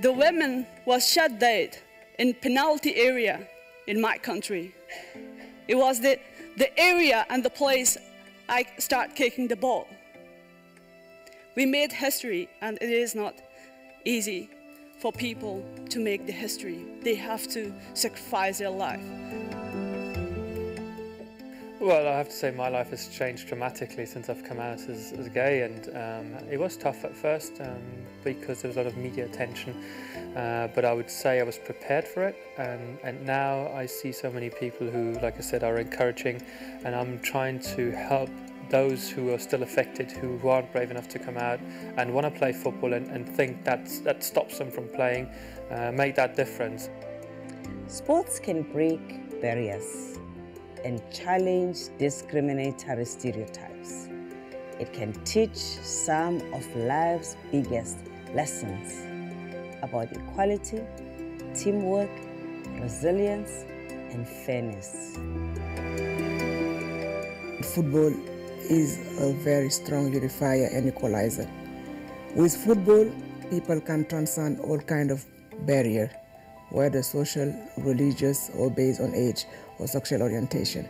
The woman was shot dead in penalty area in my country. It was the area and the place I start kicking the ball. We made history, and it is not easy for people to make the history. They have to sacrifice their life. Well, I have to say my life has changed dramatically since I've come out as gay, and it was tough at first because there was a lot of media attention, but I would say I was prepared for it, and now I see so many people who, like I said, are encouraging, and I'm trying to help those who are still affected, who aren't brave enough to come out and want to play football and think that stops them from playing, make that difference. Sports can break barriers and challenge discriminatory stereotypes. It can teach some of life's biggest lessons about equality, teamwork, resilience, and fairness. Football is a very strong unifier and equalizer. With football, people can transcend all kinds of barriers, whether social, religious, or based on age or sexual orientation.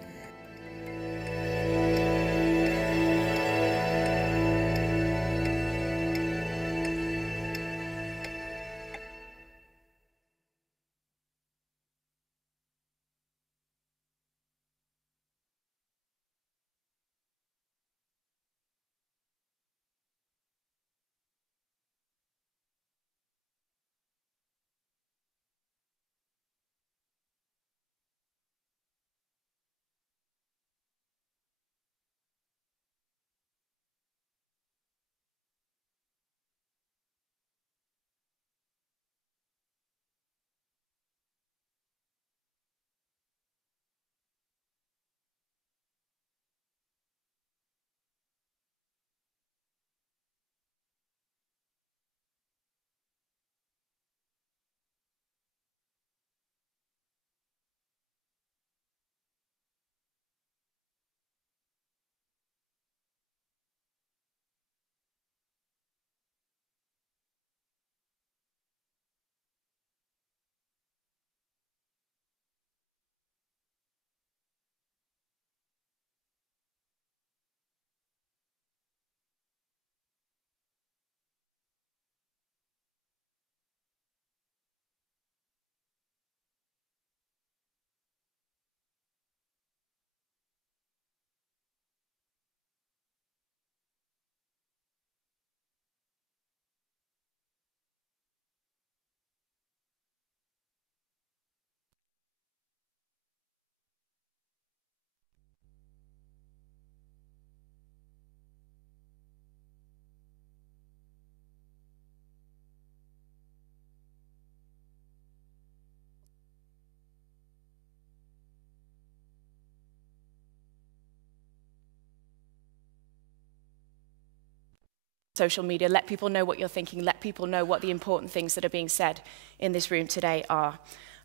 Social media, let people know what you're thinking, let people know what the important things that are being said in this room today are.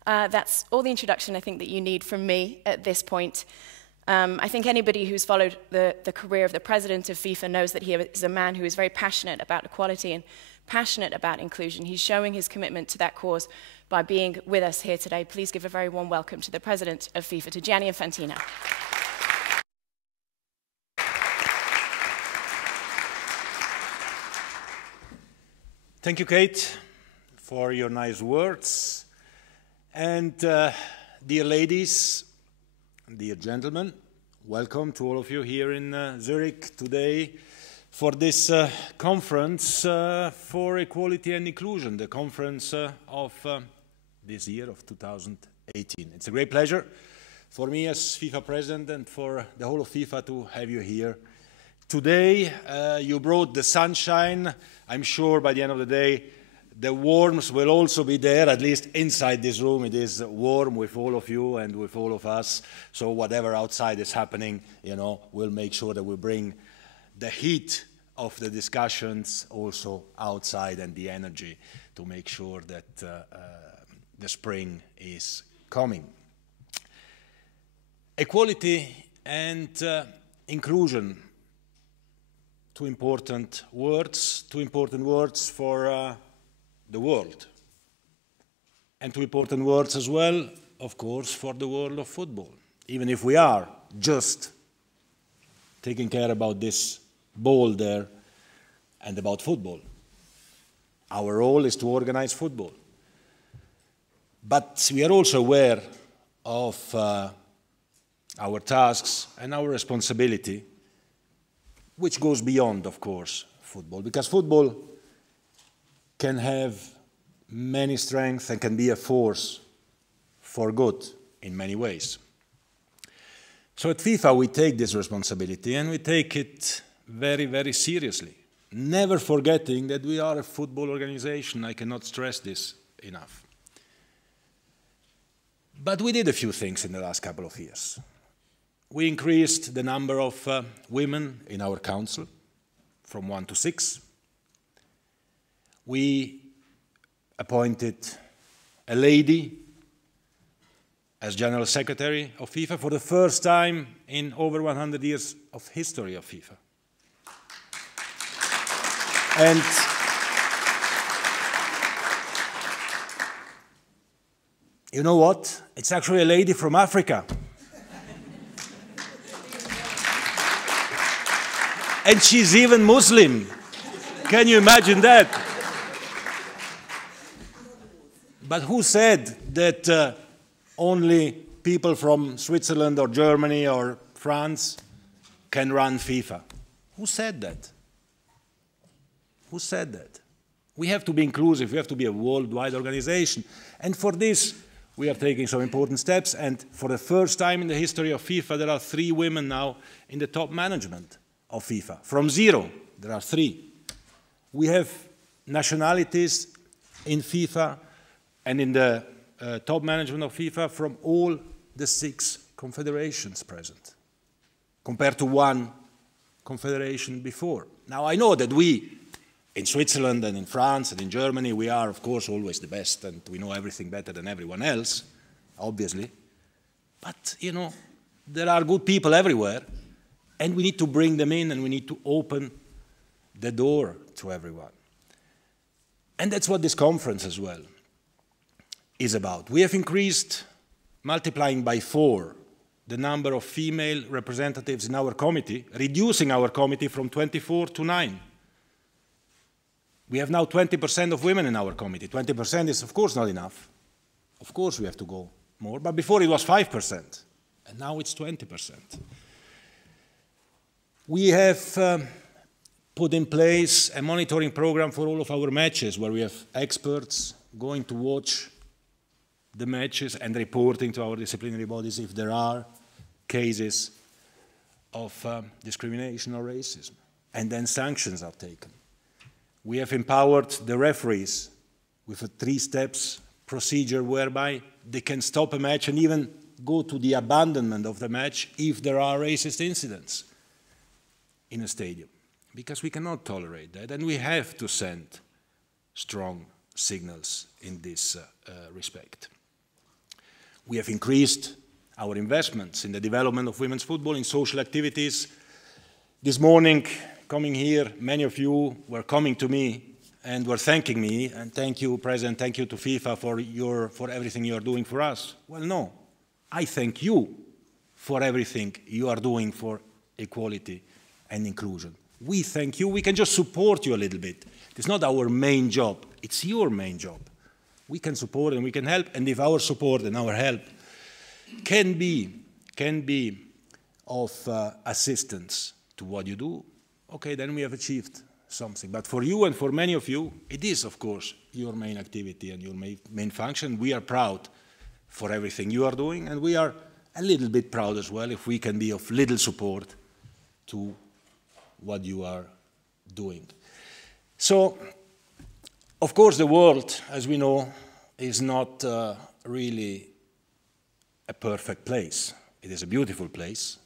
That's all the introduction I think that you need from me at this point. I think anybody who's followed the career of the president of FIFA knows that he is a man who is very passionate about equality and passionate about inclusion. He's showing his commitment to that cause by being with us here today. Please give a very warm welcome to the president of FIFA, to Gianni Infantino. Thank you, Kate, for your nice words. And dear ladies, dear gentlemen, welcome to all of you here in Zurich today for this conference for equality and inclusion, the conference of this year of 2018. It's a great pleasure for me as FIFA president and for the whole of FIFA to have you here today. You brought the sunshine. I'm sure by the end of the day, the warmth will also be there, at least inside this room. It is warm with all of you and with all of us. So whatever outside is happening, you know, we'll make sure that we bring the heat of the discussions also outside and the energy to make sure that the spring is coming. Equality and inclusion two important words for the world. And two important words as well, of course, for the world of football. Even if we are just taking care about this ball there and about football. Our role is to organize football. But we are also aware of our tasks and our responsibility, which goes beyond, of course, football. Because football can have many strengths and can be a force for good in many ways. So at FIFA we take this responsibility and we take it very, very seriously, never forgetting that we are a football organization. I cannot stress this enough. But we did a few things in the last couple of years. We increased the number of women in our council from 1 to 6. We appointed a lady as General Secretary of FIFA for the first time in over 100 years of history of FIFA. And you know what? It's actually a lady from Africa. And she's even Muslim. Can you imagine that? But who said that only people from Switzerland or Germany or France can run FIFA? Who said that? Who said that? We have to be inclusive. We have to be a worldwide organization. And for this, we are taking some important steps. And for the first time in the history of FIFA, there are 3 women now in the top management of FIFA. From 0, there are 3. We have nationalities in FIFA and in the top management of FIFA from all the 6 confederations present, compared to 1 confederation before. Now, I know that we, in Switzerland and in France and in Germany, we are, of course, always the best, and we know everything better than everyone else, obviously. But, you know, there are good people everywhere, and we need to bring them in, and we need to open the door to everyone. And that's what this conference as well is about. We have increased, multiplying by 4, the number of female representatives in our committee, reducing our committee from 24 to 9. We have now 20% of women in our committee. 20% is, of course, not enough. Of course, we have to go more. But before it was 5%, and now it's 20%. We have put in place a monitoring program for all of our matches, where we have experts going to watch the matches and reporting to our disciplinary bodies if there are cases of discrimination or racism. And then sanctions are taken. We have empowered the referees with a 3-step procedure whereby they can stop a match and even go to the abandonment of the match if there are racist incidents in a stadium. Because we cannot tolerate that, and we have to send strong signals in this respect. We have increased our investments in the development of women's football, in social activities. This morning, coming here, many of you were coming to me and were thanking me, and thank you, President, thank you to FIFA for everything you are doing for us. Well, no, I thank you for everything you are doing for equality and inclusion. We thank you. We can just support you a little bit. It's not our main job. It's your main job. We can support and we can help, and if our support and our help can be of assistance to what you do, okay, then we have achieved something. But for you and for many of you, it is, of course, your main activity and your main function. We are proud for everything you are doing, and we are a little bit proud as well if we can be of little support to what you are doing. So, of course, the world, as we know, is not really a perfect place. It is a beautiful place,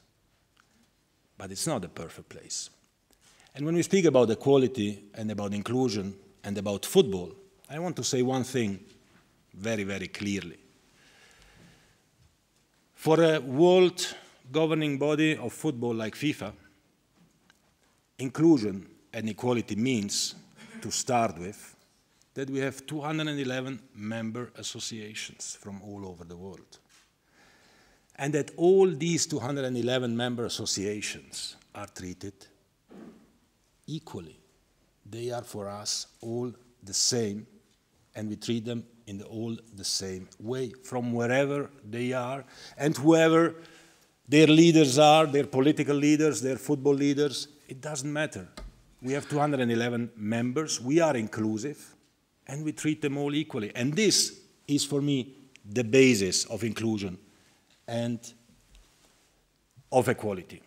but it's not a perfect place. And when we speak about equality and about inclusion and about football, I want to say one thing very, very clearly. For a world governing body of football like FIFA, inclusion and equality means, to start with, that we have 211 member associations from all over the world. And that all these 211 member associations are treated equally. They are for us all the same, and we treat them in all the same way, from wherever they are, and whoever their leaders are, their political leaders, their football leaders, it doesn't matter. We have 211 members, we are inclusive, and we treat them all equally. And this is, for me, the basis of inclusion and of equality.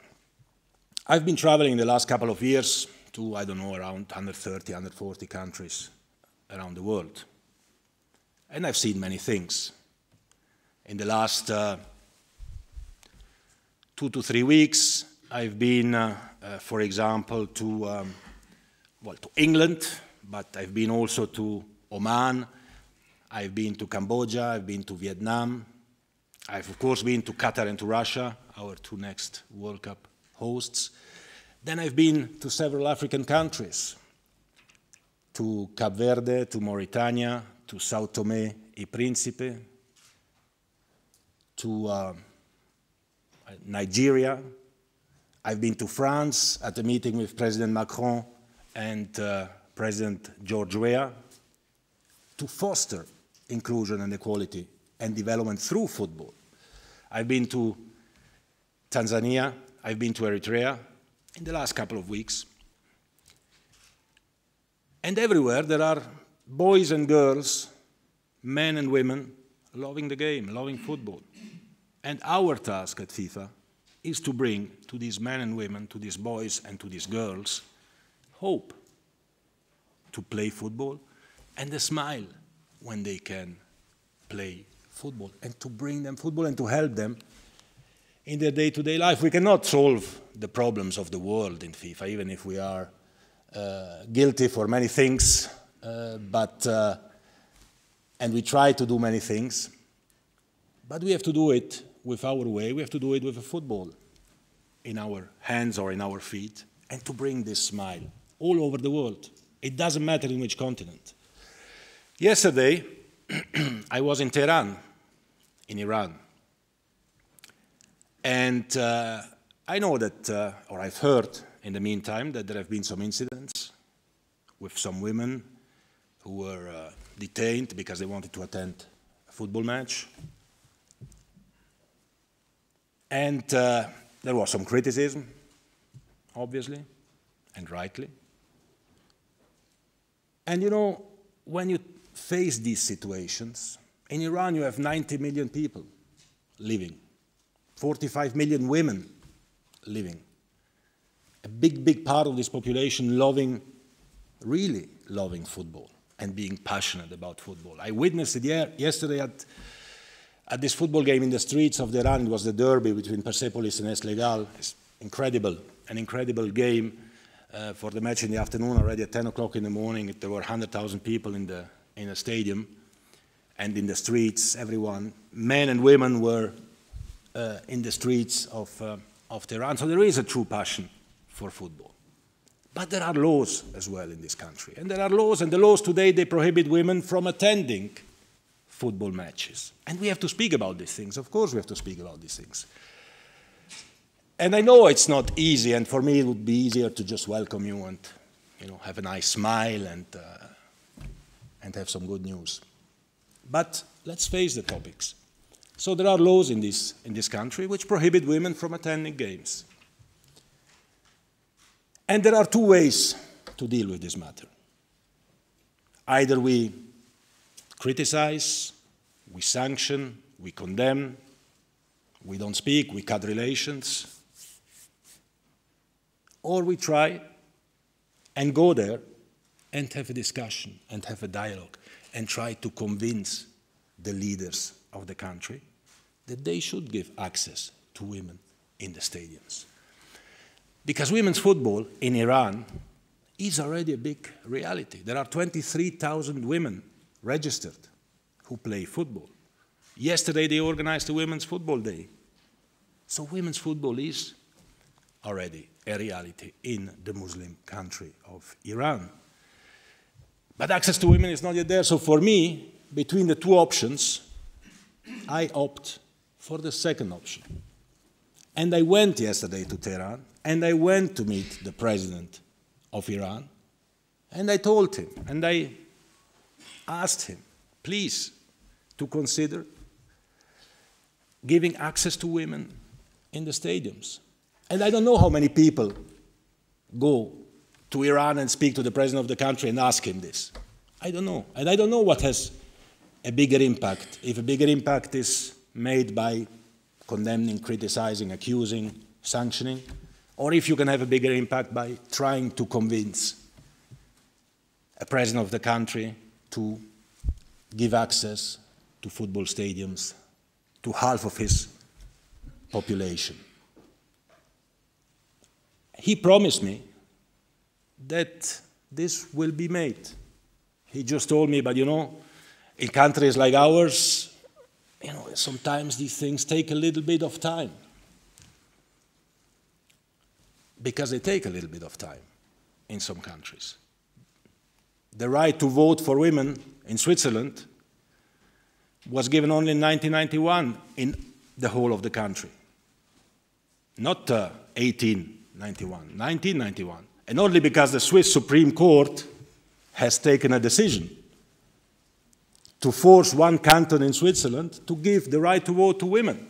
I've been traveling the last couple of years to, I don't know, around 130, 140 countries around the world. And I've seen many things. In the last 2 to 3 weeks, I've been, for example, to England, but I've been also to Oman, I've been to Cambodia, I've been to Vietnam, I've of course been to Qatar and to Russia, our 2 next World Cup hosts. Then I've been to several African countries, to Cape Verde, to Mauritania, to Sao Tome e Principe, to Nigeria. I've been to France at a meeting with President Macron and President George Weah to foster inclusion and equality and development through football. I've been to Tanzania, I've been to Eritrea in the last couple of weeks. And everywhere there are boys and girls, men and women, loving the game, loving football. And our task at FIFA is to bring to these men and women, to these boys and to these girls, hope to play football and a smile when they can play football, and to bring them football and to help them in their day-to-day life. We cannot solve the problems of the world in FIFA, even if we are guilty for many things, and we try to do many things, but we have to do it with our way. We have to do it with a football in our hands or in our feet, and to bring this smile all over the world. It doesn't matter in which continent. Yesterday, I was in Tehran, in Iran, and I know that, or I've heard in the meantime, that there have been some incidents with some women who were detained because they wanted to attend a football match. And there was some criticism, obviously, and rightly. And you know, when you face these situations, in Iran you have 90 million people living, 45 million women living. A big, big part of this population really loving football and being passionate about football. I witnessed it yesterday at this football game in the streets of Tehran. It was the derby between Persepolis and Eslegal. It's incredible, an incredible game for the match in the afternoon. Already at 10 o'clock in the morning, there were 100,000 people in the stadium and in the streets. Everyone, men and women, were in the streets of Tehran. So there is a true passion for football. But there are laws as well in this country. And there are laws, and the laws today, they prohibit women from attending football matches. And we have to speak about these things. Of course we have to speak about these things. And I know it's not easy, and for me it would be easier to just welcome you and have a nice smile and have some good news. But let's face the topics. So there are laws in this country which prohibit women from attending games. And there are 2 ways to deal with this matter. Either we criticize, we sanction, we condemn, we don't speak, we cut relations, or we try and go there and have a discussion and have a dialogue and try to convince the leaders of the country that they should give access to women in the stadiums. Because women's football in Iran is already a big reality. There are 23,000 women registered who play football. Yesterday they organized a Women's Football Day. So women's football is already a reality in the Muslim country of Iran. But access to women is not yet there, so for me, between the two options, I opt for the second option. And I went yesterday to Tehran, and I went to meet the president of Iran, and I told him, and I asked him, please, to consider giving access to women in the stadiums. And I don't know how many people go to Iran and speak to the president of the country and ask him this. I don't know. And I don't know what has a bigger impact. If a bigger impact is made by condemning, criticizing, accusing, sanctioning, or if you can have a bigger impact by trying to convince a president of the country to give access to football stadiums to half of his population. He promised me that this will be made. He just told me, but you know, in countries like ours, you know, sometimes these things take a little bit of time. Because they take a little bit of time in some countries. The right to vote for women in Switzerland was given only in 1991 in the whole of the country. Not 1891, 1991. And only because the Swiss Supreme Court has taken a decision to force one canton in Switzerland to give the right to vote to women.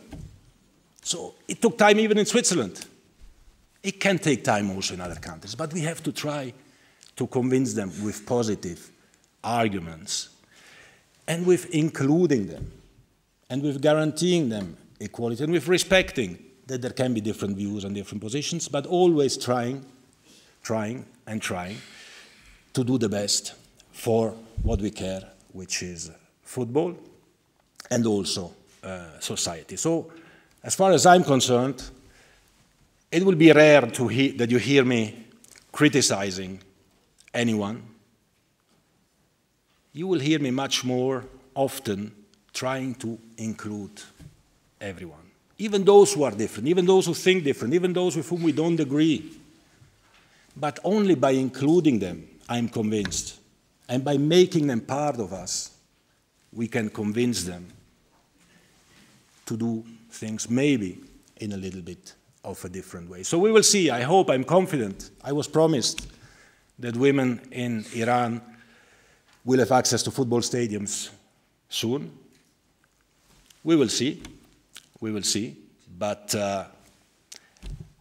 So it took time even in Switzerland. It can take time also in other countries, but we have to try to convince them with positive arguments and with including them and with guaranteeing them equality and with respecting that there can be different views and different positions, but always trying to do the best for what we care, which is football and also society. So as far as I'm concerned, it will be rare that you hear me criticizing anyone. You will hear me much more often trying to include everyone. Even those who are different, even those who think different, even those with whom we don't agree. But only by including them, I'm convinced, and by making them part of us, we can convince them to do things maybe in a little bit of a different way. So we will see. I hope, I'm confident. I was promised that women in Iran will have access to football stadiums soon. We will see. We will see. But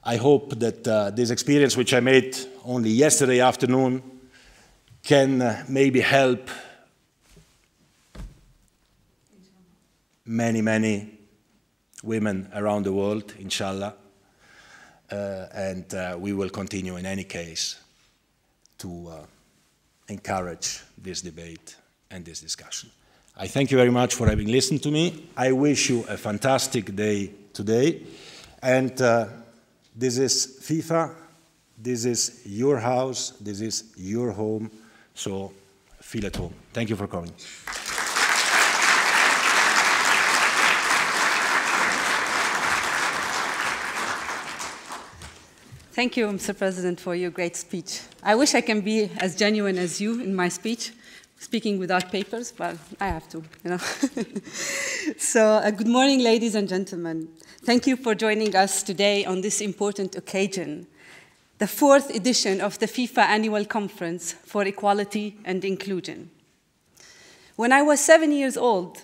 I hope that this experience, which I made only yesterday afternoon, can maybe help many, many women around the world, inshallah. And we will continue in any case to encourage this debate and this discussion. I thank you very much for having listened to me. I wish you a fantastic day today. And this is FIFA, this is your house, this is your home, so feel at home. Thank you for coming. Thank you, Mr. President, for your great speech. I wish I can be as genuine as you in my speech, speaking without papers, but I have to, you know. So, good morning, ladies and gentlemen. Thank you for joining us today on this important occasion, the 4th edition of the FIFA Annual Conference for Equality and Inclusion. When I was 7 years old,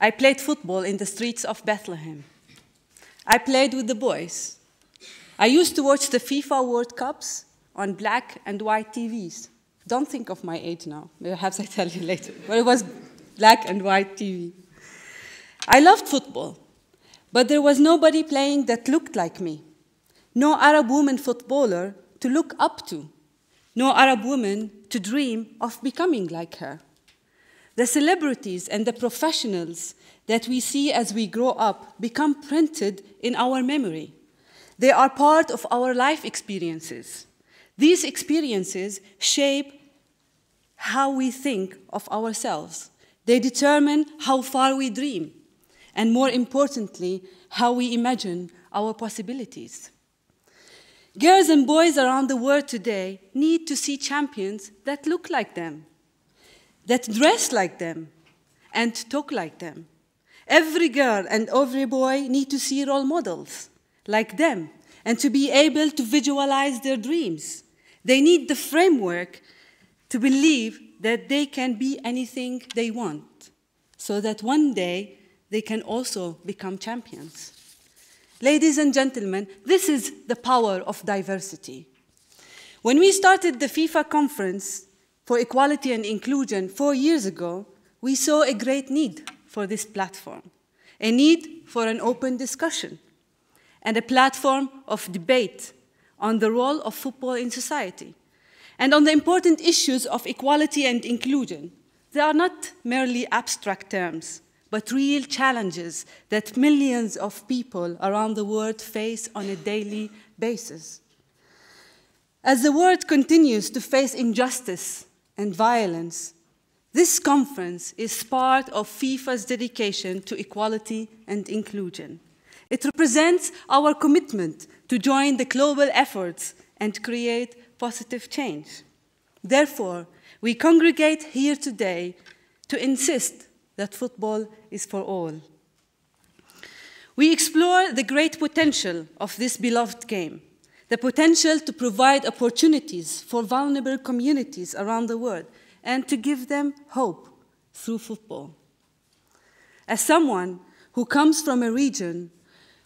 I played football in the streets of Bethlehem. I played with the boys. I used to watch the FIFA World Cups on black and white TVs. Don't think of my age now. Perhaps I tell you later. But it was black and white TV. I loved football, but there was nobody playing that looked like me. No Arab woman footballer to look up to. No Arab woman to dream of becoming like her. The celebrities and the professionals that we see as we grow up become printed in our memory. They are part of our life experiences. These experiences shape how we think of ourselves. They determine how far we dream, and more importantly, how we imagine our possibilities. Girls and boys around the world today need to see champions that look like them, that dress like them, and talk like them. Every girl and every boy need to see role models like them and to be able to visualize their dreams. They need the framework to believe that they can be anything they want, so that one day they can also become champions. Ladies and gentlemen, this is the power of diversity. When we started the FIFA Conference for Equality and Inclusion 4 years ago, we saw a great need for this platform, a need for an open discussion, and a platform of debate on the role of football in society, and on the important issues of equality and inclusion. They are not merely abstract terms, but real challenges that millions of people around the world face on a daily basis. As the world continues to face injustice and violence, this conference is part of FIFA's dedication to equality and inclusion. It represents our commitment to join the global efforts and create positive change. Therefore, we congregate here today to insist that football is for all. We explore the great potential of this beloved game, the potential to provide opportunities for vulnerable communities around the world and to give them hope through football. As someone who comes from a region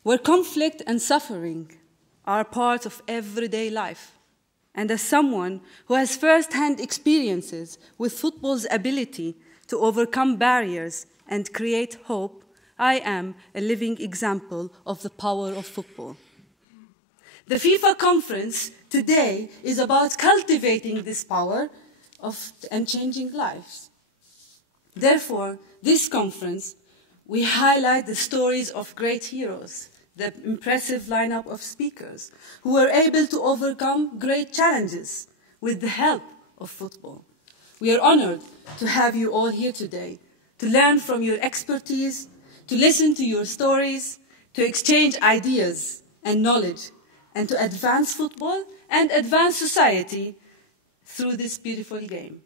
where conflict and suffering are part of everyday life, and as someone who has first-hand experiences with football's ability to overcome barriers and create hope, I am a living example of the power of football. The FIFA Conference today is about cultivating this power and changing lives. Therefore, this conference, we highlight the stories of great heroes, the impressive lineup of speakers who were able to overcome great challenges with the help of football. We are honored to have you all here today, to learn from your expertise, to listen to your stories, to exchange ideas and knowledge, and to advance football and advance society through this beautiful game.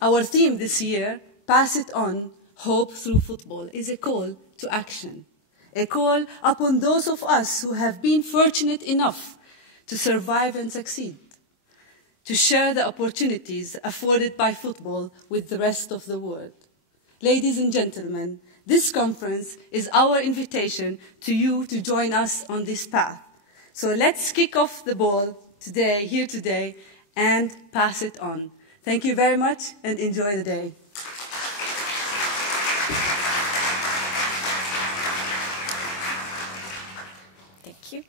Our theme this year, Pass It On, Hope Through Football, is a call to action, a call upon those of us who have been fortunate enough to survive and succeed, to share the opportunities afforded by football with the rest of the world. Ladies and gentlemen, this conference is our invitation to you to join us on this path. So let's kick off the ball today, here today, and pass it on. Thank you very much and enjoy the day. Thank you.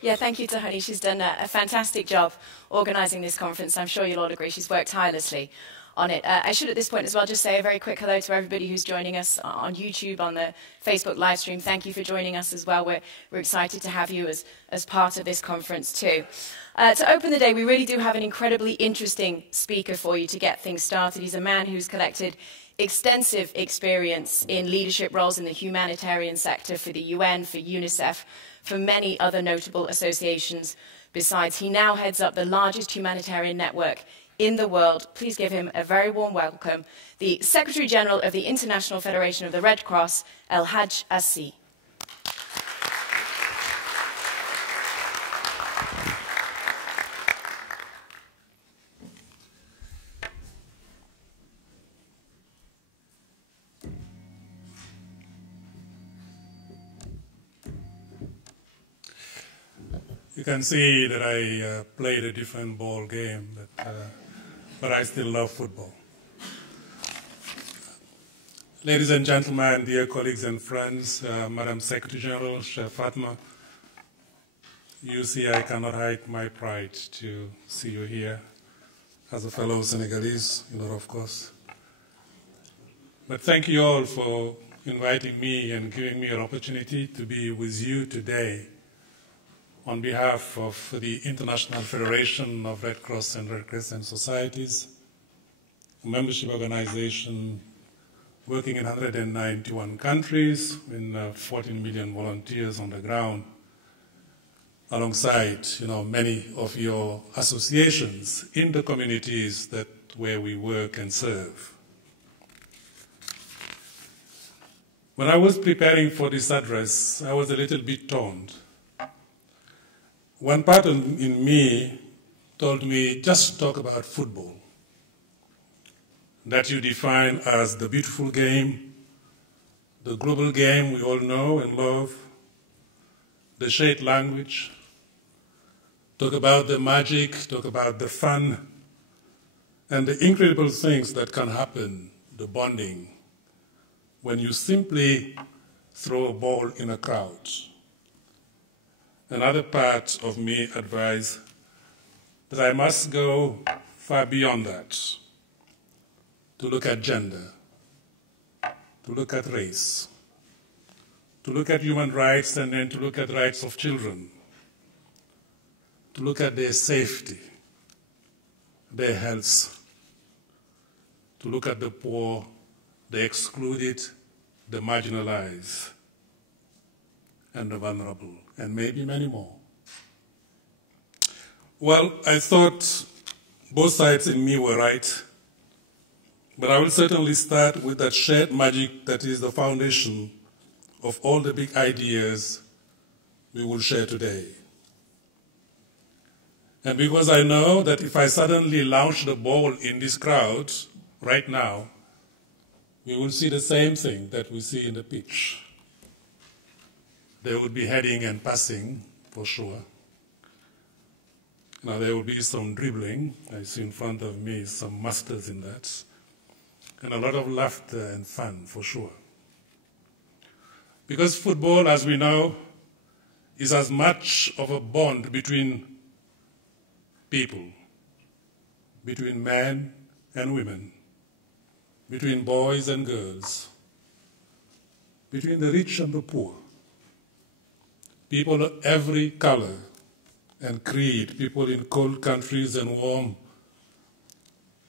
Yeah, thank you to Honey. She's done a fantastic job organising this conference. I'm sure you'll all agree she's worked tirelessly on it. I should at this point as well just say a very quick hello to everybody who's joining us on YouTube, on the Facebook live stream. Thank you for joining us as well. We're excited to have you as part of this conference too. To open the day, we really do have an incredibly interesting speaker for you to get things started. He's a man who's collected extensive experience in leadership roles in the humanitarian sector for the UN, for UNICEF, for many other notable associations. Besides, he now heads up the largest humanitarian network in the world. Please give him a very warm welcome, the Secretary General of the International Federation of the Red Cross, El Haj Assi. You can see that I played a different ball game, but I still love football. Ladies and gentlemen, dear colleagues and friends, Madam Secretary General, Chef Fatma, you see I cannot hide my pride to see you here as a fellow Senegalese, of course. But thank you all for inviting me and giving me an opportunity to be with you today on behalf of the International Federation of Red Cross and Red Crescent Societies, a membership organization working in 191 countries, with 14 million volunteers on the ground. alongside, many of your associations in the communities where we work and serve. When I was preparing for this address, I was a little bit torn. One part in me told me, just talk about football, that you define as the beautiful game, the global game we all know and love, the shared language. Talk about the magic, talk about the fun, and the incredible things that can happen, the bonding, when you simply throw a ball in a crowd. Another part of me advised that I must go far beyond that, to look at gender, to look at race, to look at human rights, and then to look at rights of children, to look at their safety, their health, to look at the poor, the excluded, the marginalized, and the vulnerable, and maybe many more. Well, I thought both sides in me were right, but I will certainly start with that shared magic that is the foundation of all the big ideas we will share today. And because I know that if I suddenly launch the ball in this crowd right now, we will see the same thing that we see in the pitch. There will be heading and passing, for sure. Now there will be some dribbling. I see in front of me some masters in that. And a lot of laughter and fun, for sure. Because football, as we know, is as much of a bond between people, between men and women, between boys and girls, between the rich and the poor, people of every color and creed, people in cold countries and warm,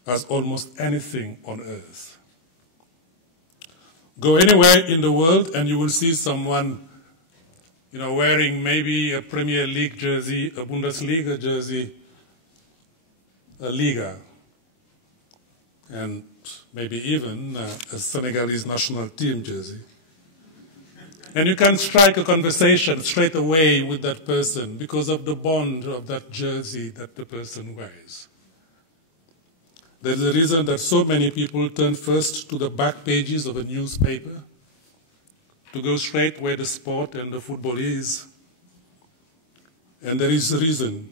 as almost anything on earth. Go anywhere in the world and you will see someone wearing maybe a Premier League jersey, a Bundesliga jersey, a Liga, and maybe even a Senegalese national team jersey. And you can strike a conversation straight away with that person because of the bond of that jersey that the person wears. There's a reason that so many people turn first to the back pages of a newspaper to go straight where the sport and the football is. And there is a reason,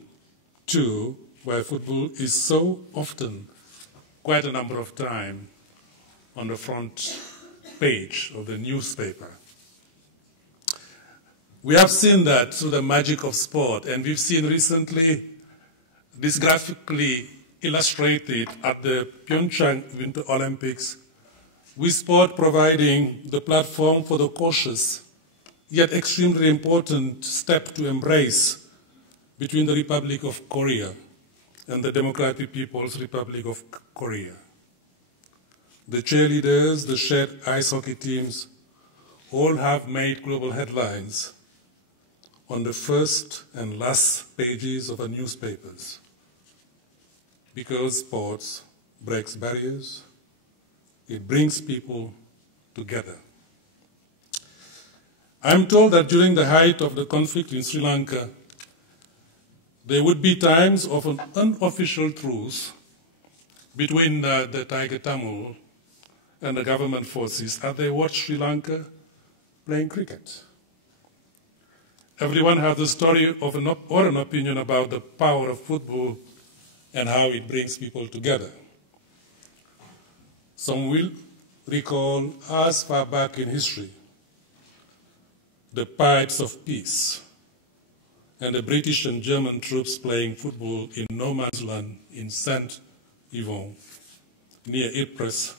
too, why football is so often, quite a number of times, on the front page of the newspaper. We have seen that through the magic of sport, and we've seen recently this graphically illustrated at the Pyeongchang Winter Olympics, with sport providing the platform for the cautious, yet extremely important step to embrace between the Republic of Korea and the Democratic People's Republic of Korea. The cheerleaders, the shared ice hockey teams, all have made global headlines on the first and last pages of our newspapers, because sports breaks barriers, it brings people together. I'm told that during the height of the conflict in Sri Lanka, there would be times of an unofficial truce between the Tiger Tamil and the government forces as they watch Sri Lanka playing cricket. Everyone has a story of or an opinion about the power of football and how it brings people together. Some will recall as far back in history the Pirates of Peace and the British and German troops playing football in no man's land in Saint-Yvon, near Ypres,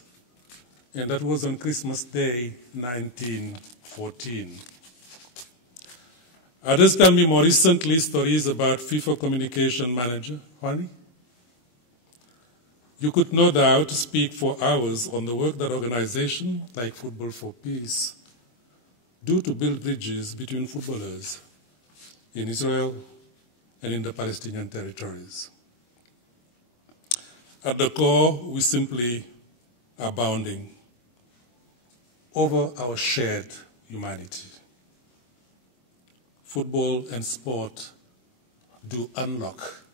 and that was on Christmas Day, 1914. Others tell me more recently stories about FIFA communication manager, Juani. You could no doubt speak for hours on the work that organizations like Football for Peace do to build bridges between footballers in Israel, and in the Palestinian territories. At the core, we simply are bonding over our shared humanity. Football and sport do unlock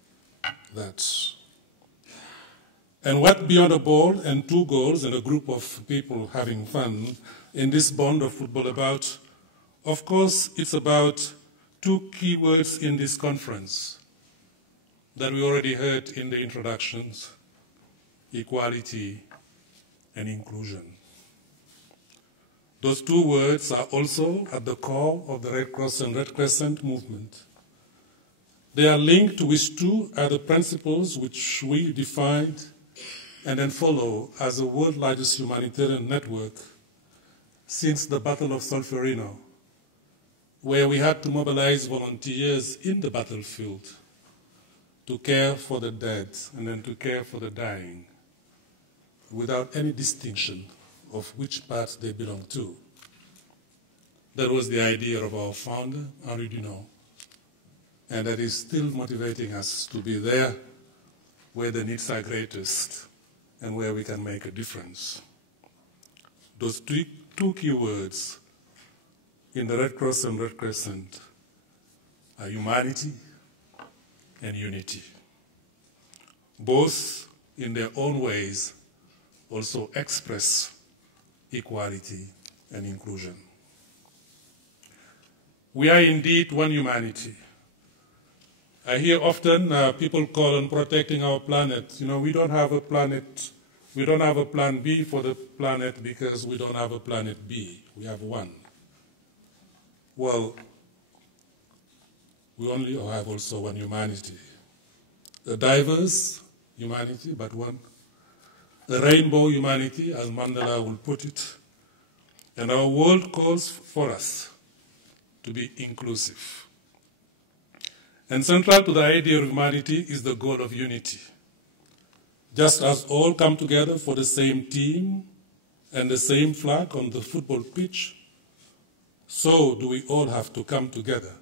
that. And what beyond a ball and two goals and a group of people having fun in this bond of football about? Of course, it's about two key words in this conference that we already heard in the introductions: equality and inclusion. Those two words are also at the core of the Red Cross and Red Crescent movement. They are linked with two other principles which we defined and then follow as the world's largest humanitarian network since the Battle of Solferino, where we had to mobilize volunteers in the battlefield to care for the dead and then to care for the dying without any distinction of which part they belong to. That was the idea of our founder, Henri Dunant, and that is still motivating us to be there where the needs are greatest and where we can make a difference. Those two key words in the Red Cross and Red Crescent are humanity and unity. Both, in their own ways, also express equality and inclusion. We are indeed one humanity. I hear often people call on protecting our planet. You know, we don't have a planet, we don't have a plan B for the planet because we don't have a planet B. We have one. Well, we only have also one humanity. A diverse humanity, but one. A rainbow humanity, as Mandela will put it. And our world calls for us to be inclusive. And central to the idea of humanity is the goal of unity. Just as all come together for the same team and the same flag on the football pitch, so do we all have to come together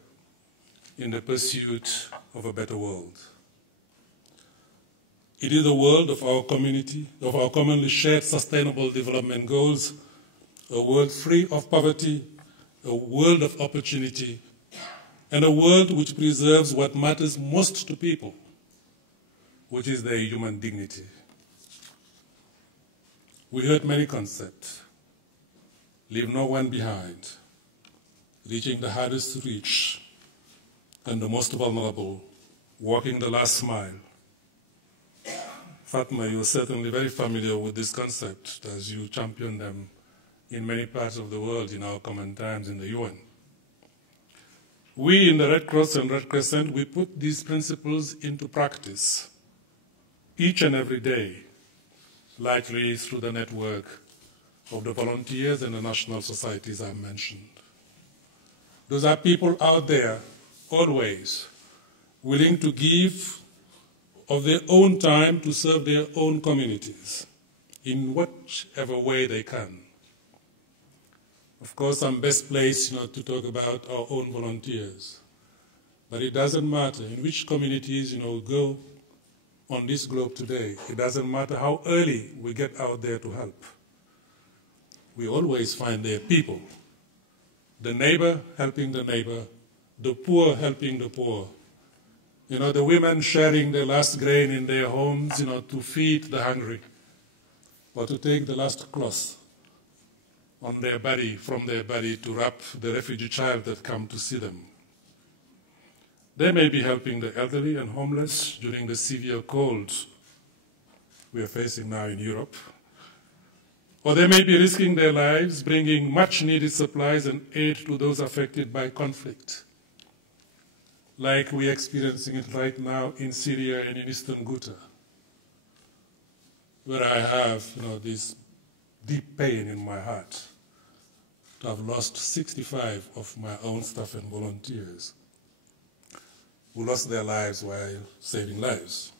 in the pursuit of a better world. It is the world of our community, of our commonly shared sustainable development goals, a world free of poverty, a world of opportunity, and a world which preserves what matters most to people, which is their human dignity. We heard many concepts: leave no one behind, reaching the hardest to reach, and the most vulnerable, walking the last mile. Fatma, you're certainly very familiar with this concept as you champion them in many parts of the world in our common times in the UN. We in the Red Cross and Red Crescent, we put these principles into practice each and every day, largely through the network of the volunteers and the national societies I mentioned. Those are people out there, always, willing to give of their own time to serve their own communities in whichever way they can. Of course, I'm best placed to talk about our own volunteers. But it doesn't matter in which communities go on this globe today. It doesn't matter how early we get out there to help. We always find there people. The neighbor helping the neighbor, the poor helping the poor. The women sharing their last grain in their homes, to feed the hungry, or to take the last cloth on their body, from their body, to wrap the refugee child that come to see them. They may be helping the elderly and homeless during the severe cold we are facing now in Europe. Or they may be risking their lives, bringing much-needed supplies and aid to those affected by conflict, like we're experiencing it right now in Syria and in Eastern Ghouta, where I have this deep pain in my heart to have lost 65 of my own staff and volunteers who lost their lives while saving lives.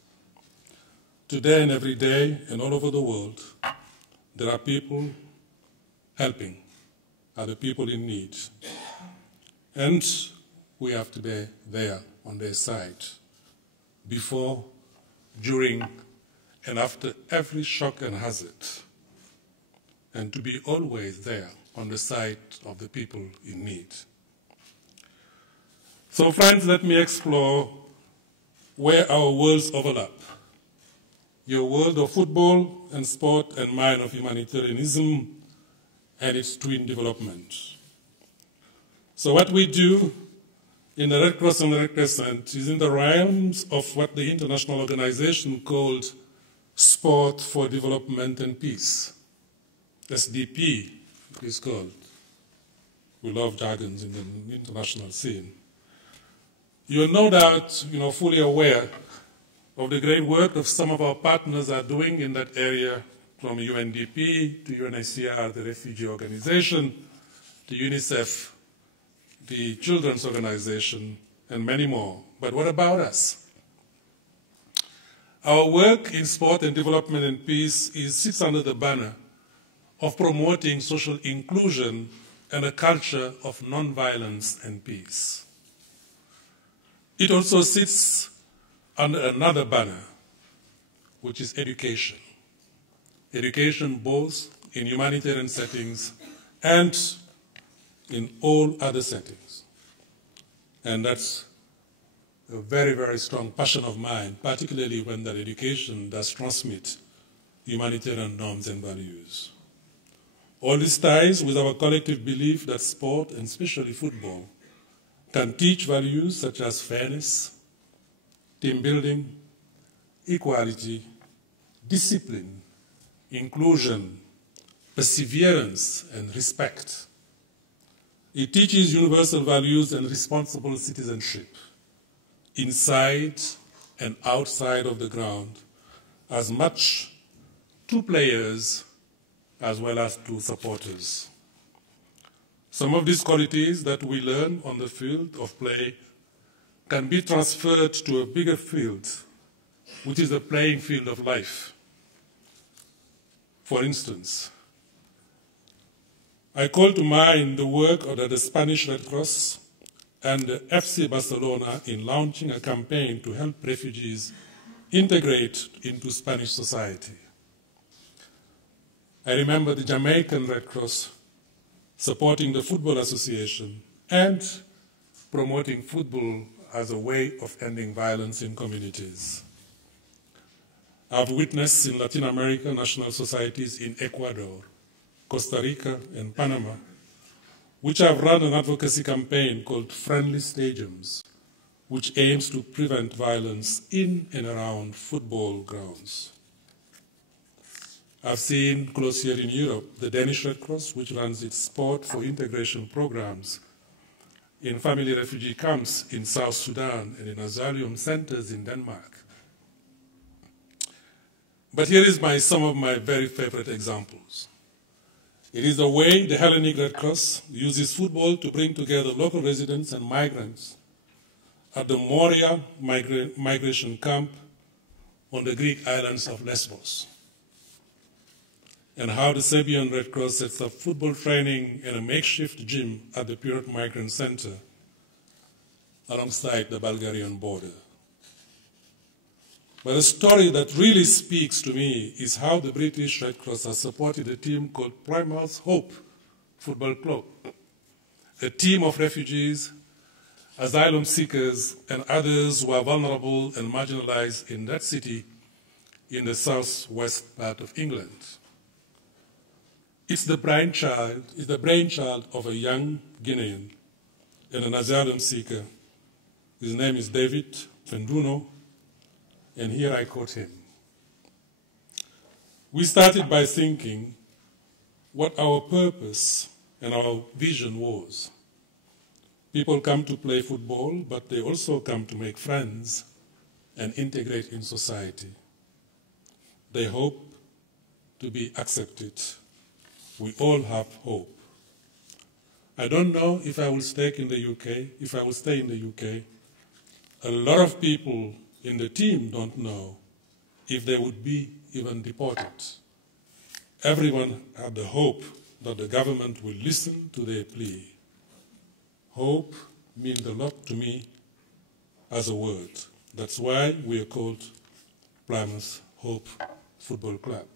Today and every day and all over the world, there are people helping other people in need. And we have to be there on their side before, during, and after every shock and hazard, and to be always there on the side of the people in need. So friends, let me explore where our worlds overlap. Your world of football and sport, and mine of humanitarianism and its twin development. So what we do in the Red Cross and the Red Crescent is in the realms of what the international organization called Sport for Development and Peace. SDP, it is called. We love jargons in the international scene. You're no doubt, fully aware of the great work that some of our partners are doing in that area, from UNDP to UNHCR, the Refugee Organization, to UNICEF, the Children's Organization, and many more. But what about us? Our work in sport and development and peace sits under the banner of promoting social inclusion and a culture of nonviolence and peace. It also sits under another banner, which is education. Education both in humanitarian settings and in all other settings. And that's a very, very strong passion of mine, particularly when that education does transmit humanitarian norms and values. All this ties with our collective belief that sport, and especially football, can teach values such as fairness, team building, equality, discipline, inclusion, perseverance, and respect. It teaches universal values and responsible citizenship inside and outside of the ground, as much to players as well as to supporters. Some of these qualities that we learn on the field of play can be transferred to a bigger field, which is the playing field of life. For instance, I call to mind the work of the Spanish Red Cross and the FC Barcelona in launching a campaign to help refugees integrate into Spanish society. I remember the Jamaican Red Cross supporting the Football Association and promoting football as a way of ending violence in communities. I've witnessed in Latin America national societies in Ecuador, Costa Rica, and Panama, which have run an advocacy campaign called Friendly Stadiums, which aims to prevent violence in and around football grounds. I've seen close here in Europe the Danish Red Cross, which runs its sport for integration programs in family refugee camps in South Sudan and in asylum centers in Denmark. But here is some of my very favorite examples. It is the way the Hellenic Red Cross uses football to bring together local residents and migrants at the Moria migration camp on the Greek islands of Lesbos, and how the Serbian Red Cross sets up football training in a makeshift gym at the Pirot Migrant Center alongside the Bulgarian border. But a story that really speaks to me is how the British Red Cross has supported a team called Plymouth Hope Football Club, a team of refugees, asylum seekers, and others who are vulnerable and marginalized in that city in the southwest part of England. It's the brainchild of a young Guinean and an asylum seeker. His name is David Fenduno, and here I quote him. We started by thinking what our purpose and our vision was. People come to play football, but they also come to make friends and integrate in society. They hope to be accepted. We all have hope. I don't know if I will stay in the UK. A lot of people in the team don't know if they would be even deported. Everyone had the hope that the government will listen to their plea. Hope means a lot to me as a word. That's why we are called Plymouth Hope Football Club.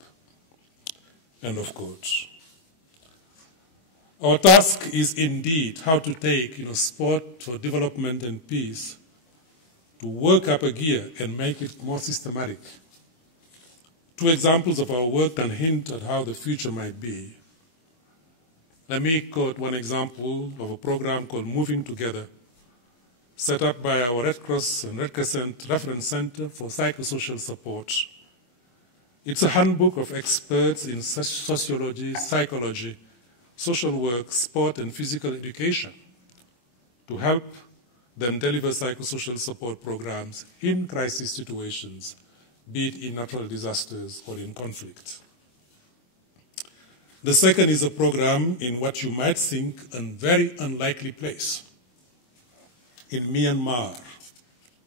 End of quote. Our task is indeed how to take sport for development and peace to work up a gear and make it more systematic. Two examples of our work can hint at how the future might be. Let me quote one example of a program called Moving Together, set up by our Red Cross and Red Crescent Reference Center for Psychosocial Support. It's a handbook of experts in sociology, psychology, social work, sport, and physical education to help them deliver psychosocial support programs in crisis situations, be it in natural disasters or in conflict. The second is a program in what you might think a very unlikely place. In Myanmar,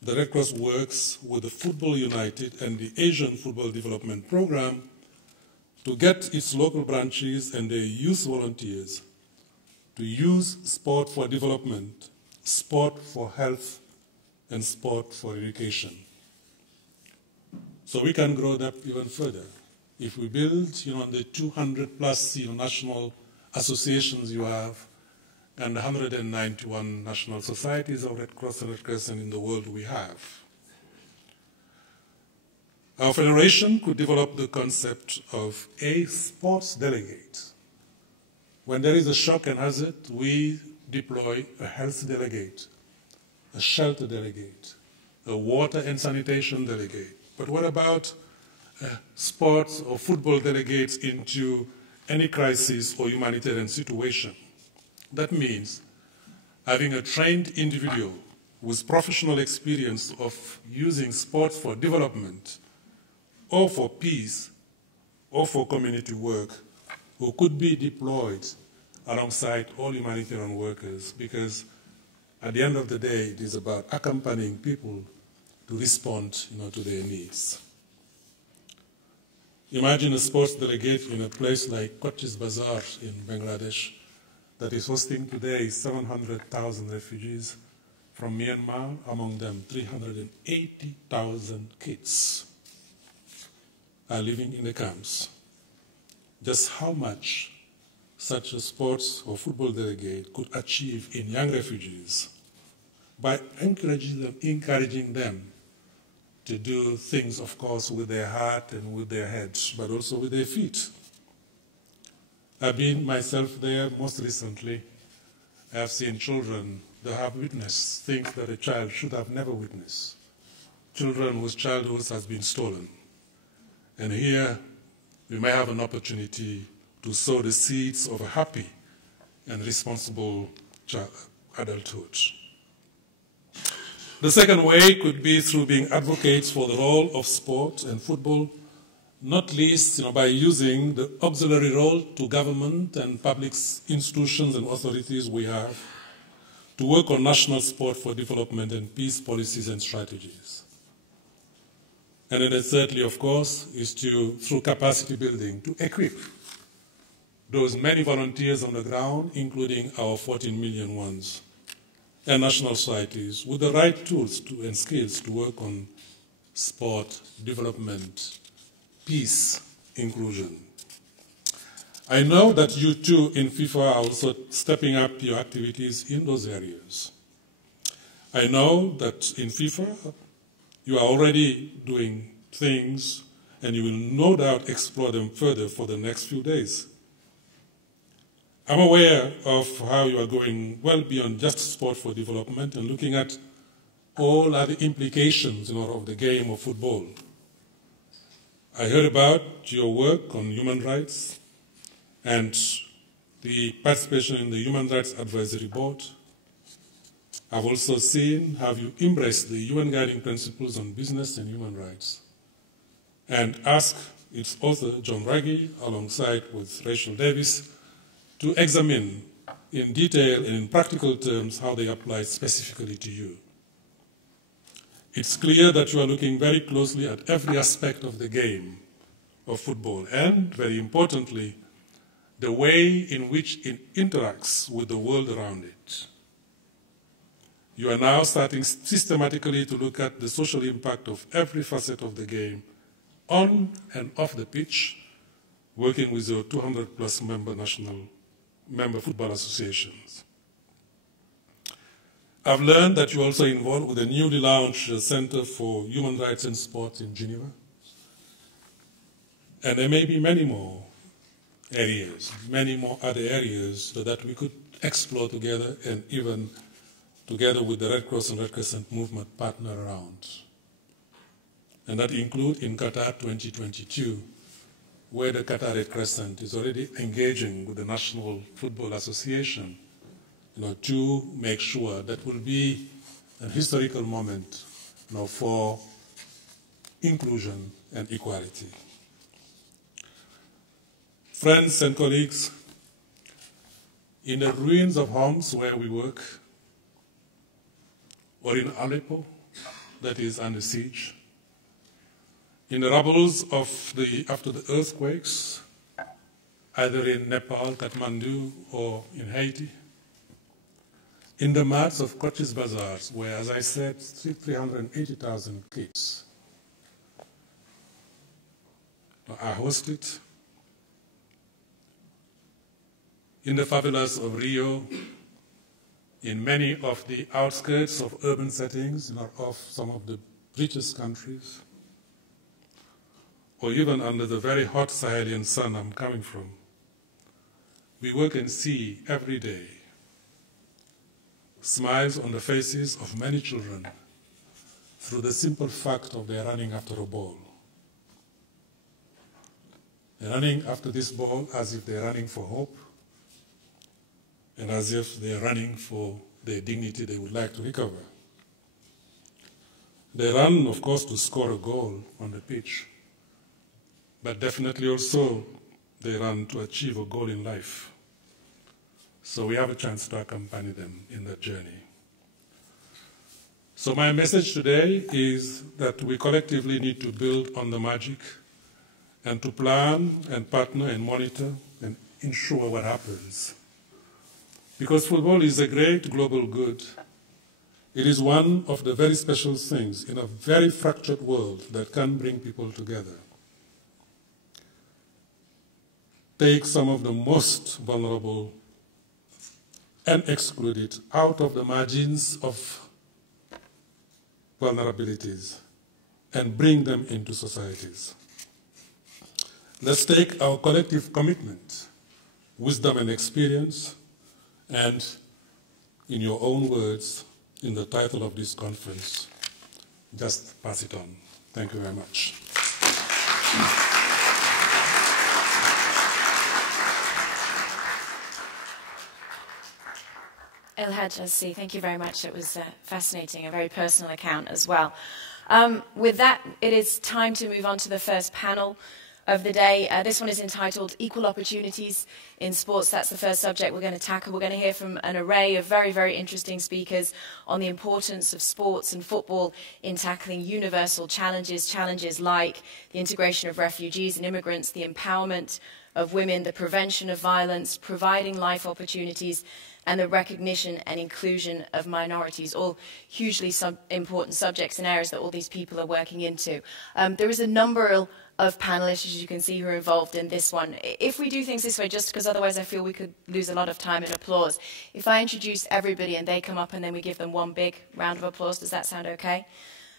the Red Cross works with the Football United and the Asian Football Development Program to get its local branches and their youth volunteers to use sport for development, sport for health, and sport for education. So we can grow that even further. If we build, the 200 plus, national associations you have, and 191 national societies of Red Cross and Red Crescent in the world we have. Our federation could develop the concept of a sports delegate. When there is a shock and hazard, we deploy a health delegate, a shelter delegate, a water and sanitation delegate. But what about sports or football delegates into any crisis or humanitarian situation? That means having a trained individual with professional experience of using sports for development or for peace or for community work, who could be deployed alongside all humanitarian workers, because at the end of the day, it is about accompanying people to respond to their needs. Imagine a sports delegate in a place like Cox's Bazar in Bangladesh that is hosting today 700,000 refugees from Myanmar, among them 380,000 kids are living in the camps. Just how much such a sports or football delegate could achieve in young refugees by encouraging them to do things, of course, with their heart and with their heads, but also with their feet. I've been myself there most recently. I have seen children that have witnessed things that a child should have never witnessed. Children whose childhood has been stolen. And here we may have an opportunity to sow the seeds of a happy and responsible adulthood. The second way could be through being advocates for the role of sport and football, not least by using the auxiliary role to government and public institutions and authorities we have to work on national sport for development and peace policies and strategies. And then thirdly, of course, is through capacity building, to equip those many volunteers on the ground, including our 14 million ones, and national societies with the right tools and skills to work on sport, development, peace, inclusion. I know that you too in FIFA are also stepping up your activities in those areas. I know that in FIFA you are already doing things, and you will no doubt explore them further for the next few days. I'm aware of how you are going well beyond just sport for development and looking at all other implications of the game of football. I heard about your work on human rights and the participation in the Human Rights Advisory Board. I've also seen how you embrace the UN Guiding Principles on Business and Human Rights and ask its author, John Ruggie, alongside with Rachel Davis, to examine in detail and in practical terms how they apply specifically to you. It's clear that you are looking very closely at every aspect of the game of football and, very importantly, the way in which it interacts with the world around it. You are now starting systematically to look at the social impact of every facet of the game, on and off the pitch, working with your 200-plus member football associations. I've learned that you're also involved with the newly launched Center for Human Rights in Sport in Geneva. And there may be many more areas, many more other areas that we could explore together, and even together with the Red Cross and Red Crescent movement partner around. And that include in Qatar 2022, where the Qatar Red Crescent is already engaging with the National Football Association, to make sure that will be a historical moment, for inclusion and equality. Friends and colleagues, in the ruins of homes where we work, or in Aleppo, that is under siege, in the rubbles of after the earthquakes, either in Nepal, Kathmandu, or in Haiti, in the marts of Coach's Bazaars, where, as I said, 380,000 kids are hosted, in the favelas of Rio, in many of the outskirts of urban settings of some of the richest countries, or even under the very hot Sahelian sun I'm coming from, we work and see every day smiles on the faces of many children through the simple fact of their running after a ball. They're running after this ball as if they're running for hope, and as if they're running for their dignity they would like to recover. They run, of course, to score a goal on the pitch, but definitely also they run to achieve a goal in life. So we have a chance to accompany them in that journey. So my message today is that we collectively need to build on the magic and to plan and partner and monitor and ensure what happens. Because football is a great global good. It is one of the very special things in a very fractured world that can bring people together. Take some of the most vulnerable and excluded out of the margins of vulnerabilities and bring them into societies. Let's take our collective commitment, wisdom and experience, and, in your own words, in the title of this conference, just pass it on. Thank you very much. Advocacy, thank you very much. It was fascinating, a very personal account as well. With that, it is time to move on to the first panel of the day. This one is entitled Equal Opportunities in Sports. That's the first subject we're going to tackle. We're going to hear from an array of very, very interesting speakers on the importance of sports and football in tackling universal challenges, challenges like the integration of refugees and immigrants, the empowerment of women, the prevention of violence, providing life opportunities, and the recognition and inclusion of minorities, all hugely important subjects and areas that all these people are working into. There is a number of panelists, as you can see, who are involved in this one. If we do things this way, just because otherwise I feel we could lose a lot of time in applause, if I introduce everybody and they come up and then we give them one big round of applause, does that sound okay?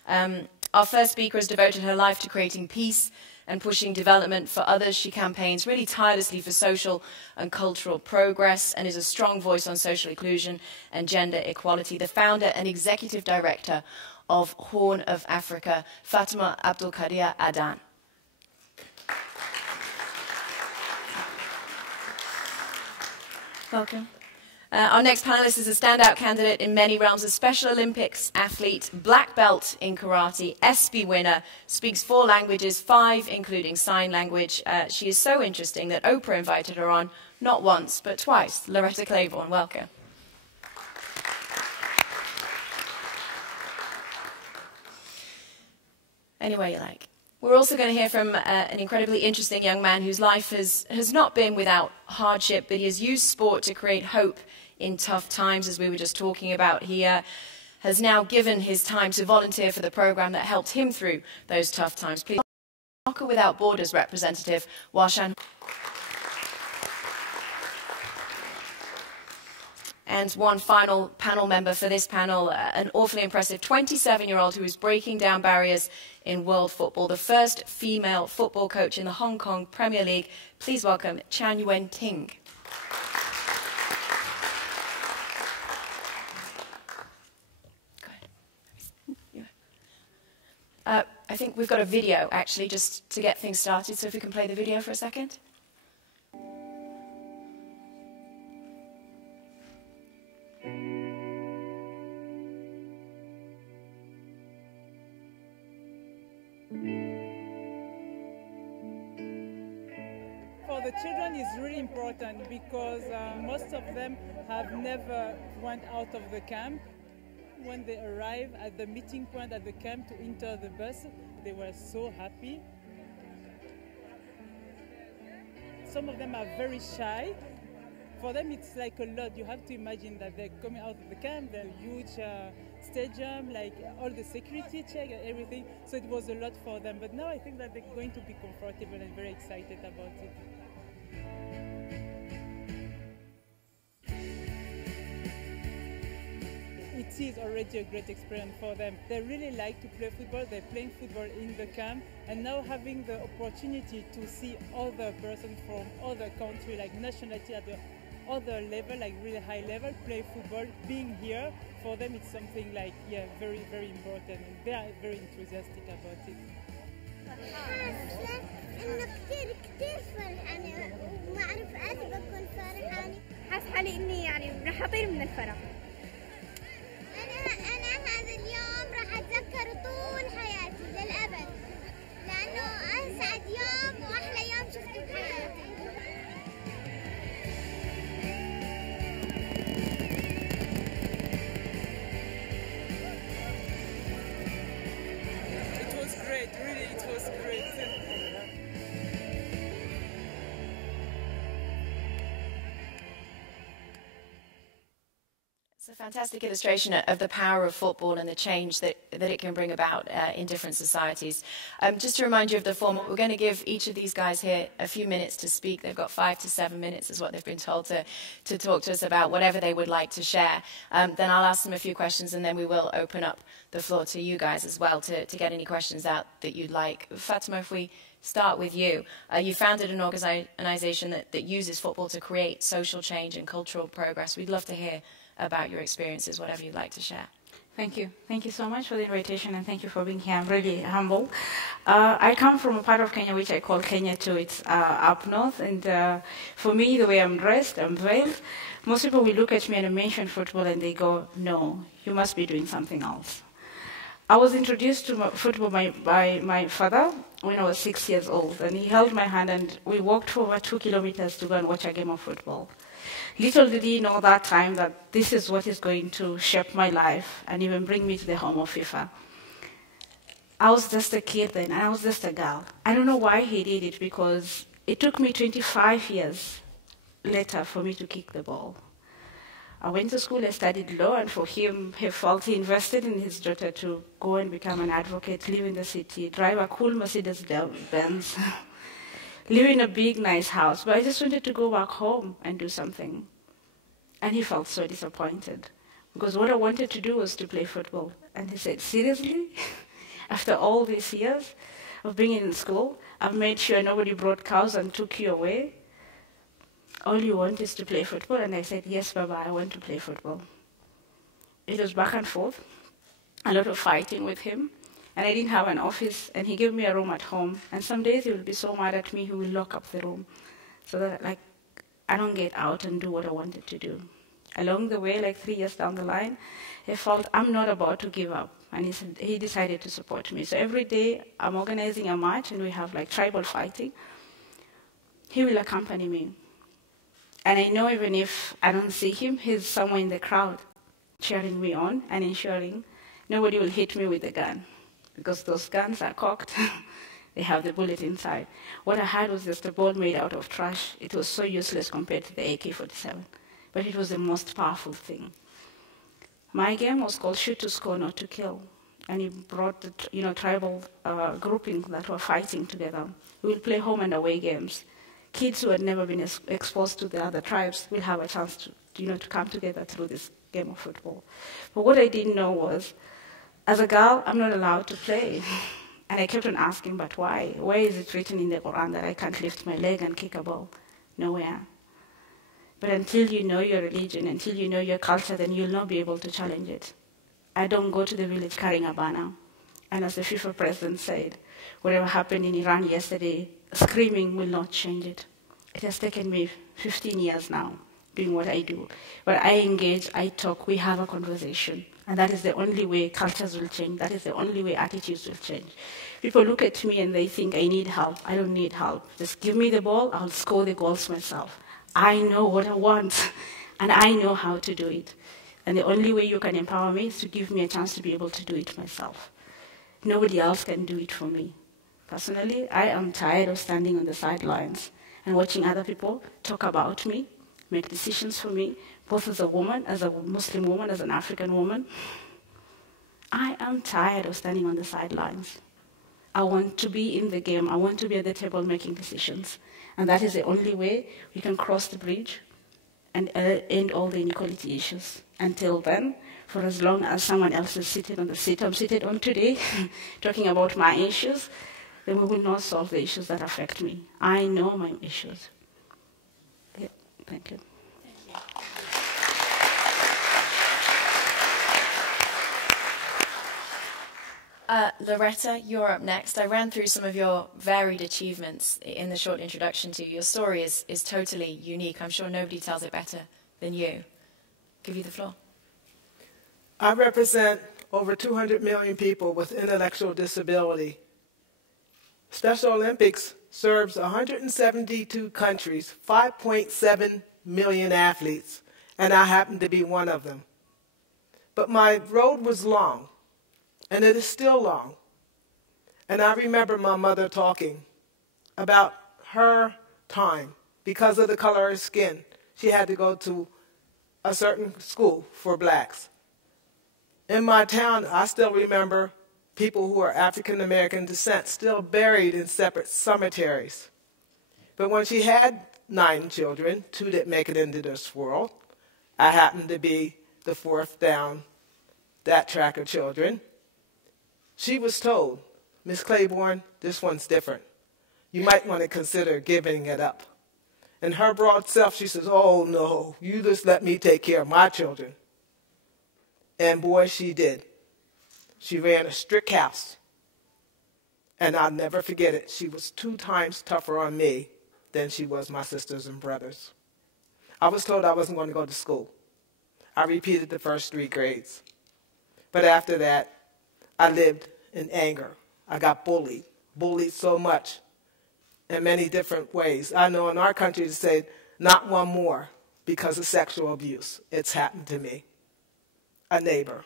Our first speaker has devoted her life to creating peace and pushing development for others. She campaigns really tirelessly for social and cultural progress and is a strong voice on social inclusion and gender equality. The founder and executive director of Horn of Africa, Fatima Abdulkadir Adan. Welcome. Our next panelist is a standout candidate in many realms, a Special Olympics athlete, black belt in karate, ESPY winner, speaks 4 languages, 5 including sign language. She is so interesting that Oprah invited her on, not once, but twice. Loretta Claiborne, welcome. Any way you like. We're also going to hear from an incredibly interesting young man whose life has not been without hardship, but he has used sport to create hope in tough times, as we were just talking about here. has now given his time to volunteer for the program that helped him through those tough times. Please, Soccer Without Borders representative, Washan. And one final panel member for this panel, an awfully impressive 27-year-old who is breaking down barriers in world football, the first female football coach in the Hong Kong Premier League. Please welcome Chan Yuen Ting. I think we've got a video, actually, just to get things started, so if we can play the video for a second. For the children is really important because most of them have never went out of the camp. When they arrive at the meeting point at the camp to enter the bus, they were so happy. Some of them are very shy. For them it's like a lot. You have to imagine that they're coming out of the camp, they're huge stadium, like all the security check and everything. So it was a lot for them. But now I think that they're going to be comfortable and very excited about it. It is already a great experience for them. They really like to play football. They're playing football in the camp, and now having the opportunity to see other persons from other countries, like nationality at the other level, like really high level, play football, being here, for them it's something like, yeah, very, very important. And they are very enthusiastic about it. إنه كتير فرحانة وما أعرف قد بكون فرحانة. حاسة حالي إني يعني راح أطير من الفرح. أنا هذا اليوم راح أتذكر طول حياتي للأبد، لأنه أسعد يوم وأحلى يوم شفته بحياتي. It was great, really, it was great. It's a fantastic illustration of the power of football and the change that it can bring about in different societies. Just to remind you of the format, we're going to give each of these guys here a few minutes to speak. They've got 5 to 7 minutes is what they've been told to talk to us about whatever they would like to share. Then I'll ask them a few questions, and then we will open up the floor to you guys as well to get any questions out that you'd like. Fatima, if we start with you. You founded an organisation that uses football to create social change and cultural progress. We'd love to hear about your experiences, whatever you'd like to share. Thank you. Thank you so much for the invitation, and thank you for being here. I'm really humble. I come from a part of Kenya which I call Kenya 2. It's up north, and for me, the way I'm dressed, I'm veiled. Most people will look at me and I mention football, and they go, no, you must be doing something else. I was introduced to football by my father when I was 6 years old, and he held my hand, and we walked for over 2 kilometers to go and watch a game of football. Little did he know that time that this is what is going to shape my life and even bring me to the home of FIFA. I was just a kid then, and I was just a girl. I don't know why he did it, because it took me 25 years later for me to kick the ball. I went to school, I studied law, and for him, he felt he invested in his daughter to go and become an advocate, live in the city, drive a cool Mercedes-Benz, live in a big, nice house. But I just wanted to go back home and do something. And he felt so disappointed, because what I wanted to do was to play football. And he said, seriously? After all these years of being in school, I've made sure nobody brought cows and took you away? All you want is to play football? And I said, yes, Baba, I want to play football. It was back and forth, a lot of fighting with him. And I didn't have an office, and he gave me a room at home. And some days he would be so mad at me, he would lock up the room, so that I don't get out and do what I wanted to do. Along the way, 3 years down the line, he felt I'm not about to give up. And he decided to support me. So every day I'm organizing a march, and we have tribal fighting. He will accompany me. And I know even if I don't see him, he's somewhere in the crowd cheering me on and ensuring nobody will hit me with a gun, because those guns are cocked. They have the bullet inside. What I had was just a ball made out of trash. It was so useless compared to the AK-47, but it was the most powerful thing. My game was called Shoot to Score, Not to Kill. And it brought the tribal groupings that were fighting together. We will play home and away games. Kids who had never been exposed to the other tribes will have a chance to come together through this game of football. But what I didn't know was, as a girl, I'm not allowed to play. And I kept on asking, but why? Why is it written in the Quran that I can't lift my leg and kick a ball? Nowhere. But until you know your religion, until you know your culture, then you'll not be able to challenge it. I don't go to the village carrying a banner. And as the FIFA president said, whatever happened in Iran yesterday, screaming will not change it. It has taken me 15 years now doing what I do. But I engage, I talk, we have a conversation. And that is the only way cultures will change. That is the only way attitudes will change. People look at me and they think, I need help. I don't need help. Just give me the ball, I'll score the goals myself. I know what I want, and I know how to do it. And the only way you can empower me is to give me a chance to be able to do it myself. Nobody else can do it for me. Personally, I am tired of standing on the sidelines and watching other people talk about me, make decisions for me, both as a woman, as a Muslim woman, as an African woman. I am tired of standing on the sidelines. I want to be in the game. I want to be at the table making decisions. And that is the only way we can cross the bridge and end all the inequality issues. Until then, for as long as someone else is sitting on the seat I'm seated on today, talking about my issues, then we will not solve the issues that affect me. I know my issues. Yeah, thank you. Loretta, you're up next. I ran through some of your varied achievements in the short introduction to you. Your story is totally unique. I'm sure nobody tells it better than you. Give you the floor. I represent over 200 million people with intellectual disability. Special Olympics serves 172 countries, 5.7 million athletes, and I happen to be one of them. But my road was long. And it is still long. And I remember my mother talking about her time. Because of the color of her skin, she had to go to a certain school for blacks. In my town, I still remember people who are African American descent still buried in separate cemeteries. But when she had 9 children, 2 didn't make it into this world. I happened to be the 4th down that track of children. She was told, Miss Claiborne, this one's different. You might want to consider giving it up. In her broad self, she says, oh, no, you just let me take care of my children. And boy, she did. She ran a strict house. And I'll never forget it. She was 2 times tougher on me than she was my sisters and brothers. I was told I wasn't going to go to school. I repeated the first 3 grades. But after that, I lived in anger. I got bullied so much in many different ways. I know in our country they say, not one more because of sexual abuse. It's happened to me. A neighbor.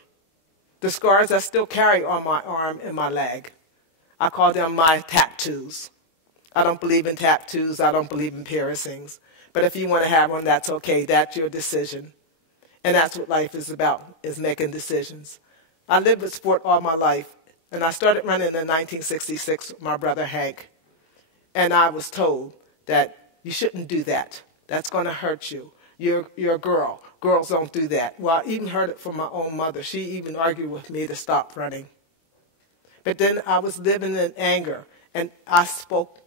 The scars I still carry on my arm and my leg. I call them my tattoos. I don't believe in tattoos. I don't believe in piercings. But if you want to have one, that's okay. That's your decision. And that's what life is about, is making decisions. I lived with sport all my life, and I started running in 1966 with my brother Hank. And I was told that you shouldn't do that. That's going to hurt you. You're a girl. Girls don't do that. Well, I even heard it from my own mother. She even argued with me to stop running. But then I was living in anger, and I spoke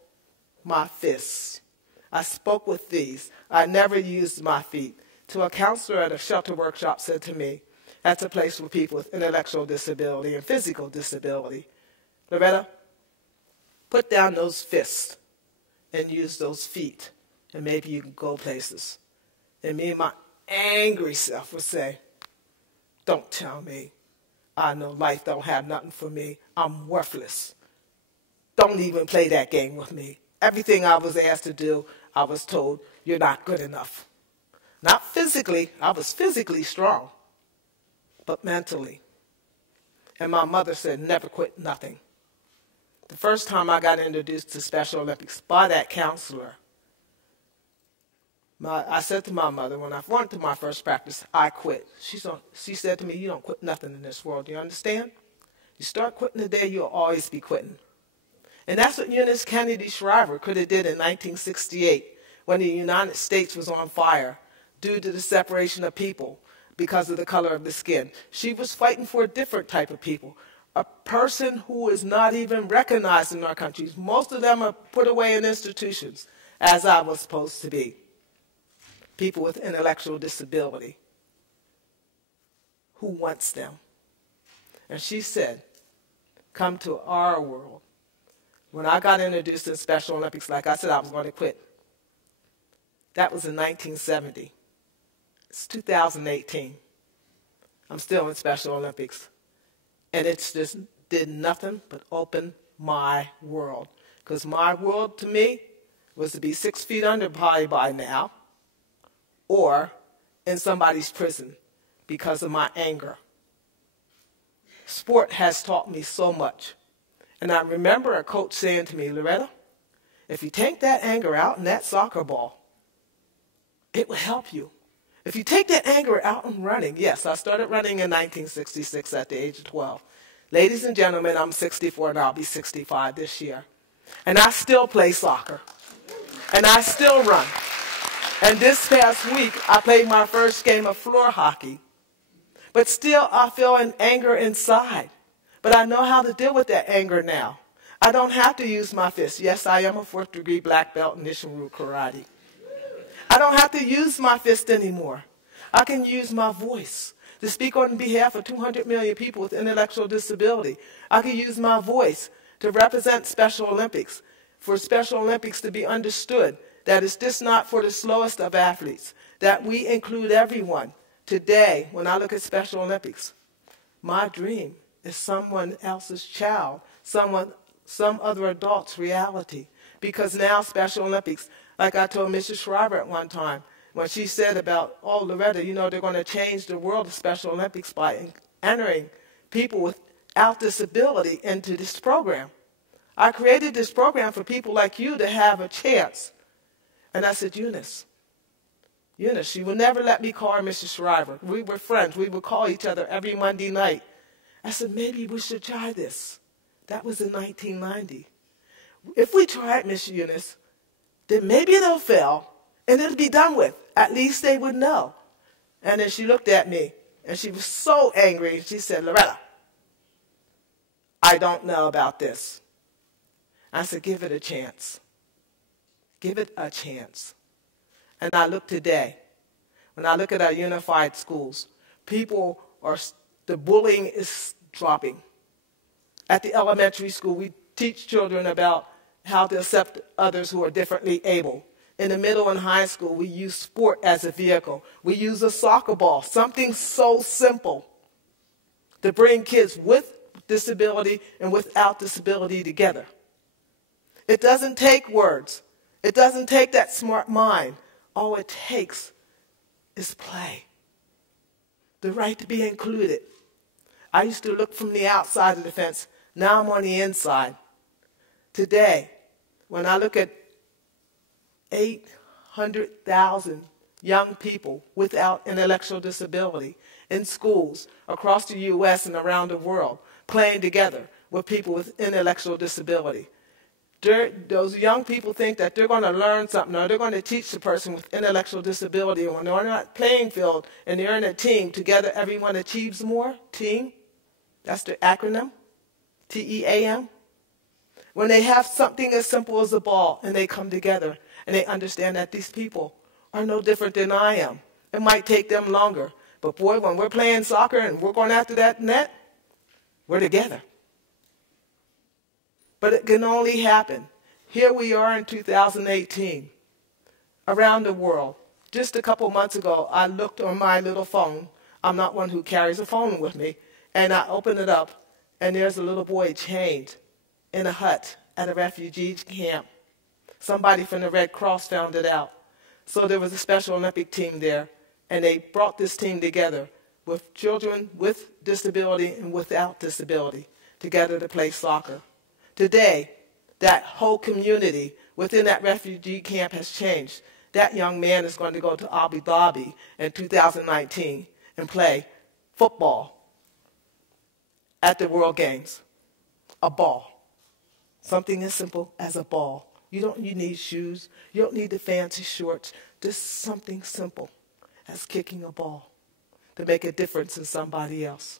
my fists. I spoke with these. I never used my feet. To a counselor at a shelter workshop said to me, that's a place for people with intellectual disability and physical disability. Loretta, put down those fists and use those feet, and maybe you can go places. And me and my angry self would say, don't tell me. I know life don't have nothing for me. I'm worthless. Don't even play that game with me. Everything I was asked to do, I was told, you're not good enough. Not physically. I was physically strong, but mentally. And my mother said, never quit nothing. The first time I got introduced to Special Olympics by that counselor, I said to my mother, when I went to my first practice, I quit. She said to me, you don't quit nothing in this world, do you understand? You start quitting today, you'll always be quitting. And that's what Eunice Kennedy Shriver could have did in 1968 when the United States was on fire due to the separation of people because of the color of the skin. She was fighting for a different type of people, a person who is not even recognized in our countries. Most of them are put away in institutions, as I was supposed to be. People with intellectual disability. Who wants them? And she said, come to our world. When I got introduced to Special Olympics, like I said, I was going to quit. That was in 1970. It's 2018. I'm still in Special Olympics. And it's just did nothing but open my world. Because my world, to me, was to be 6 feet under probably by now, or in somebody's prison because of my anger. Sport has taught me so much. And I remember a coach saying to me, Loretta, if you take that anger out in that soccer ball, it will help you. If you take that anger out in running, yes, I started running in 1966 at the age of 12. Ladies and gentlemen, I'm 64 and I'll be 65 this year. And I still play soccer. And I still run. And this past week, I played my first game of floor hockey. But still, I feel an anger inside. But I know how to deal with that anger now. I don't have to use my fists. Yes, I am a 4th degree black belt in Nishinru karate. I don't have to use my fist anymore. I can use my voice to speak on behalf of 200 million people with intellectual disability. I can use my voice to represent Special Olympics, for Special Olympics to be understood that it's just not for the slowest of athletes, that we include everyone. Today, when I look at Special Olympics, my dream is someone else's child, some other adult's reality. Because now Special Olympics, like I told Mrs. Schreiber at one time, when she said about, oh, Loretta, you know, they're going to change the world of Special Olympics by entering people without disability into this program. I created this program for people like you to have a chance. And I said, Eunice, she would never let me call her Mrs. Schreiber. We were friends. We would call each other every Monday night. I said, maybe we should try this. That was in 1990. If we try it, Miss Eunice, then maybe it'll fail and it'll be done with. At least they would know. And then she looked at me and she was so angry. She said, Loretta, I don't know about this. I said, give it a chance. Give it a chance. And I look today, when I look at our unified schools, the bullying is dropping. At the elementary school, we teach children about how to accept others who are differently able. In the middle and high school, we use sport as a vehicle. We use a soccer ball, something so simple, to bring kids with disability and without disability together. It doesn't take words. It doesn't take that smart mind. All it takes is play. The right to be included. I used to look from the outside of the fence. Now I'm on the inside. Today, when I look at 800,000 young people without intellectual disability in schools across the U.S. and around the world playing together with people with intellectual disability, those young people think that they're going to learn something or they're going to teach the person with intellectual disability. And when they're on that playing field and they're in a team, together everyone achieves more. Team, that's the acronym, TEAM. When they have something as simple as a ball and they come together and they understand that these people are no different than I am. It might take them longer. But boy, when we're playing soccer and we're going after that net, we're together. But it can only happen. Here we are in 2018, around the world. Just a couple months ago, I looked on my little phone. I'm not one who carries a phone with me. And I opened it up, and there's a little boy chained in a hut at a refugee camp. Somebody from the Red Cross found it out. So there was a Special Olympic team there, and they brought this team together with children with disability and without disability together to play soccer. Today, that whole community within that refugee camp has changed. That young man is going to go to Abu Dhabi in 2019 and play football at the World Games. A ball. Something as simple as a ball. You need shoes. You don't need the fancy shorts. Just something simple as kicking a ball to make a difference in somebody else.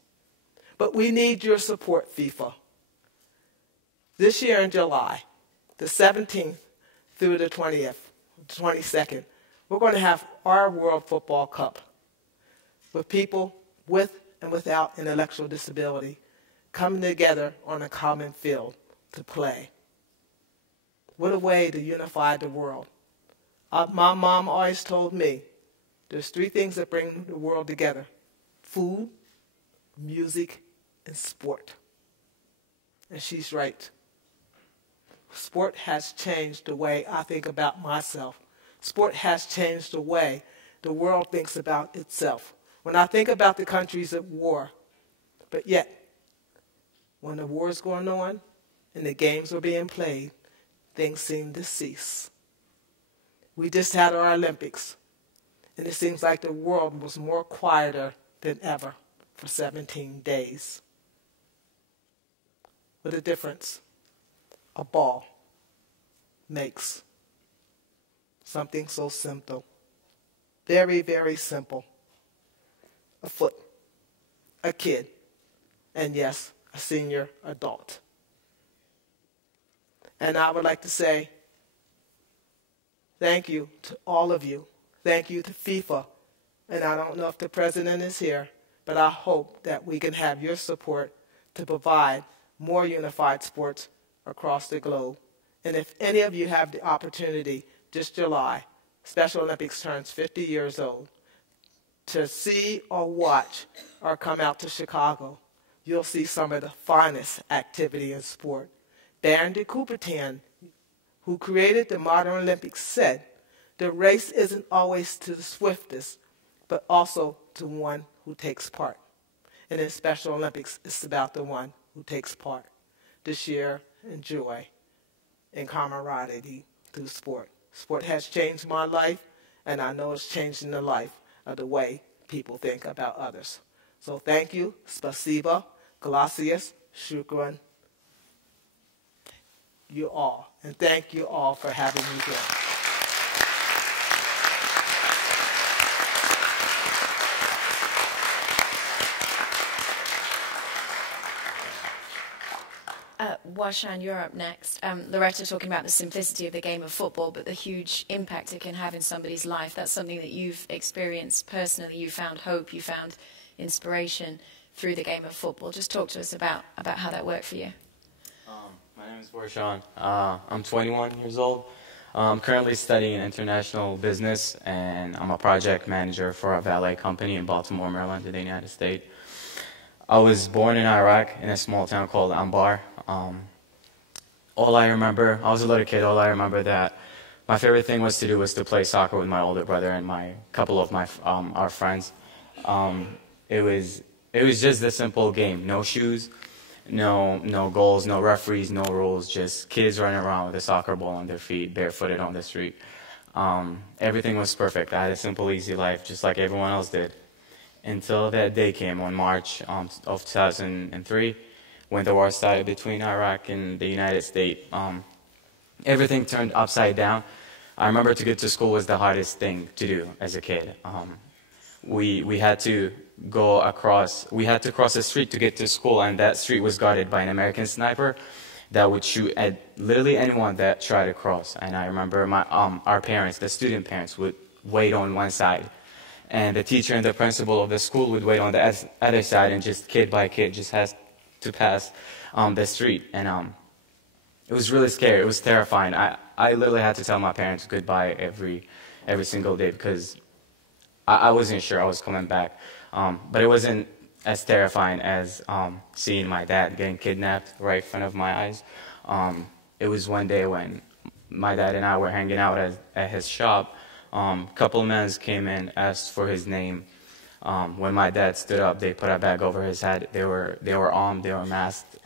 But we need your support, FIFA. This year in July, the 17th through the 22nd, we're going to have our World Football Cup with people with and without intellectual disability coming together on a common field to play. What a way to unify the world. My mom always told me there's 3 things that bring the world together: food, music, and sport. And she's right. Sport has changed the way I think about myself. Sport has changed the way the world thinks about itself. When I think about the countries at war, but yet, when the war is going on and the games are being played, things seem to cease. We just had our Olympics, and it seems like the world was more quieter than ever for 17 days. What a difference a ball makes. Something so simple. Very, very simple. A foot, a kid, and yes, a senior adult. And I would like to say thank you to all of you. Thank you to FIFA. And I don't know if the president is here, but I hope that we can have your support to provide more unified sports across the globe. And if any of you have the opportunity, this July, Special Olympics turns 50 years old, to see or watch or come out to Chicago, you'll see some of the finest activity in sport. Baron de Coubertin, who created the modern Olympics, said, the race isn't always to the swiftest, but also to one who takes part. And in Special Olympics, it's about the one who takes part. To share and joy and camaraderie through sport. Sport has changed my life, and I know it's changing the life of the way people think about others. So thank you, spasiba, gracias, shukran, you all. And thank you all for having me here. Washan, you're up next. Loretta talking about the simplicity of the game of football, but the huge impact it can have in somebody's life. That's something that you've experienced personally. You found hope, you found inspiration through the game of football. Just talk to us about how that worked for you. My name is Washan. I'm 21 years old. I'm currently studying international business, and I'm a project manager for a valet company in Baltimore, Maryland, in the United States. I was born in Iraq in a small town called Anbar. All I remember, I was a little kid, all I remember that my favorite thing was to play soccer with my older brother and my couple of our friends. It was just a simple game. No shoes, no goals, no referees, no rules, just kids running around with a soccer ball on their feet, barefooted on the street. Everything was perfect. I had a simple, easy life, just like everyone else did. Until that day came on March of 2003, when the war started between Iraq and the United States. Everything turned upside down. I remember to get to school was the hardest thing to do as a kid. We had to cross a street to get to school, and that street was guarded by an American sniper that would shoot at literally anyone that tried to cross. And I remember our parents, the student parents, would wait on one side, and the teacher and the principal of the school would wait on the other side, and just kid by kid just has to pass the street. And it was really scary. It was terrifying. I literally had to tell my parents goodbye every single day because I wasn't sure I was coming back. But it wasn't as terrifying as seeing my dad getting kidnapped right in front of my eyes. It was one day when my dad and I were hanging out at his shop. Couple men came in, asked for his name. When my dad stood up, they put a bag over his head. They were armed, they were masked.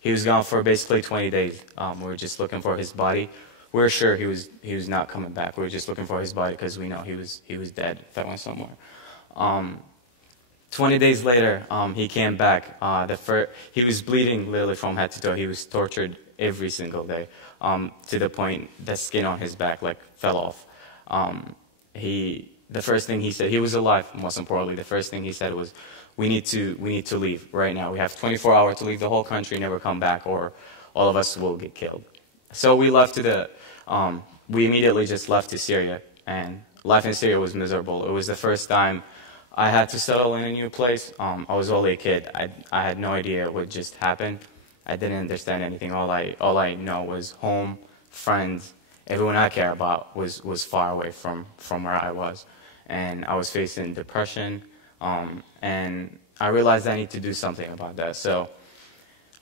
He was gone for basically 20 days. We were just looking for his body. we're sure he was not coming back. We were just looking for his body because we know he was dead. That went somewhere. 20 days later, he came back. He was bleeding literally from head to toe. He was tortured every single day, to the point the skin on his back like fell off. The first thing he said, he was alive, most importantly, the first thing he said was, we need to leave right now. We have 24 hours to leave the whole country, never come back, or all of us will get killed. So we left we immediately just left to Syria, and life in Syria was miserable. It was the first time I had to settle in a new place. I was only a kid. I had no idea what just happened. I didn't understand anything. All I know was home, friends, everyone I care about was far away from where I was. And I was facing depression, and I realized I need to do something about that. So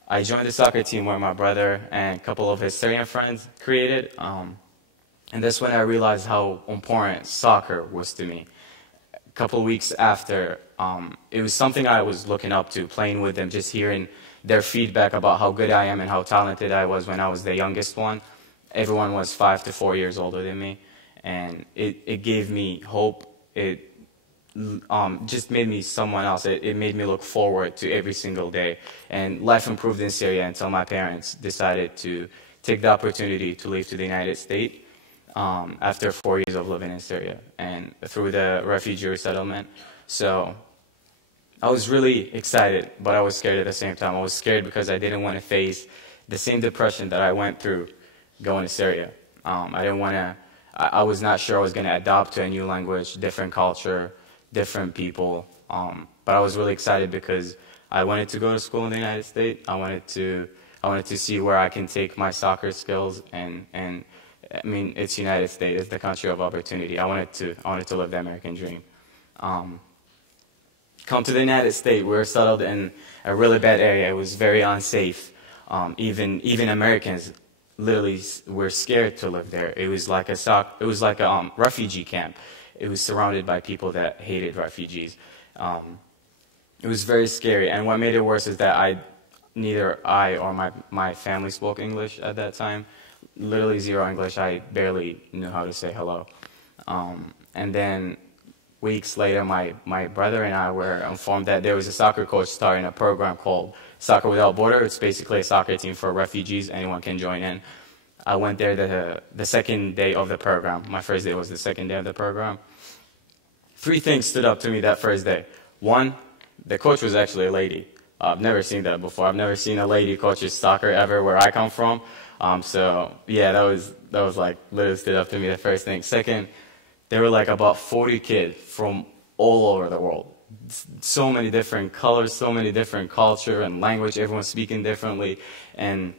I joined the soccer team where my brother and a couple of his Syrian friends created, and that's when I realized how important soccer was to me. A couple of weeks after, it was something I was looking up to, playing with them, just hearing their feedback about how good I am and how talented I was when I was the youngest one. Everyone was 5 to 4 years older than me, and it gave me hope. It just made me someone else. It made me look forward to every single day. And life improved in Syria until my parents decided to take the opportunity to leave to the United States after 4 years of living in Syria and through the refugee resettlement. So I was really excited, but I was scared at the same time. I was scared because I didn't want to face the same depression that I went through going to Syria. I was not sure I was going to adapt to a new language, different culture, different people. But I was really excited because I wanted to go to school in the United States. I wanted to see where I can take my soccer skills, and I mean, it's United States, it's the country of opportunity. I wanted to live the American dream. Come to the United States, we were settled in a really bad area. It was very unsafe. Even Americans literally were scared to live there. It was like a refugee camp. It was surrounded by people that hated refugees. It was very scary, and what made it worse is that neither I or my family spoke English at that time. Literally zero English. I barely knew how to say hello. And then weeks later, my brother and I were informed that there was a soccer coach starting a program called Soccer Without Borders. It's basically a soccer team for refugees. Anyone can join in. I went there the second day of the program. My first day was the second day of the program. 3 things stood up to me that first day. One, the coach was actually a lady. I've never seen that before. I've never seen a lady coaches soccer ever where I come from. So yeah, that was like literally stood up to me the first thing. Second, there were like about 40 kids from all over the world. So many different colors, so many different culture and language, everyone speaking differently. And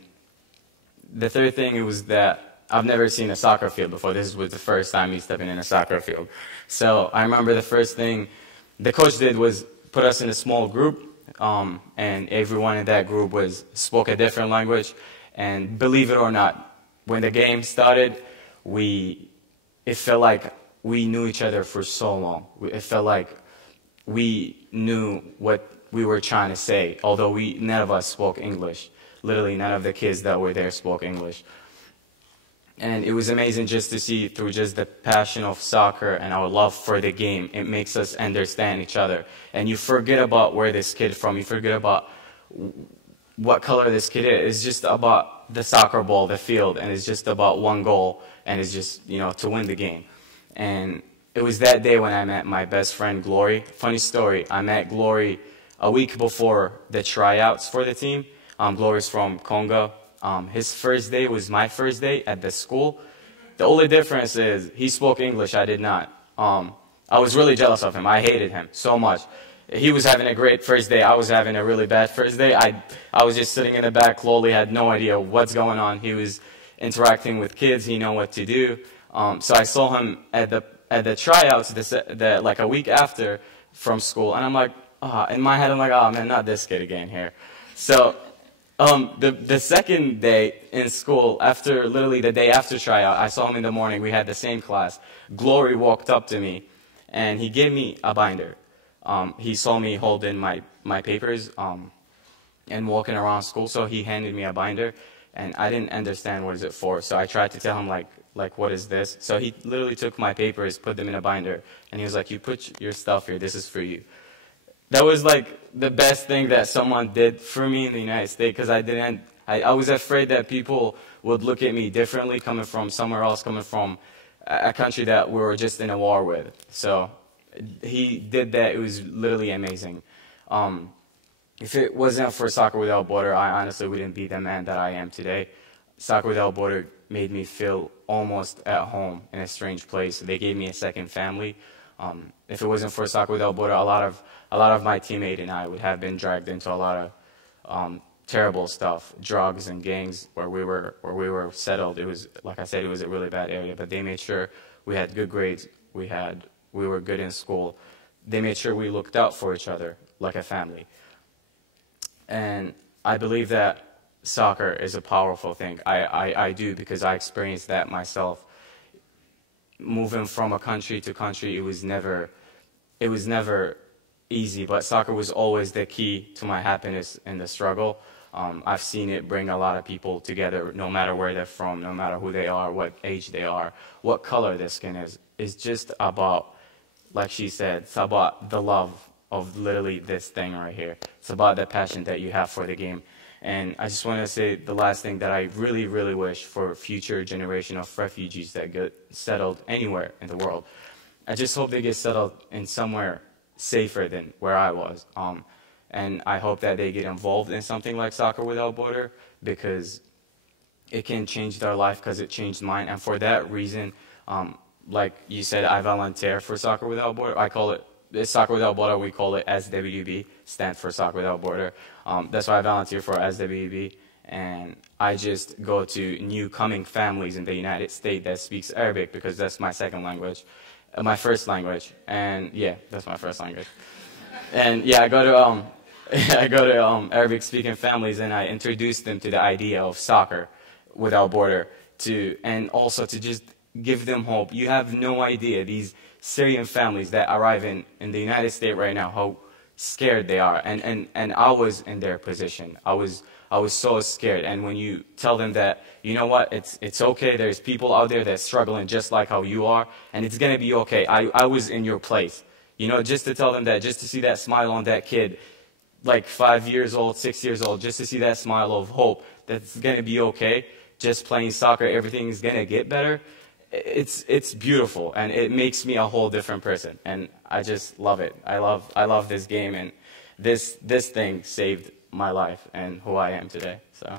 the third thing was that I've never seen a soccer field before. This was the first time me stepping in a soccer field. So I remember the first thing the coach did was put us in a small group, and everyone in that group spoke a different language. And believe it or not, when the game started, it felt like we knew each other for so long. It felt like we knew what we were trying to say, although none of us spoke English. Literally, none of the kids that were there spoke English. And it was amazing just to see through just the passion of soccer and our love for the game. It makes us understand each other. And you forget about where this kid from. You forget about what color this kid is. It's just about the soccer ball, the field, and it's just about one goal, and it's just, to win the game. And it was that day when I met my best friend, Glory. Funny story, I met Glory a week before the tryouts for the team. Glory's from Congo. His first day was my first day at the school. The only difference is he spoke English, I did not. I was really jealous of him. I hated him so much. He was having a great first day. I was having a really bad first day. I was just sitting in the back, slowly, had no idea what's going on. He was interacting with kids. He knew what to do. So I saw him at the tryouts like a week after from school. And I'm like, in my head, I'm like, oh, man, not this kid again here. So the second day in school, literally the day after tryout, I saw him in the morning. We had the same class. Glory walked up to me, and he gave me a binder. He saw me holding my papers and walking around school, so he handed me a binder. and I didn't understand what is it for. So I tried to tell him like what is this? So he literally took my papers, put them in a binder, and he was like, you put your stuff here, this is for you. That was like the best thing that someone did for me in the United States, because I was afraid that people would look at me differently coming from somewhere else, coming from a country that we were just in a war with. So he did that. It was literally amazing. If it wasn't for Soccer Without Border, I honestly wouldn't be the man that I am today. Soccer Without Border made me feel almost at home in a strange place. They gave me a second family. If it wasn't for Soccer Without Border, a lot of my teammate and I would have been dragged into a lot of terrible stuff, drugs and gangs where we were settled. It was, like I said, it was a really bad area, but they made sure we had good grades. We were good in school. They made sure we looked out for each other like a family. And I believe that soccer is a powerful thing. I do, because I experienced that myself. Moving from a country to country, it was never easy, but soccer was always the key to my happiness in the struggle. I've seen it bring a lot of people together, no matter where they're from, no matter who they are, what age they are, what color their skin is. It's just about, like she said, it's about the love of literally this thing right here. It's about the passion that you have for the game. And I just want to say the last thing, that I really, really wish for future generation of refugees that get settled anywhere in the world. I just hope they get settled in somewhere safer than where I was. And I hope that they get involved in something like Soccer Without Border, because it can change their life, because it changed mine. And for that reason, like you said, I volunteer for Soccer Without Border. I call it Soccer Without Border. We call it SWB, stands for Soccer Without Border. That's why I volunteer for SWB. And I just go to new coming families in the United States that speaks Arabic, because that's my second language, my first language. And yeah, that's my first language. And yeah, I go to Arabic-speaking families, and I introduce them to the idea of Soccer Without Border, and also to just give them hope. You have no idea, these Syrian families that arrive in the United States right now, how scared they are. And I was in their position. I was so scared. And when you tell them that, you know what, it's okay, there's people out there that's struggling just like how you are, and it's going to be okay. I was in your place. You know, just to tell them that, just to see that smile on that kid, like 5 years old, 6 years old, just to see that smile of hope, that it's going to be okay, just playing soccer, everything's going to get better. It's beautiful, and it makes me a whole different person, and I just love it. I love this game, and this thing saved my life and who I am today. So.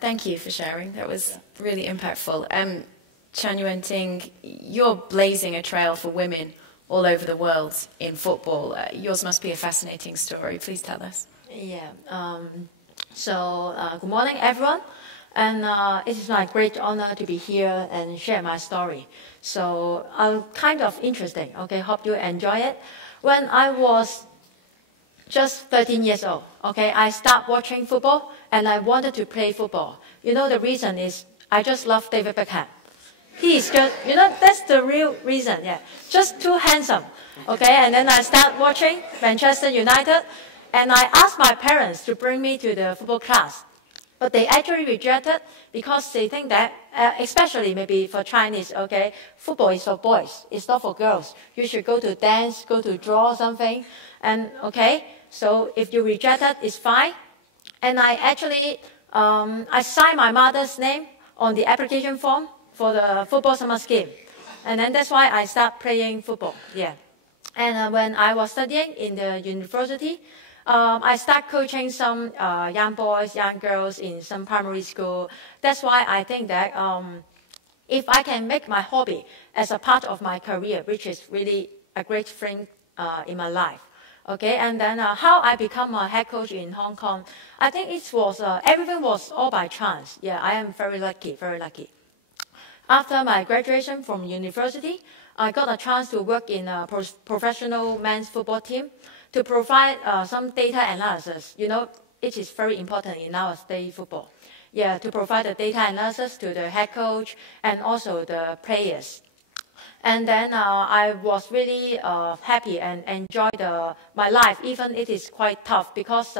Thank you for sharing. That was really impactful. Chan Yuan Ting, you're blazing a trail for women all over the world in football. Yours must be a fascinating story. Please tell us. Yeah. Good morning, everyone. And it is my great honor to be here and share my story. So kind of interesting. Okay, hope you enjoy it. When I was just 13 years old, okay, I started watching football, and I wanted to play football. You know, the reason is I just love David Beckham. He's just, you know, that's the real reason, yeah. Just too handsome, okay? And then I started watching Manchester United, and I asked my parents to bring me to the football class. But they actually rejected, because they think that, especially maybe for Chinese, okay, football is for boys, it's not for girls. You should go to dance, go to draw something, and okay, so if you reject it, it's fine. And I actually, I signed my mother's name on the application form for the football summer scheme. And then that's why I started playing football, yeah. And when I was studying in the university, I started coaching some young boys, young girls in some primary school. That's why I think that if I can make my hobby as a part of my career, which is really a great thing in my life. Okay, and then how I become a head coach in Hong Kong, I think it was, everything was all by chance. Yeah, I am very lucky, very lucky. After my graduation from university, I got a chance to work in a professional men's football team to provide some data analysis. You know, it is very important in our state football. Yeah, to provide the data analysis to the head coach and also the players. And then I was really happy and enjoyed my life, even it is quite tough because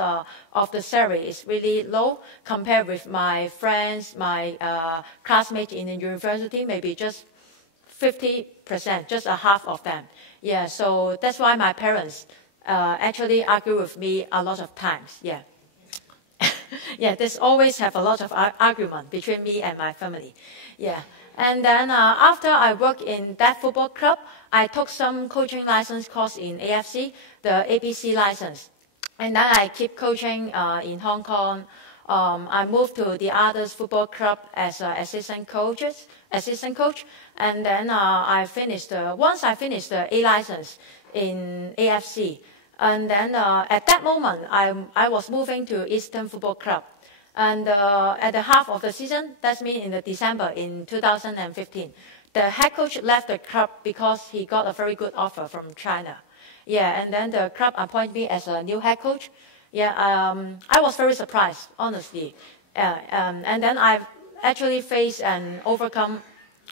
of the salary is really low compared with my friends, my classmates in the university, maybe just 50%, just a half of them. Yeah, so that's why my parents actually argue with me a lot of times. Yeah. Yeah, there's always have a lot of argument between me and my family. Yeah. And then after I worked in that football club, I took some coaching license course in AFC, the ABC license. And then I keep coaching in Hong Kong. I moved to the others football club as an assistant coach. And then I finished, once I finished the A license in AFC. And then at that moment, I was moving to Eastern Football Club. And at the half of the season, that's mean in the December in 2015, the head coach left the club because he got a very good offer from China. Yeah, and then the club appointed me as a new head coach. Yeah, I was very surprised, honestly. And then I've actually faced and overcome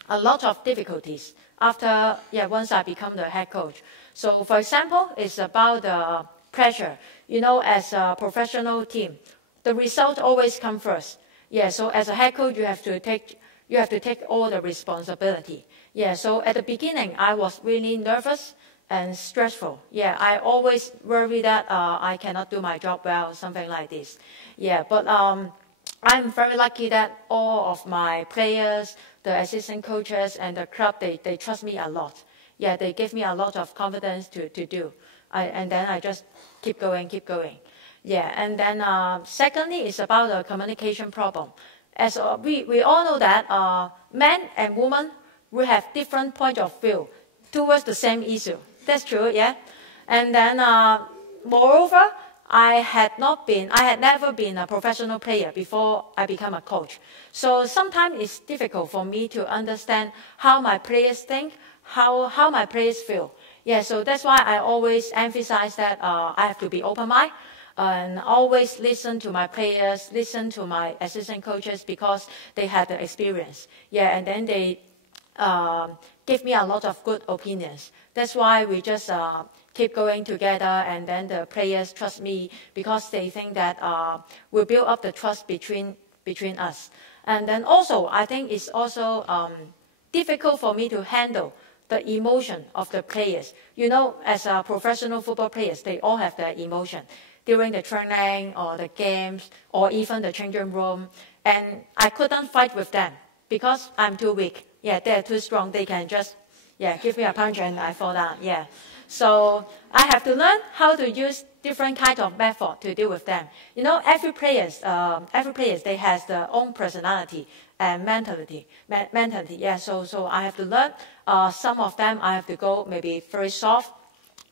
a lot of difficulties after, once I become the head coach. So, for example, it's about the pressure. You know, as a professional team, the result always comes first. Yeah, so as a head coach, you have to take all the responsibility. Yeah, so at the beginning, I was really nervous and stressful. Yeah, I always worry that I cannot do my job well, something like this. Yeah, but I'm very lucky that all of my players, the assistant coaches, and the club, they trust me a lot. Yeah, they give me a lot of confidence to do. And then I just keep going. Yeah, and then secondly, it's about the communication problem. As we all know that men and women will have different point of view towards the same issue. That's true, yeah. And then moreover, I had never been a professional player before I become a coach. So sometimes it's difficult for me to understand how my players think, how my players feel. Yeah, so that's why I always emphasize that I have to be open-minded and always listen to my players, listen to my assistant coaches because they had the experience. Yeah, and then they give me a lot of good opinions. That's why we just keep going together, and then the players trust me because they think that we'll build up the trust between us. And then also, I think it's also difficult for me to handle the emotion of the players. You know, as a professional football players, they all have their emotion during the training or the games or even the changing room. And I couldn't fight with them because I'm too weak. Yeah, they're too strong. They can just, give me a punch and I fall down. Yeah. So I have to learn how to use different kind of method to deal with them. You know, every players, they has their own personality and mentality. Yeah. So I have to learn. Some of them I have to go maybe very soft,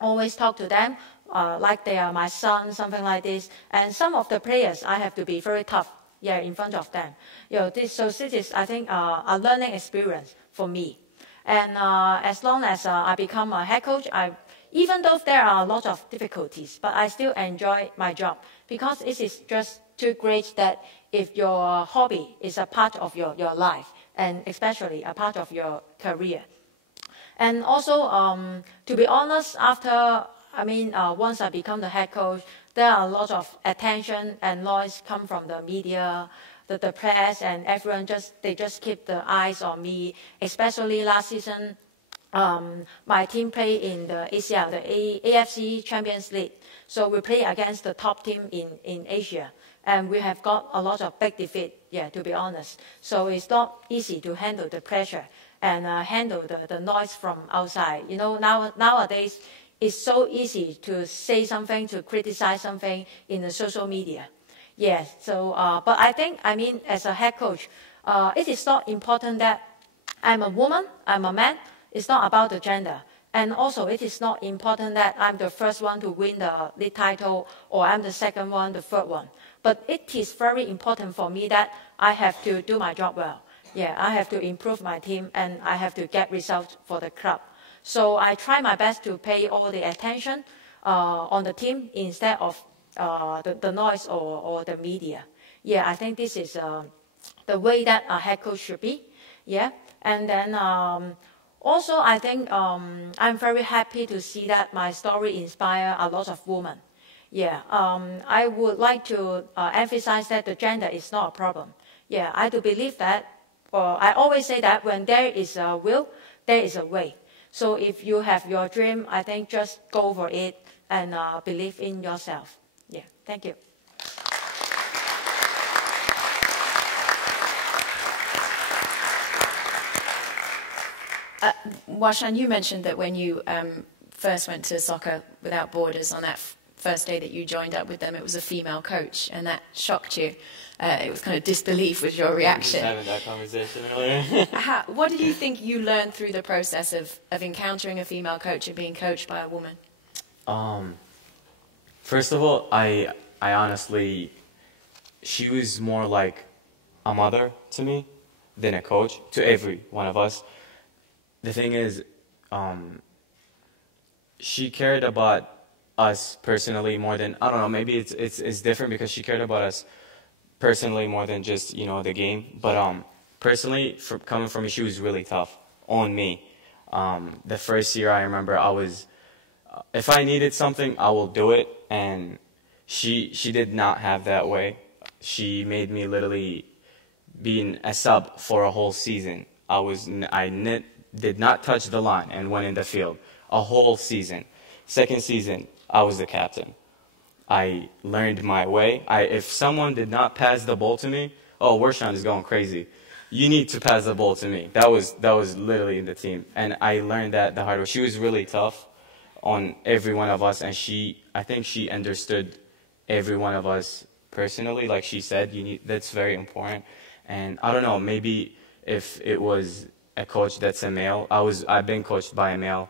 always talk to them like they are my son, something like this. And some of the players I have to be very tough. Yeah, in front of them. This is, I think, a learning experience for me. And as long as I become a head coach, even though there are a lot of difficulties, but I still enjoy my job because it is just too great that if your hobby is a part of your life, and especially a part of your career. And also, to be honest, once I become the head coach, there are a lot of attention and noise come from the media, the press, and everyone they just keep the eyes on me. Especially last season, my team played in the ACL, the AFC Champions League. So we play against the top team in Asia. And we have got a lot of big defeat, to be honest. So it's not easy to handle the pressure and handle the noise from outside. You know, nowadays, it's so easy to say something, to criticize something in the social media. Yes, so, but I think, as a head coach, it is not important that I'm a woman, I'm a man. It's not about the gender. And also, it is not important that I'm the first one to win the league title or I'm the second one, the third one. But it is very important for me that I have to do my job well. Yeah, I have to improve my team and I have to get results for the club. So I try my best to pay all the attention on the team instead of the noise or the media. Yeah, I think this is the way that a head coach should be. Yeah, and then Also, I think I'm very happy to see that my story inspires a lot of women. Yeah, I would like to emphasize that the gender is not a problem. Yeah, I do believe that, or I always say that when there is a will, there is a way. So if you have your dream, I think just go for it and believe in yourself. Yeah, thank you. Washan, you mentioned that when you first went to Soccer Without Borders on that first day that you joined up with them, it was a female coach, and that shocked you. It was kind of disbelief was your reaction. We were just having that conversation earlier. What do you think you learned through the process of encountering a female coach and being coached by a woman? First of all, I honestly, she was more like a mother to me than a coach, to every one of us. The thing is, she cared about us personally more than, I don't know, maybe it's different because she cared about us personally more than just, you know, the game. But personally, coming from me, she was really tough on me. The first year, I remember I was, if I needed something, I will do it. And she did not have that way. She made me literally being a sub for a whole season. I did not touch the line and went in the field a whole season. Second season, I was the captain. I learned my way. If someone did not pass the ball to me, oh, Warshan is going crazy. You need to pass the ball to me. That was literally in the team. And I learned that the hard way. She was really tough on every one of us, and I think she understood every one of us personally. Like she said, that's very important. And I don't know, maybe if it was a coach that's a male, I've been coached by a male,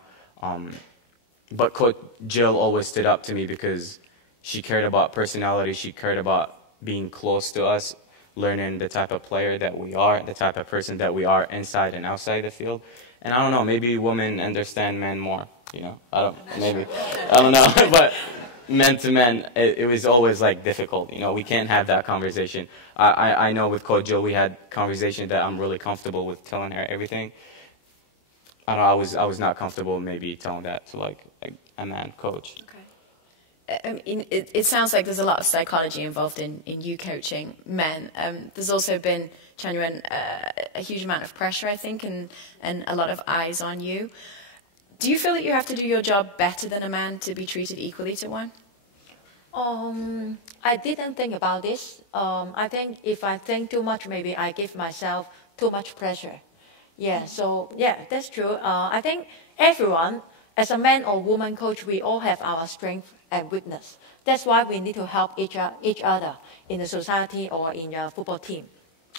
but Coach Jill always stood up to me because she cared about personality. She cared about being close to us, learning the type of player that we are, the type of person that we are inside and outside the field. And I don't know, maybe women understand men more, you know. I don't know, but men to men, it was always like difficult, you know. We can't have that conversation. I know with Coach Jill we had conversation that I'm really comfortable with telling her everything. I don't know, I was not comfortable maybe telling that to like a man coach. Okay. It sounds like there's a lot of psychology involved in you coaching men. There's also been, Changyuan, a huge amount of pressure, I think, and a lot of eyes on you. Do you feel that you have to do your job better than a man to be treated equally to one? I didn't think about this. I think if I think too much, maybe I give myself too much pressure. Yeah, so yeah, that's true. I think everyone, as a man or woman coach, we all have our strength and weakness. That's why we need to help each other in the society or in your football team.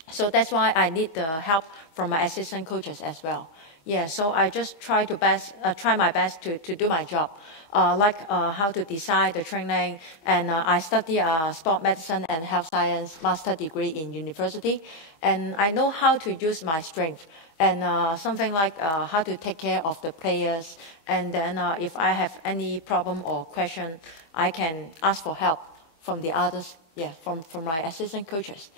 So that's why I need the help from my assistant coaches as well. Yeah, so I just try my best to do my job, like how to design the training, and I study sport medicine and health science master degree in university, and I know how to use my strength, and something like how to take care of the players, and then if I have any problem or question, I can ask for help from the others, yeah, from my assistant coaches.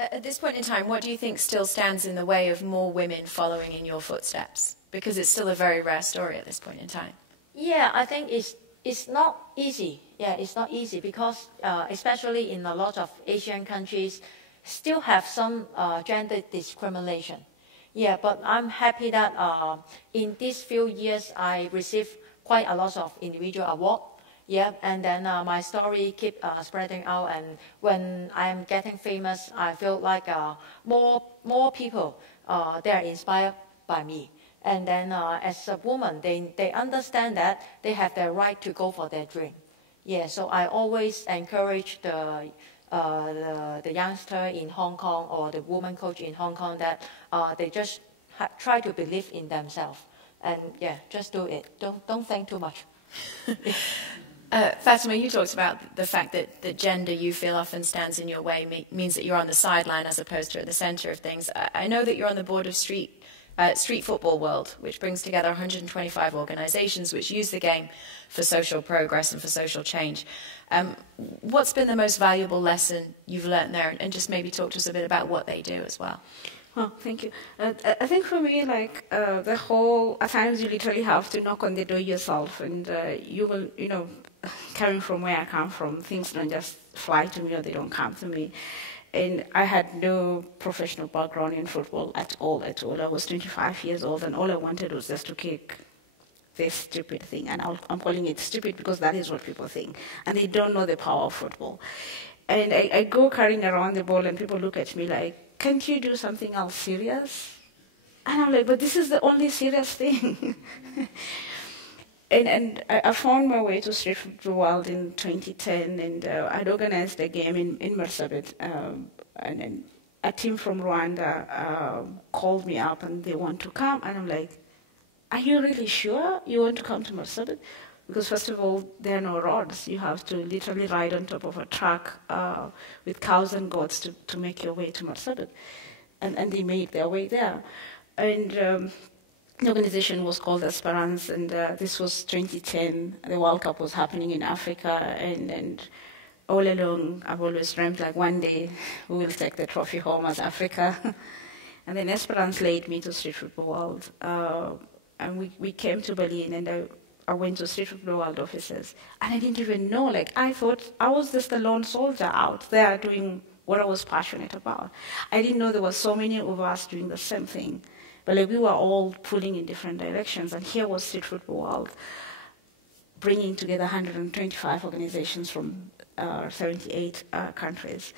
At this point in time, what do you think still stands in the way of more women following in your footsteps? Because it's still a very rare story at this point in time. Yeah, I think it's not easy. Yeah, it's not easy because especially in a lot of Asian countries, still have some gender discrimination. Yeah, but I'm happy that in these few years I received quite a lot of individual awards. Yeah, and then my story keep spreading out, and when I'm getting famous, I feel like more people they are inspired by me. And then as a woman, they understand that they have the right to go for their dream. Yeah, so I always encourage the youngster in Hong Kong or the woman coach in Hong Kong that they just try to believe in themselves, and yeah, just do it. Don't think too much. Fatima, you talked about the fact that gender, you feel, often stands in your way, means that you're on the sideline as opposed to at the centre of things. I know that you're on the board of Street Football World, which brings together 125 organisations which use the game for social progress and for social change. What's been the most valuable lesson you've learnt there? And just maybe talk to us a bit about what they do as well. Oh, thank you. I think for me, like, the whole, at times you literally have to knock on the door yourself, and you will, you know, coming from where I come from, things don't just fly to me or they don't come to me. And I had no professional background in football at all. I was 25 years old, and all I wanted was just to kick this stupid thing. And I'm calling it stupid because that is what people think. And they don't know the power of football. And I go carrying around the ball, and people look at me like, can't you do something else serious? And I'm like, but this is the only serious thing. And I found my way to Street Football World in 2010, and I'd organized a game in Marsabit, and a team from Rwanda called me up, and they want to come, and I'm like, are you really sure you want to come to Marsabit? Because first of all, there are no roads. You have to literally ride on top of a truck with cows and goats to make your way to Marsabit. And they made their way there. And the organization was called Esperance, and this was 2010. The World Cup was happening in Africa, and all along, I've always dreamt like one day we will take the trophy home as Africa. And then Esperance led me to Street Football World. And we came to Berlin, and I went to Street Football World offices, and I didn't even know. Like, I thought I was just a lone soldier out there doing what I was passionate about. I didn't know there were so many of us doing the same thing. But like, we were all pulling in different directions, and here was Street Football World bringing together 125 organizations from 78 countries.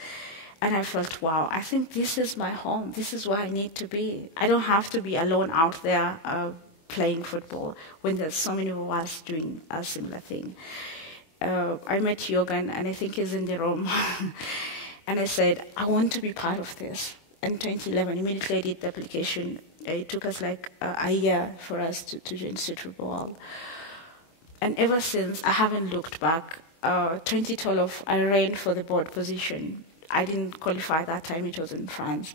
And I felt, wow, I think this is my home. This is where I need to be. I don't have to be alone out there playing football when there's so many of us doing a similar thing. I met Yogan, and I think he's in the room. And I said, I want to be part of this. In 2011, immediately I did the application. It took us like a year for us to join Street Football World. And ever since, I haven't looked back. 2012, I ran for the board position. I didn't qualify that time, it was in France.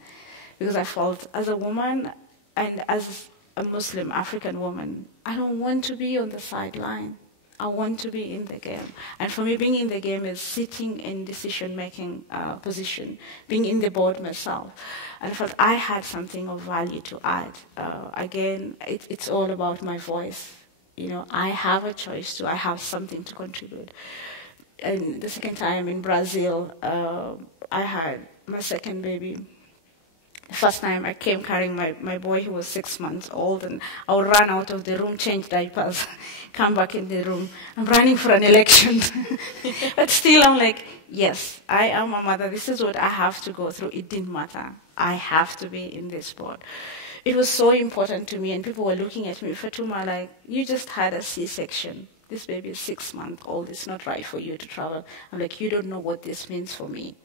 Because I felt, as a woman and as a Muslim African woman, I don't want to be on the sideline. I want to be in the game. And for me, being in the game is sitting in decision-making position, being in the board myself. And I felt I had something of value to add. Again, it's all about my voice. You know, I have a choice to, I have something to contribute. And the second time in Brazil, I had my second baby. The first time I came carrying my boy, he was 6 months old, and I would run out of the room, change diapers, come back in the room. I'm running for an election. But still, I'm like, yes, I am a mother. This is what I have to go through. It didn't matter. I have to be in this board. It was so important to me, and people were looking at me, Fatuma, like, you just had a C-section. This baby is 6 months old. It's not right for you to travel. I'm like, you don't know what this means for me.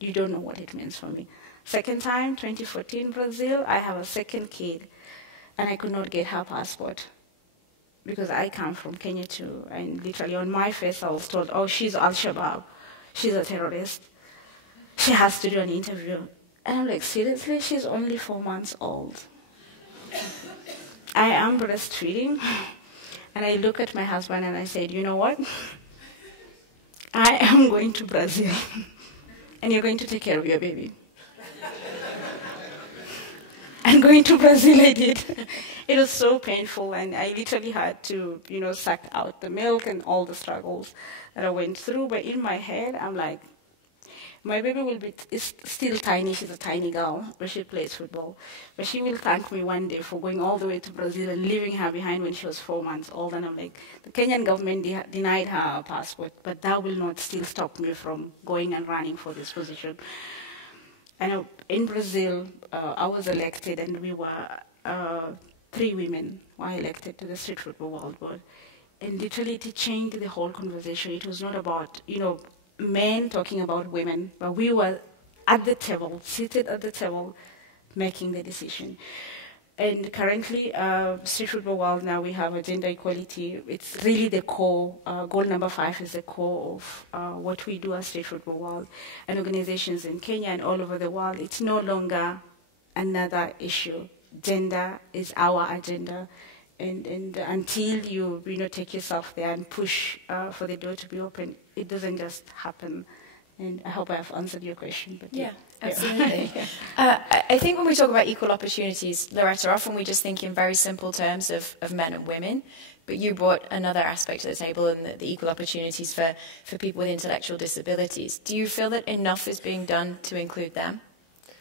You don't know what it means for me. Second time, 2014, Brazil, I have a second kid, and I could not get her passport because I come from Kenya too. And literally on my face, I was told, oh, she's Al-Shabaab. She's a terrorist. She has to do an interview. And I'm like, seriously? She's only 4 months old. I am breastfeeding. And I look at my husband and I said, you know what? I am going to Brazil. And you're going to take care of your baby. And going to Brazil, I did. It was so painful, and I literally had to, you know, suck out the milk and all the struggles that I went through. But in my head, I'm like, my baby is still tiny. She's a tiny girl, but she plays football. But she will thank me one day for going all the way to Brazil and leaving her behind when she was 4 months old. And I'm like, the Kenyan government denied her a passport, but that will not still stop me from going and running for this position. And in Brazil, I was elected, and we were 3 women were elected to the Street Football World Board. And literally, it changed the whole conversation. It was not about, you know, men talking about women, but we were at the table, seated at the table, making the decision. And currently, Street Football World, now we have a gender equality. It's really the core. Goal number 5 is the core of what we do as Street Football World. And organizations in Kenya and all over the world, it's no longer another issue. Gender is our agenda. And until you take yourself there and push for the door to be open, it doesn't just happen. And I hope I have answered your question. But yeah, absolutely. I think when we talk about equal opportunities, Loretta, often we just think in very simple terms of men and women, but you brought another aspect to the table, and the equal opportunities for people with intellectual disabilities. Do you feel that enough is being done to include them?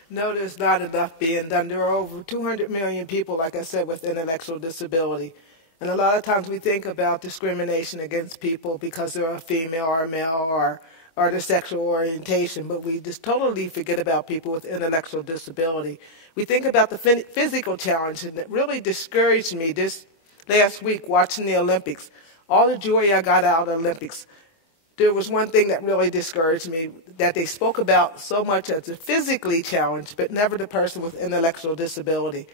No, there's not enough being done. There are over 200 million people, like I said, with intellectual disability. And a lot of times we think about discrimination against people because they're a female or a male or their sexual orientation, but we just totally forget about people with intellectual disability. We think about the physical challenge, and it really discouraged me this last week watching the Olympics. All the joy I got out of the Olympics, there was one thing that really discouraged me, that they spoke about so much as a physically challenged, but never the person with intellectual disability.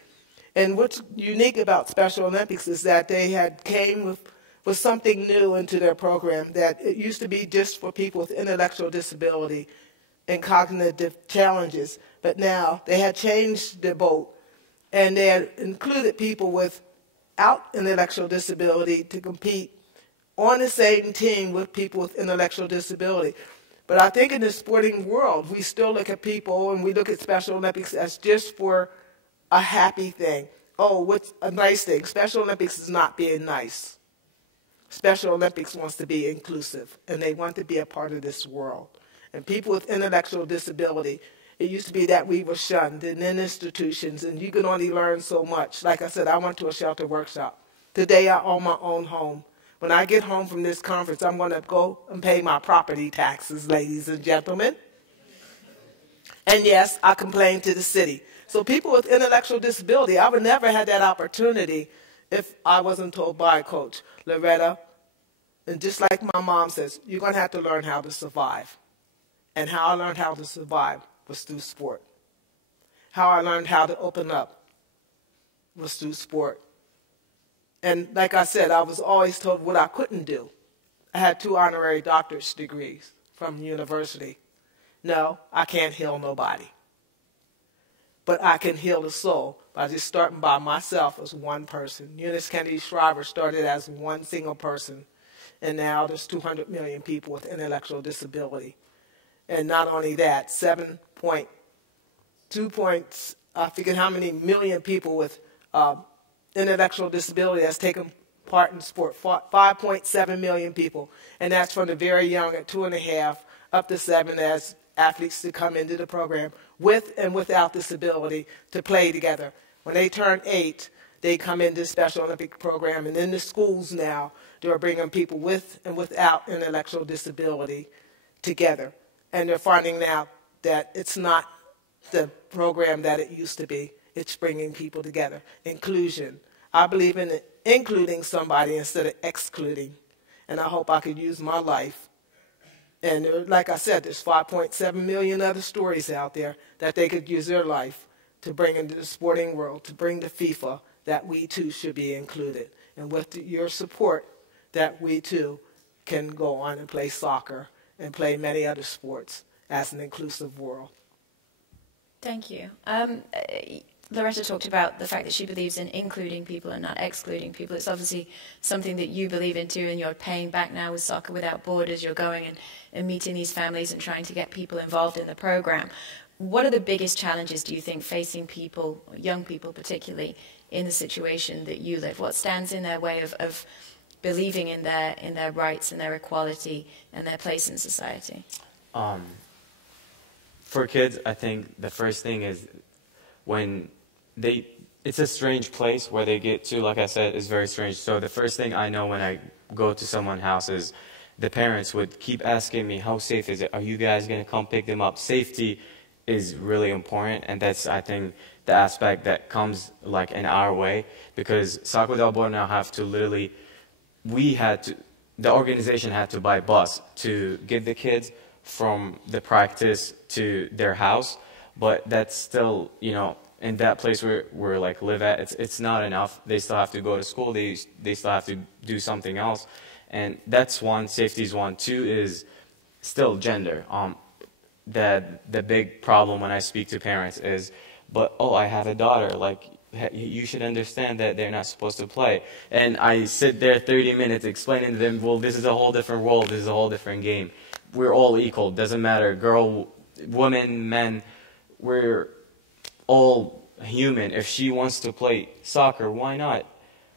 And what's unique about Special Olympics is that they had came with something new into their program, that it used to be just for people with intellectual disability and cognitive challenges, but now they had changed the boat, and they had included people without intellectual disability to compete on the same team with people with intellectual disability. But I think in the sporting world, we still look at people and we look at Special Olympics as just for a happy thing. Oh, what's a nice thing? Special Olympics is not being nice. Special Olympics wants to be inclusive, and they want to be a part of this world. And people with intellectual disability, it used to be that we were shunned and in institutions, and you can only learn so much. Like I said, I went to a shelter workshop. Today I own my own home. When I get home from this conference, I'm going to go and pay my property taxes, ladies and gentlemen. And yes, I complain to the city. So people with intellectual disability, I would never have that opportunity if I wasn't told by a coach, Loretta, and just like my mom says, you're going to have to learn how to survive. And how I learned how to survive was through sport. How I learned how to open up was through sport. And like I said, I was always told what I couldn't do. I had 2 honorary doctorate degrees from university. No, I can't heal nobody. But I can heal the soul by just starting by myself as one person. Eunice Kennedy Shriver started as one single person, and now there's 200 million people with intellectual disability. And not only that, I forget how many million people with intellectual disability has taken part in sport, 5.7 million people. And that's from the very young at 2.5 up to 7 as athletes to come into the program with and without disability to play together. When they turn 8, they come into the Special Olympic program, and in the schools now, they're bringing people with and without intellectual disability together. And they're finding out that it's not the program that it used to be. It's bringing people together. Inclusion. I believe in including somebody instead of excluding. And I hope I could use my life. And like I said, there's 5.7 million other stories out there that they could use their life to bring into the sporting world, to bring to FIFA, that we too should be included. And with your support, that we too can go on and play soccer and play many other sports as an inclusive world. Thank you. Loretta talked about the fact that she believes in including people and not excluding people. It's obviously something that you believe in too, and you're paying back now with Soccer Without Borders. You're going and meeting these families and trying to get people involved in the program. What are the biggest challenges, do you think, facing people, young people particularly, in the situation that you live? What stands in their way of believing in their rights and their equality and their place in society? For kids, I think the first thing is when it's a strange place where they get to, like I said, is very strange. So the first thing I know when I go to someone's house is the parents would keep asking me, how safe is it? Are you guys going to come pick them up? Safety is really important, and that's, I think, the aspect that comes like in our way, because Soccer Without Borders now have to literally, the organization had to buy bus to get the kids from the practice to their house, but that's still, you know, in that place where we're like live at, it's not enough. They still have to go to school. They still have to do something else, and that's one. Safety is one. 2 is still gender. The big problem when I speak to parents is, but oh, I have a daughter. Like, you should understand that they're not supposed to play. And I sit there 30 minutes explaining to them, well, this is a whole different world, this is a whole different game. We're all equal, doesn't matter, girl, women, men, we're all human. If she wants to play soccer, why not?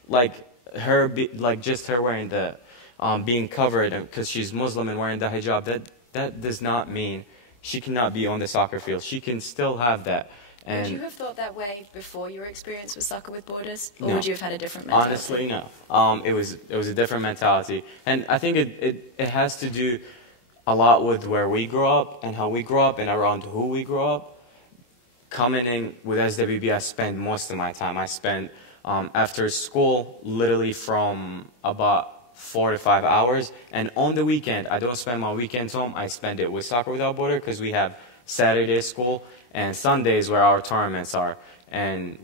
Like just her wearing the, being covered because she's Muslim and wearing the hijab, that does not mean she cannot be on the soccer field. She can still have that. And would you have thought that way before your experience with Soccer with Borders, or no. would you have had a different mentality? Honestly, no. It was a different mentality, and I think it has to do a lot with where we grew up and how we grew up and around who we grew up. Coming in with SWB, I spent most of my time. I spent after school literally from about 4 to 5 hours, and on the weekend, I don't spend my weekends home. I spend it with Soccer Without Borders because we have Saturday school and Sundays where our tournaments are. And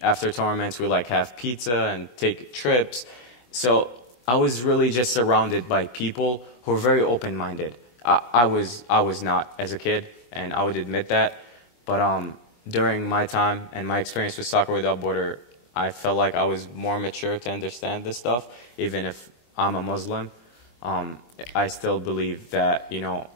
after tournaments, we like have pizza and take trips. So I was really just surrounded by people who are very open-minded. I was not as a kid, and I would admit that. But during my time and my experience with Soccer Without Borders, I felt like I was more mature to understand this stuff. Even if I'm a Muslim, I still believe that, you know,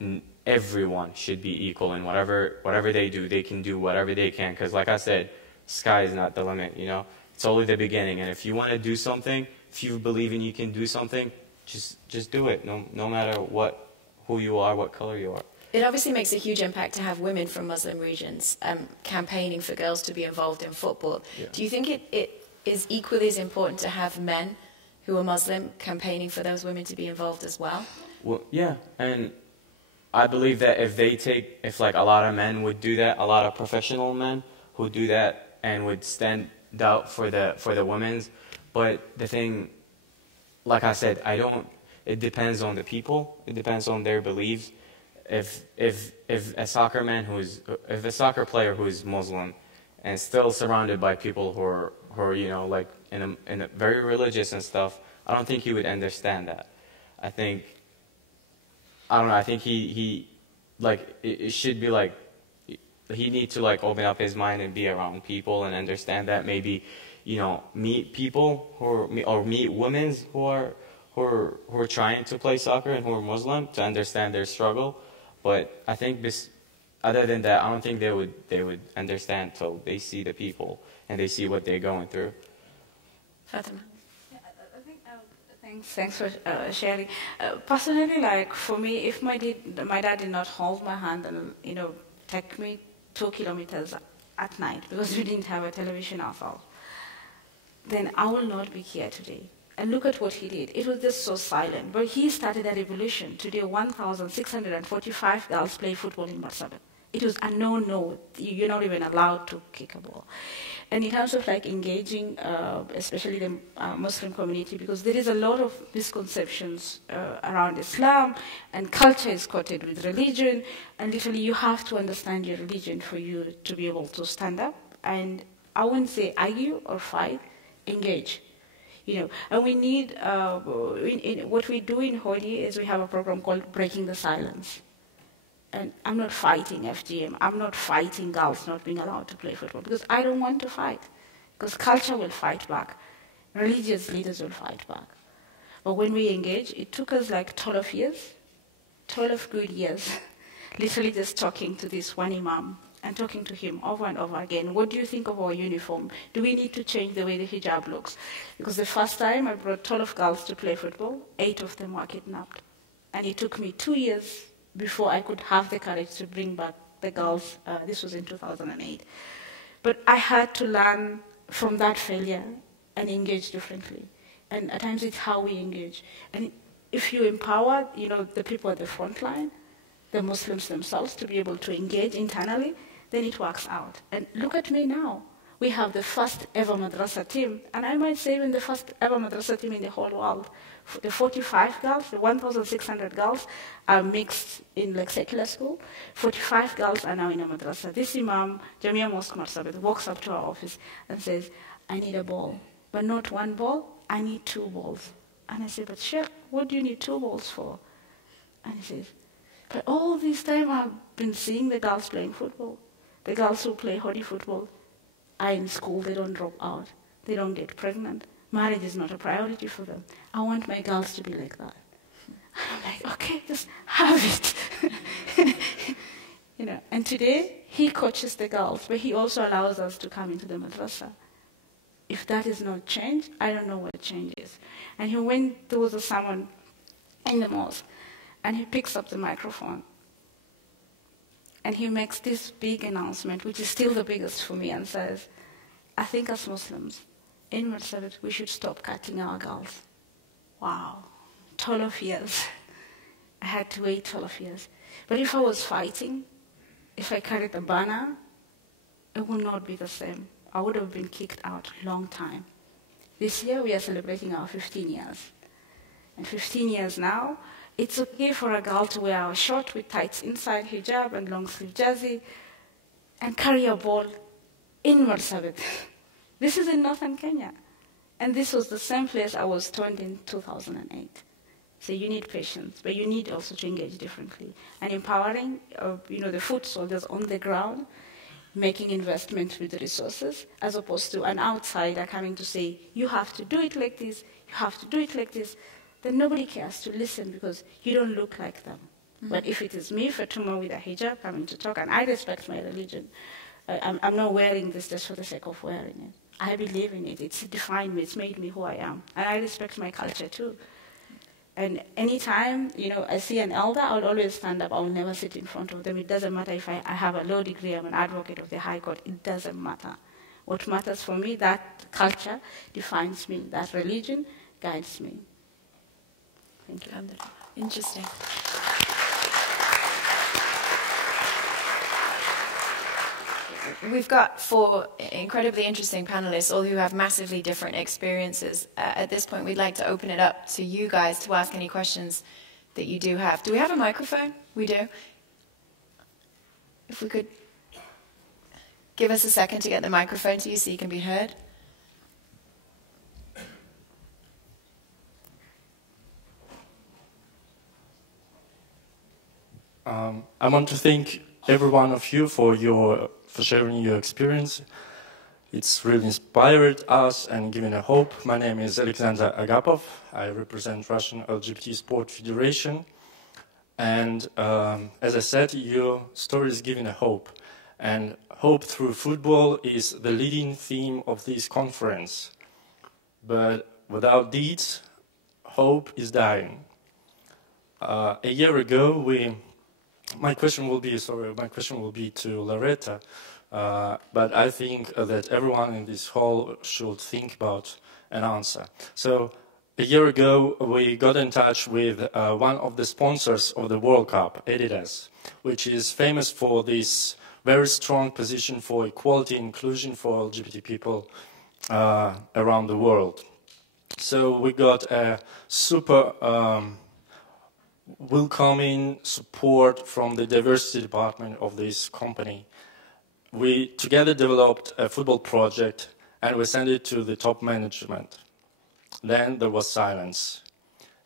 everyone should be equal in whatever they do. They can do whatever they can, because like I said, sky is not the limit. You know, it's only the beginning. And if you want to do something, if you believe in you can do something, just do it. No matter who you are, what color you are. It obviously makes a huge impact to have women from Muslim regions campaigning for girls to be involved in football. Yeah. Do you think it is equally as important to have men who are Muslim campaigning for those women to be involved as well? Well, yeah, and I believe that if like a lot of men would do that, a lot of professional men who do that and would stand out for the women's. But the thing, like I said, it depends on the people. It depends on their beliefs. If a soccer player who is Muslim and still surrounded by people who are you know, like in a very religious and stuff, I don't think he would understand that. I don't know, I think he like, it should be like, he needs to like open up his mind and be around people and understand that, maybe, you know, meet people or meet women who are trying to play soccer and who are Muslim, to understand their struggle. But I think other than that, I don't think they would understand till they see the people and they see what they're going through. Fatima. Thanks for sharing. Personally, like for me, if my dad did not hold my hand and, you know, take me 2 kilometers at night because we didn't have a television ourselves, then I will not be here today. And look at what he did. It was just so silent. But he started a revolution. Today, 1,645 girls play football in Marsabit. It was a no-no. You're not even allowed to kick a ball. And in terms of like engaging, especially the Muslim community, because there is a lot of misconceptions around Islam, and culture is quoted with religion, and literally you have to understand your religion for you to be able to stand up. And I wouldn't say argue or fight, engage. You know, and we need, what we do in Hodi is we have a program called Breaking the Silence. And I'm not fighting FGM. I'm not fighting girls not being allowed to play football, because I don't want to fight. Because culture will fight back. Religious leaders will fight back. But when we engage, it took us like 12 years, 12 good years, literally just talking to this one imam and talking to him over and over again. What do you think of our uniform? Do we need to change the way the hijab looks? Because the first time I brought 12 girls to play football, 8 of them were kidnapped. And it took me 2 years before I could have the courage to bring back the girls. This was in 2008. But I had to learn from that failure and engage differently. And at times it's how we engage. And if you empower, you know, the people at the front line, the Muslims themselves, to be able to engage internally, then it works out. And look at me now. We have the first ever madrasa team, and I might say even the first ever madrasa team in the whole world. The 45 girls, the 1,600 girls are mixed in like secular school. 45 girls are now in a madrasa. This imam, Jamia Mosque Marsabit, walks up to our office and says, I need a ball, but not one ball, I need 2 balls. And I say, but Sheikh, what do you need 2 balls for? And he says, but all this time I've been seeing the girls playing football, the girls who play Hodi football. are in school, they don't drop out, they don't get pregnant. Marriage is not a priority for them. I want my girls to be like that. I'm like, okay, just have it. You know, and today, he coaches the girls, but he also allows us to come into the madrasa. If that is not change, I don't know what change is. And he went, there was someone in the mosque, and he picks up the microphone, and he makes this big announcement, which is still the biggest for me, and says, I think as Muslims, in Marsabit, we should stop cutting our girls. Wow, 12 years. I had to wait 12 years. But if I was fighting, if I carried a banner, it would not be the same. I would have been kicked out a long time. This year we are celebrating our 15 years. And 15 years now, it's okay for a girl to wear a short with tights inside, hijab and long sleeve jersey, and carry a ball in Marsabit. This is in northern Kenya. And this was the same place I was turned in 2008. So you need patience, but you need also to engage differently. And empowering the foot soldiers on the ground, making investment with the resources, as opposed to an outsider coming to say, you have to do it like this, you have to do it like this. Then nobody cares to listen because you don't look like them. Mm-hmm. But if it is me, Fatuma, with a hijab coming to talk, and I respect my religion, I'm not wearing this just for the sake of wearing it. I believe in it. It's defined me. It's made me who I am. And I respect my culture too. And anytime, I see an elder, I'll always stand up. I'll never sit in front of them. It doesn't matter if I have a law degree, I'm an advocate of the High Court. It doesn't matter. What matters for me, that culture defines me. That religion guides me. Thank you. Interesting. We've got 4 incredibly interesting panelists, all who have massively different experiences. At this point, we'd like to open it up to you guys to ask any questions that you do have. Do we have a microphone? We do. If we could give us a second to get the microphone to you so you can be heard. I want to thank every one of you for sharing your experience. It's really inspired us and given a hope. My name is Alexander Agapov. I represent Russian LGBT Sport Federation. And as I said, your story is giving a hope. And hope through football is the leading theme of this conference. But without deeds, hope is dying. A year ago, my question will be to Loretta, but I think that everyone in this hall should think about an answer. So a year ago, we got in touch with one of the sponsors of the World Cup, Adidas, which is famous for this very strong position for equality and inclusion for LGBT people around the world. So we got a super welcoming support from the diversity department of this company. We together developed a football project and we sent it to the top management. Then there was silence.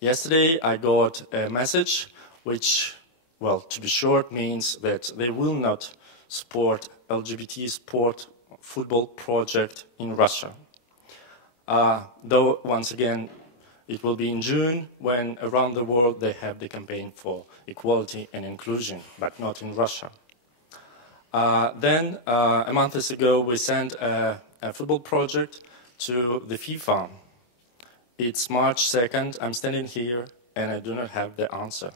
Yesterday I got a message which, well, to be short, means that they will not support LGBT sport football project in Russia. Though, once again, it will be in June when around the world they have the campaign for equality and inclusion, but not in Russia. Then, a month ago, we sent a football project to the FIFA. It's March 2nd, I'm standing here and I do not have the answer.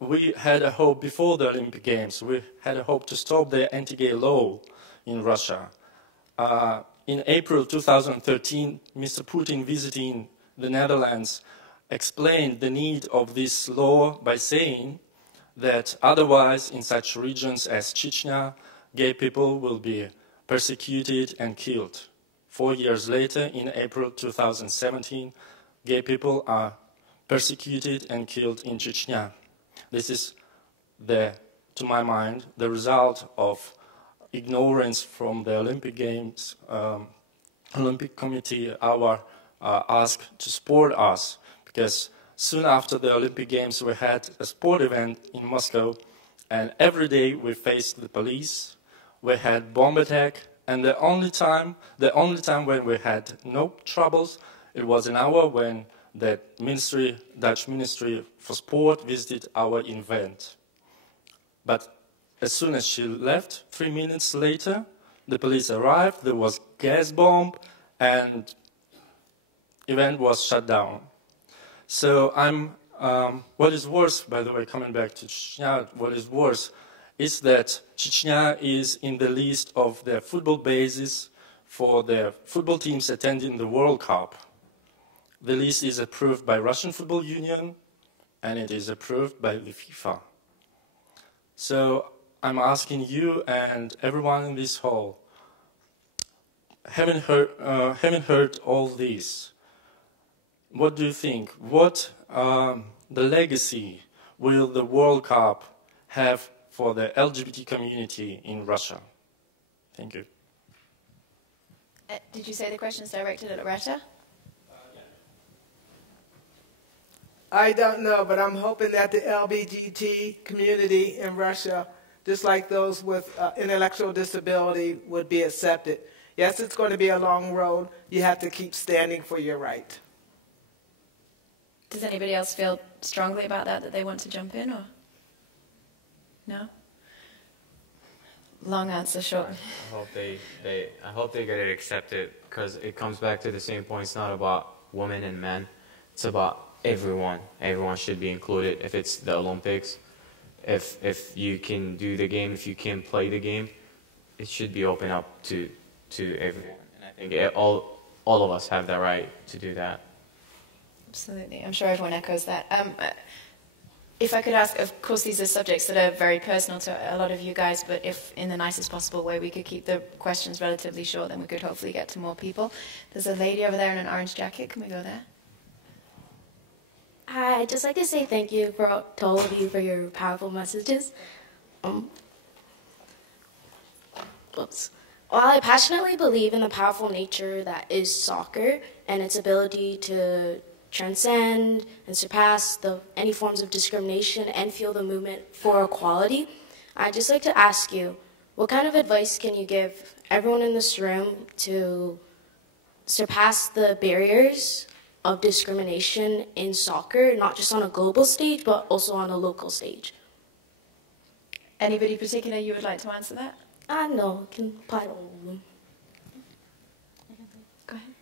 We had a hope before the Olympic Games, we had a hope to stop the anti-gay law in Russia. In April 2013, Mr. Putin visiting the Netherlands explained the need of this law by saying that otherwise in such regions as Chechnya, gay people will be persecuted and killed. 4 years later, in April 2017, gay people are persecuted and killed in Chechnya. This is, to my mind, the result of ignorance from the Olympic Games, Olympic Committee, our ask to support us, because soon after the Olympic Games we had a sport event in Moscow, and every day we faced the police, we had bomb attack, and the only time when we had no troubles, it was an hour when the Dutch Ministry for Sport visited our event. But as soon as she left, 3 minutes later, the police arrived, there was gas bomb, and event was shut down. So what is worse, by the way, coming back to Chechnya, what is worse is that Chechnya is in the list of the football bases for the football teams attending the World Cup. The list is approved by Russian Football Union, and it is approved by the FIFA. So I'm asking you and everyone in this hall, having heard all this, what do you think? What the legacy will the World Cup have for the LGBT community in Russia? Thank you. Did you say the question is directed at Russia? I don't know, but I'm hoping that the LGBT community in Russia, just like those with intellectual disability, would be accepted. Yes, it's going to be a long road. You have to keep standing for your right. Does anybody else feel strongly about that they want to jump in, or no? Long answer short. I hope they get it accepted, because it comes back to the same point. It's not about women and men. It's about everyone. Everyone should be included. If it's the Olympics, if you can do the game, if you can play the game, it should be open up to everyone. And I think all of us have the right to do that. Absolutely. I'm sure everyone echoes that. If I could ask, of course these are subjects that are very personal to a lot of you guys, but if in the nicest possible way we could keep the questions relatively short, then we could hopefully get to more people. There's a lady over there in an orange jacket. Can we go there? Hi, I'd just like to say thank you to all of you for your powerful messages. While I passionately believe in the powerful nature that is soccer and its ability to transcend and surpass any forms of discrimination and fuel the movement for equality, I'd just like to ask you, what kind of advice can you give everyone in this room to surpass the barriers of discrimination in soccer, not just on a global stage, but also on a local stage? Anybody particular you would like to answer that? No, can apply all of them. Go ahead.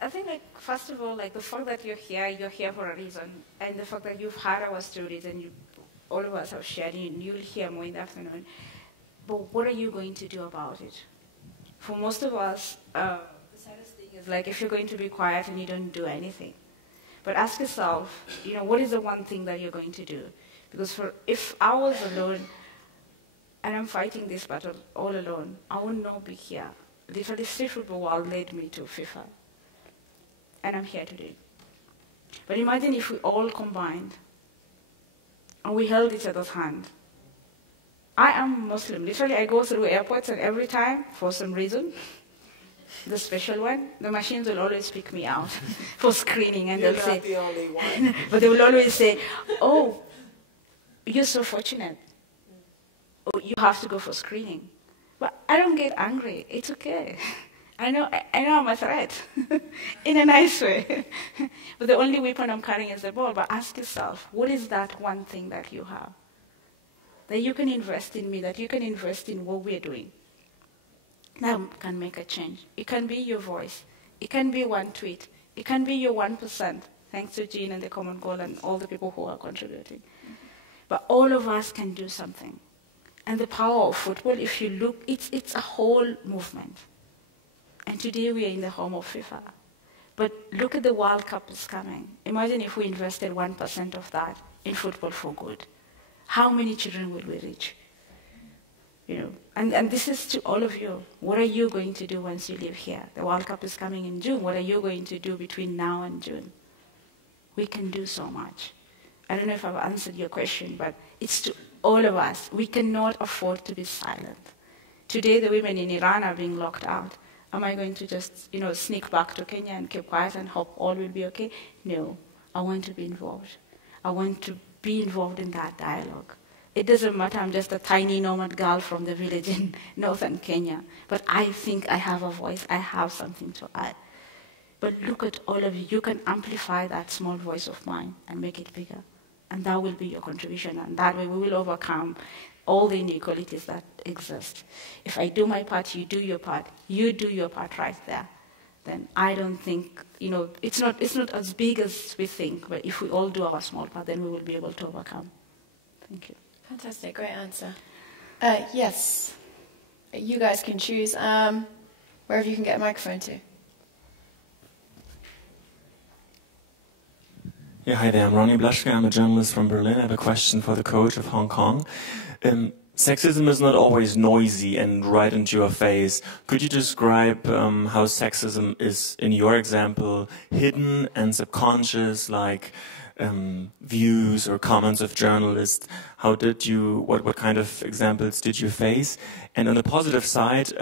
I think, first of all, the fact that you're here for a reason, and the fact that you've heard our stories and all of us have shared, you'll hear more in the afternoon. But what are you going to do about it? For most of us, the saddest thing is if you're going to be quiet and you don't do anything. But ask yourself, what is the one thing that you're going to do? Because if I was alone, and I'm fighting this battle all alone, I would not be here. Literally, street football world led me to FIFA. And I'm here today. But imagine if we all combined and we held each other's hand. I am Muslim. Literally, I go through airports, and every time, for some reason, the special one, the machines will always pick me out for screening. And You're they'll not say, the only one. but they will always say, oh, you're so fortunate. Oh, you have to go for screening. But I don't get angry. It's okay. I know I'm a threat in a nice way. But the only weapon I'm carrying is the ball. But ask yourself, what is that one thing that you have? That you can invest in me, that you can invest in what we're doing. That can make a change. It can be your voice. It can be one tweet. It can be your 1%, thanks to Jean and the Common Goal and all the people who are contributing. But all of us can do something. And the power of football, if you look, it's a whole movement. And today we are in the home of FIFA. But look at the World Cup is coming. Imagine if we invested 1% of that in football for good. How many children will we reach? And this is to all of you. What are you going to do once you live here? The World Cup is coming in June. What are you going to do between now and June? We can do so much. I don't know if I've answered your question, but it's to all of us. We cannot afford to be silent. Today, the women in Iran are being locked out. Am I going to just, sneak back to Kenya and keep quiet and hope all will be okay? No. I want to be involved. I want to be involved in that dialogue. It doesn't matter, I'm just a tiny nomad girl from the village in northern Kenya. But I think I have a voice, I have something to add. But look at all of you, you can amplify that small voice of mine and make it bigger. And that will be your contribution, and that way we will overcome all the inequalities that exist. If I do my part, you do your part, you do your part right there, then I don't think, it's not as big as we think, but if we all do our small part, then we will be able to overcome. Thank you. Fantastic, great answer. Yes, you guys can choose wherever you can get a microphone to. Yeah, hi there, I'm Ronnie Blaschke, I'm a journalist from Berlin. I have a question for the coach of Hong Kong. Sexism is not always noisy and right into your face. Could you describe how sexism is, in your example, hidden and subconscious, like views or comments of journalists? How did you, what kind of examples did you face? And on the positive side,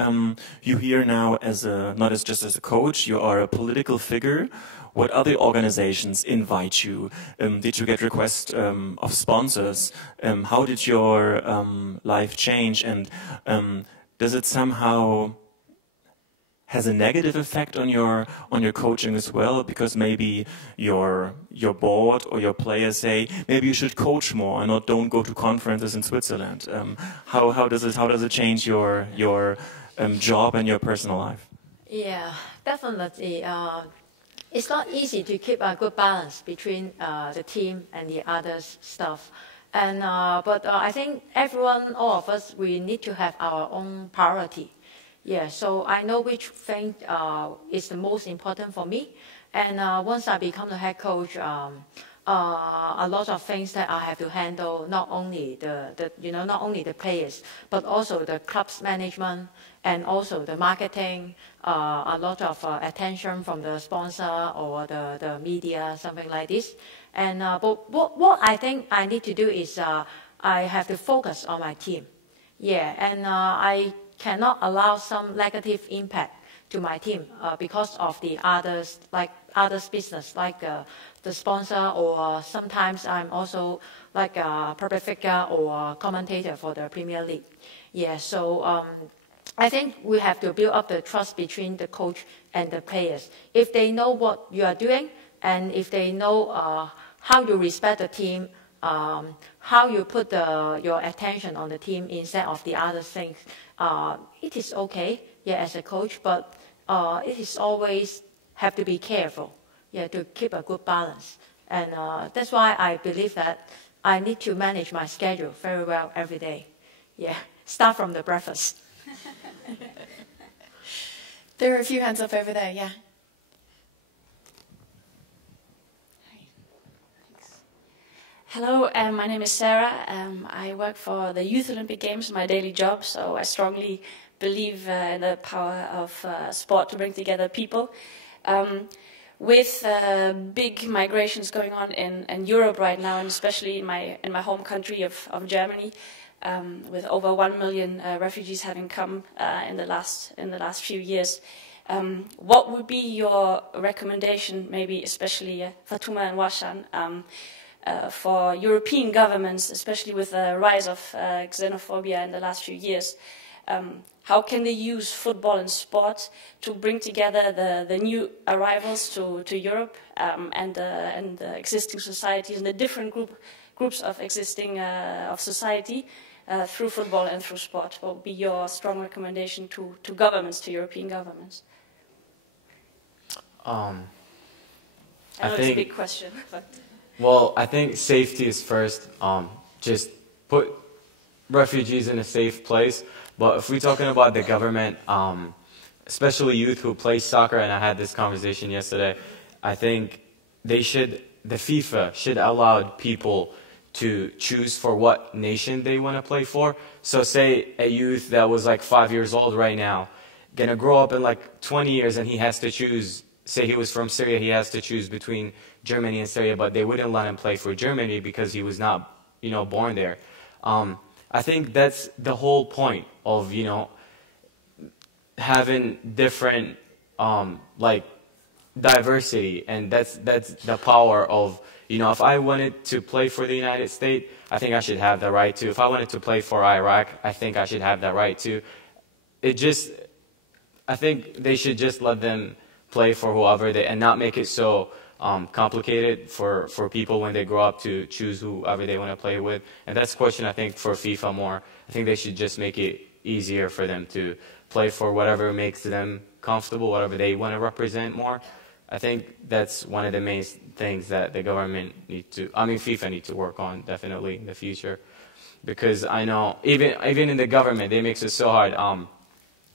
you here now as not just as a coach, you are a political figure. What other organizations invite you? Did you get requests of sponsors? How did your life change? And does it somehow has a negative effect on your coaching as well? Because maybe your board or your players say maybe you should coach more and not don't go to conferences in Switzerland. How does it change your job and your personal life? Yeah, definitely. It's not easy to keep a good balance between the team and the other stuff. And, but I think everyone, all of us, we need to have our own priority. Yeah, so I know which thing is the most important for me. And once I become the head coach, a lot of things that I have to handle, not only not only the players, but also the club's management and also the marketing, a lot of attention from the sponsor or the media, something like this. And but what I think I need to do is I have to focus on my team. Yeah, and I cannot allow some negative impact to my team because of the others business, like the sponsor, or sometimes I'm also like a public figure or a commentator for the Premier League. Yeah, so I think we have to build up the trust between the coach and the players. If they know what you are doing, and if they know how you respect the team, how you put your attention on the team instead of the other things, it is okay, yeah, as a coach, but it is always have to be careful, yeah, to keep a good balance. And that's why I believe that I need to manage my schedule very well every day. Yeah, start from the breakfast. There are a few hands up over there, yeah. Hello, my name is Sarah. I work for the Youth Olympic Games, my daily job, so I strongly believe in the power of sport to bring together people. With big migrations going on in Europe right now, and especially in my home country of Germany, with over 1 million refugees having come in the last few years, what would be your recommendation, maybe especially Fatuma and Washan, for European governments, especially with the rise of xenophobia in the last few years? How can they use football and sport to bring together the new arrivals to Europe and the existing societies and the different groups of existing of society through football and through sport? What would be your strong recommendation to governments, to European governments? I know think it's a big question, but... Well, I think safety is first. Just put refugees in a safe place. But if we're talking about the government, especially youth who play soccer, and I had this conversation yesterday, I think the FIFA should allow people to choose for what nation they want to play for. So say a youth that was like 5 years old right now, gonna grow up in like 20 years and he has to choose, say he was from Syria, he has to choose between Germany and Syria, but they wouldn't let him play for Germany because he was not, born there. I think that's the whole point of, having different, like, diversity, and that's the power of, You know, if I wanted to play for the United States, I think I should have the right to. If I wanted to play for Iraq, I think I should have that right to. I think they should just let them play for whoever they, and not make it so complicated for people when they grow up to choose whoever they want to play with. And that's a question, I think, for FIFA more. I think they should just make it easier for them to play for whatever makes them comfortable, whatever they want to represent more. I think that's one of the main things that the government FIFA need to work on definitely in the future. Because I know, even in the government, they make it so hard.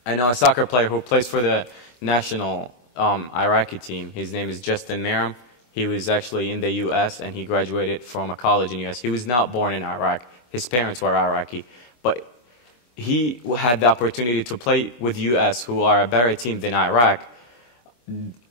I know a soccer player who plays for the national Iraqi team. His name is Justin Merrim. He was actually in the U.S. and he graduated from a college in the U.S. He was not born in Iraq. His parents were Iraqi. But he had the opportunity to play with U.S., who are a better team than Iraq.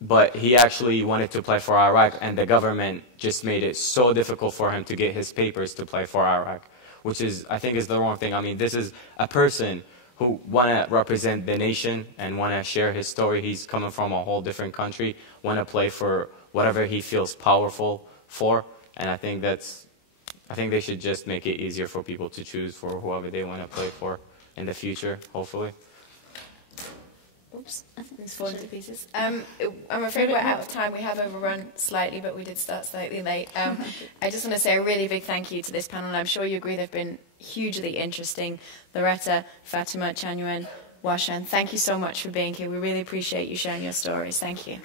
But he actually wanted to play for Iraq, and the government just made it so difficult for him to get his papers to play for Iraq, which is, I think, is the wrong thing. I mean, this is a person who want to represent the nation and want to share his story. He's coming from a whole different country, want to play for whatever he feels powerful for, and I think they should just make it easier for people to choose for whoever they want to play for in the future, hopefully. Oops, I think it's fallen to pieces. I'm afraid we're out of time. We have overrun slightly, but we did start slightly late. I just want to say a really big thank you to this panel, and I'm sure you agree they've been hugely interesting. Loretta, Fatima, Chanyuan, Washan, thank you so much for being here. We really appreciate you sharing your stories. Thank you.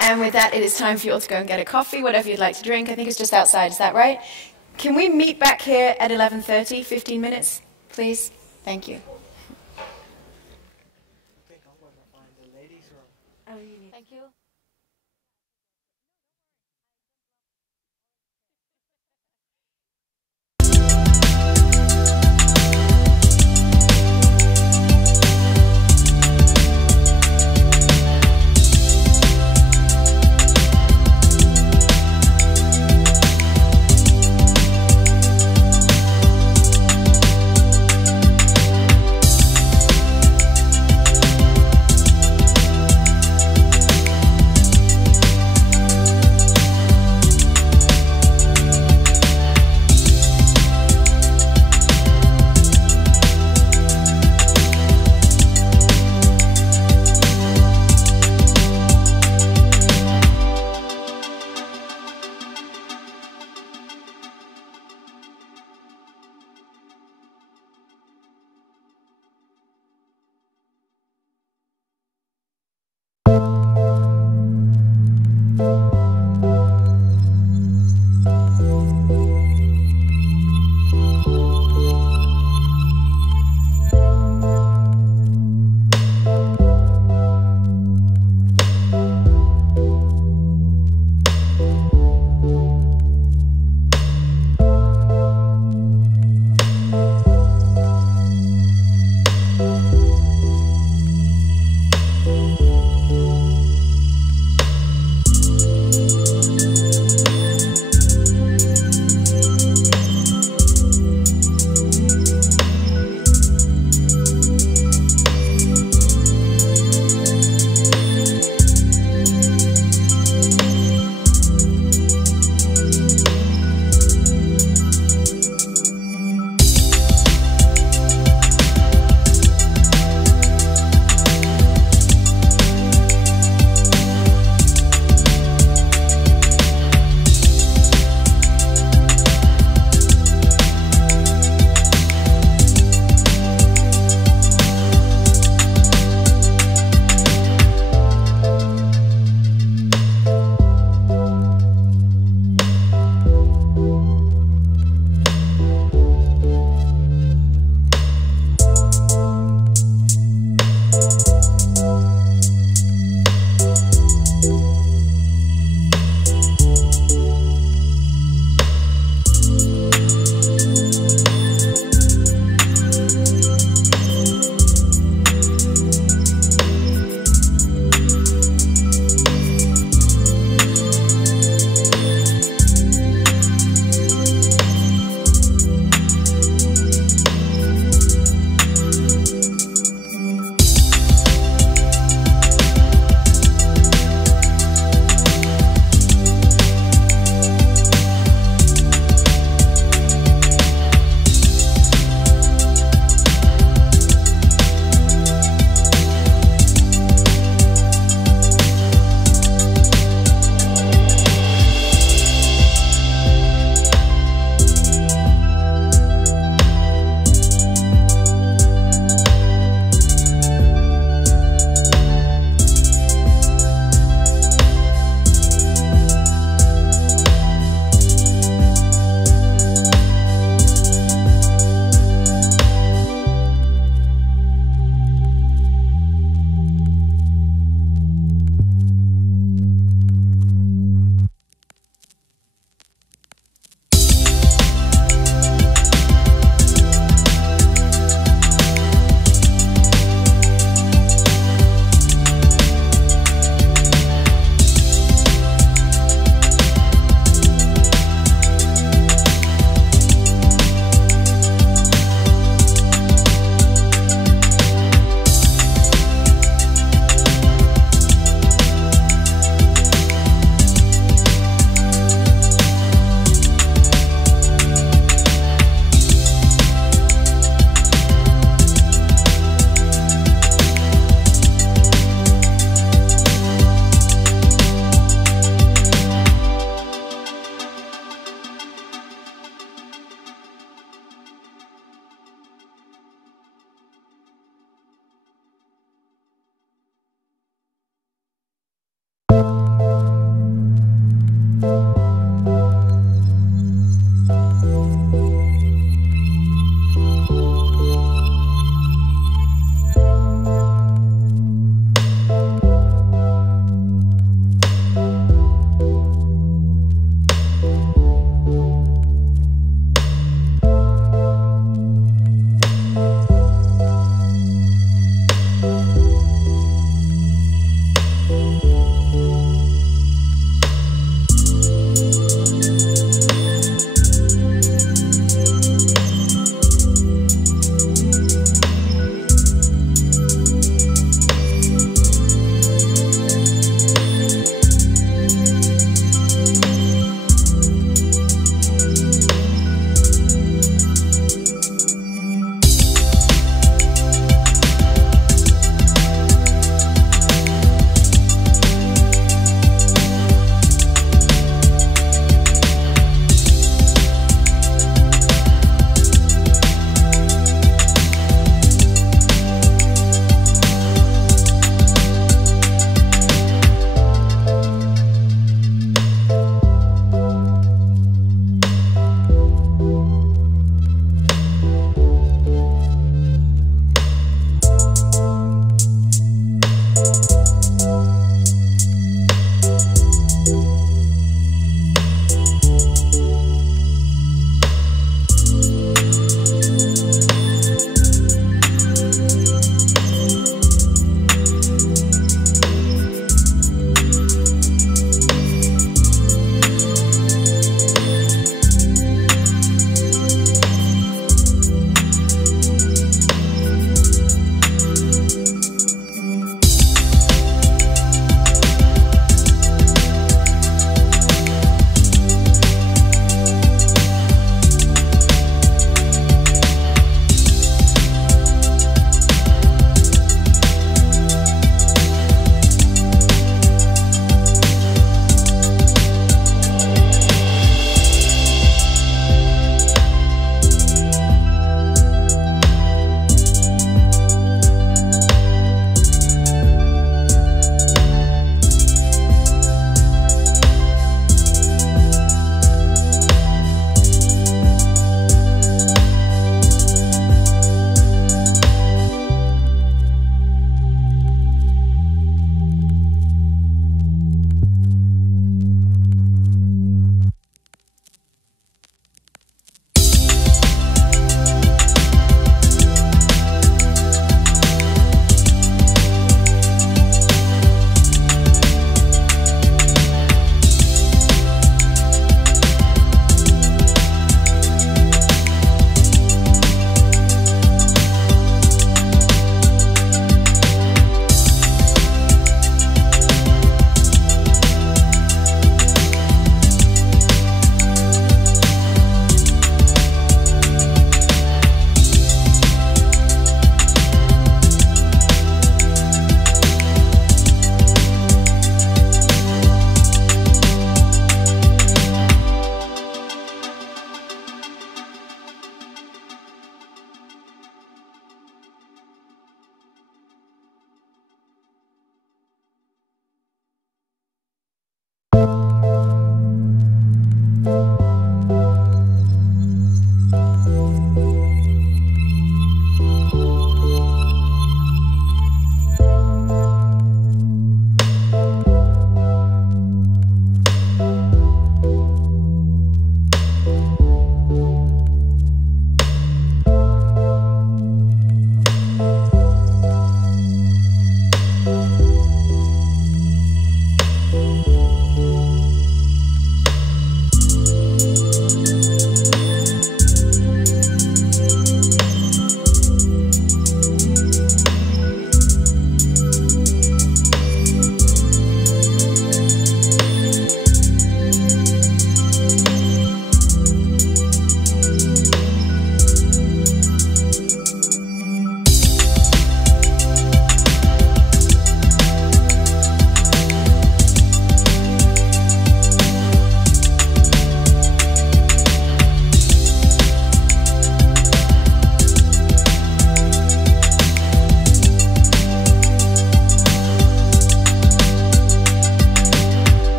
And with that, it is time for you all to go and get a coffee, whatever you'd like to drink. I think it's just outside. Is that right? Can we meet back here at 11:30, 15 minutes, please? Thank you. Thank you.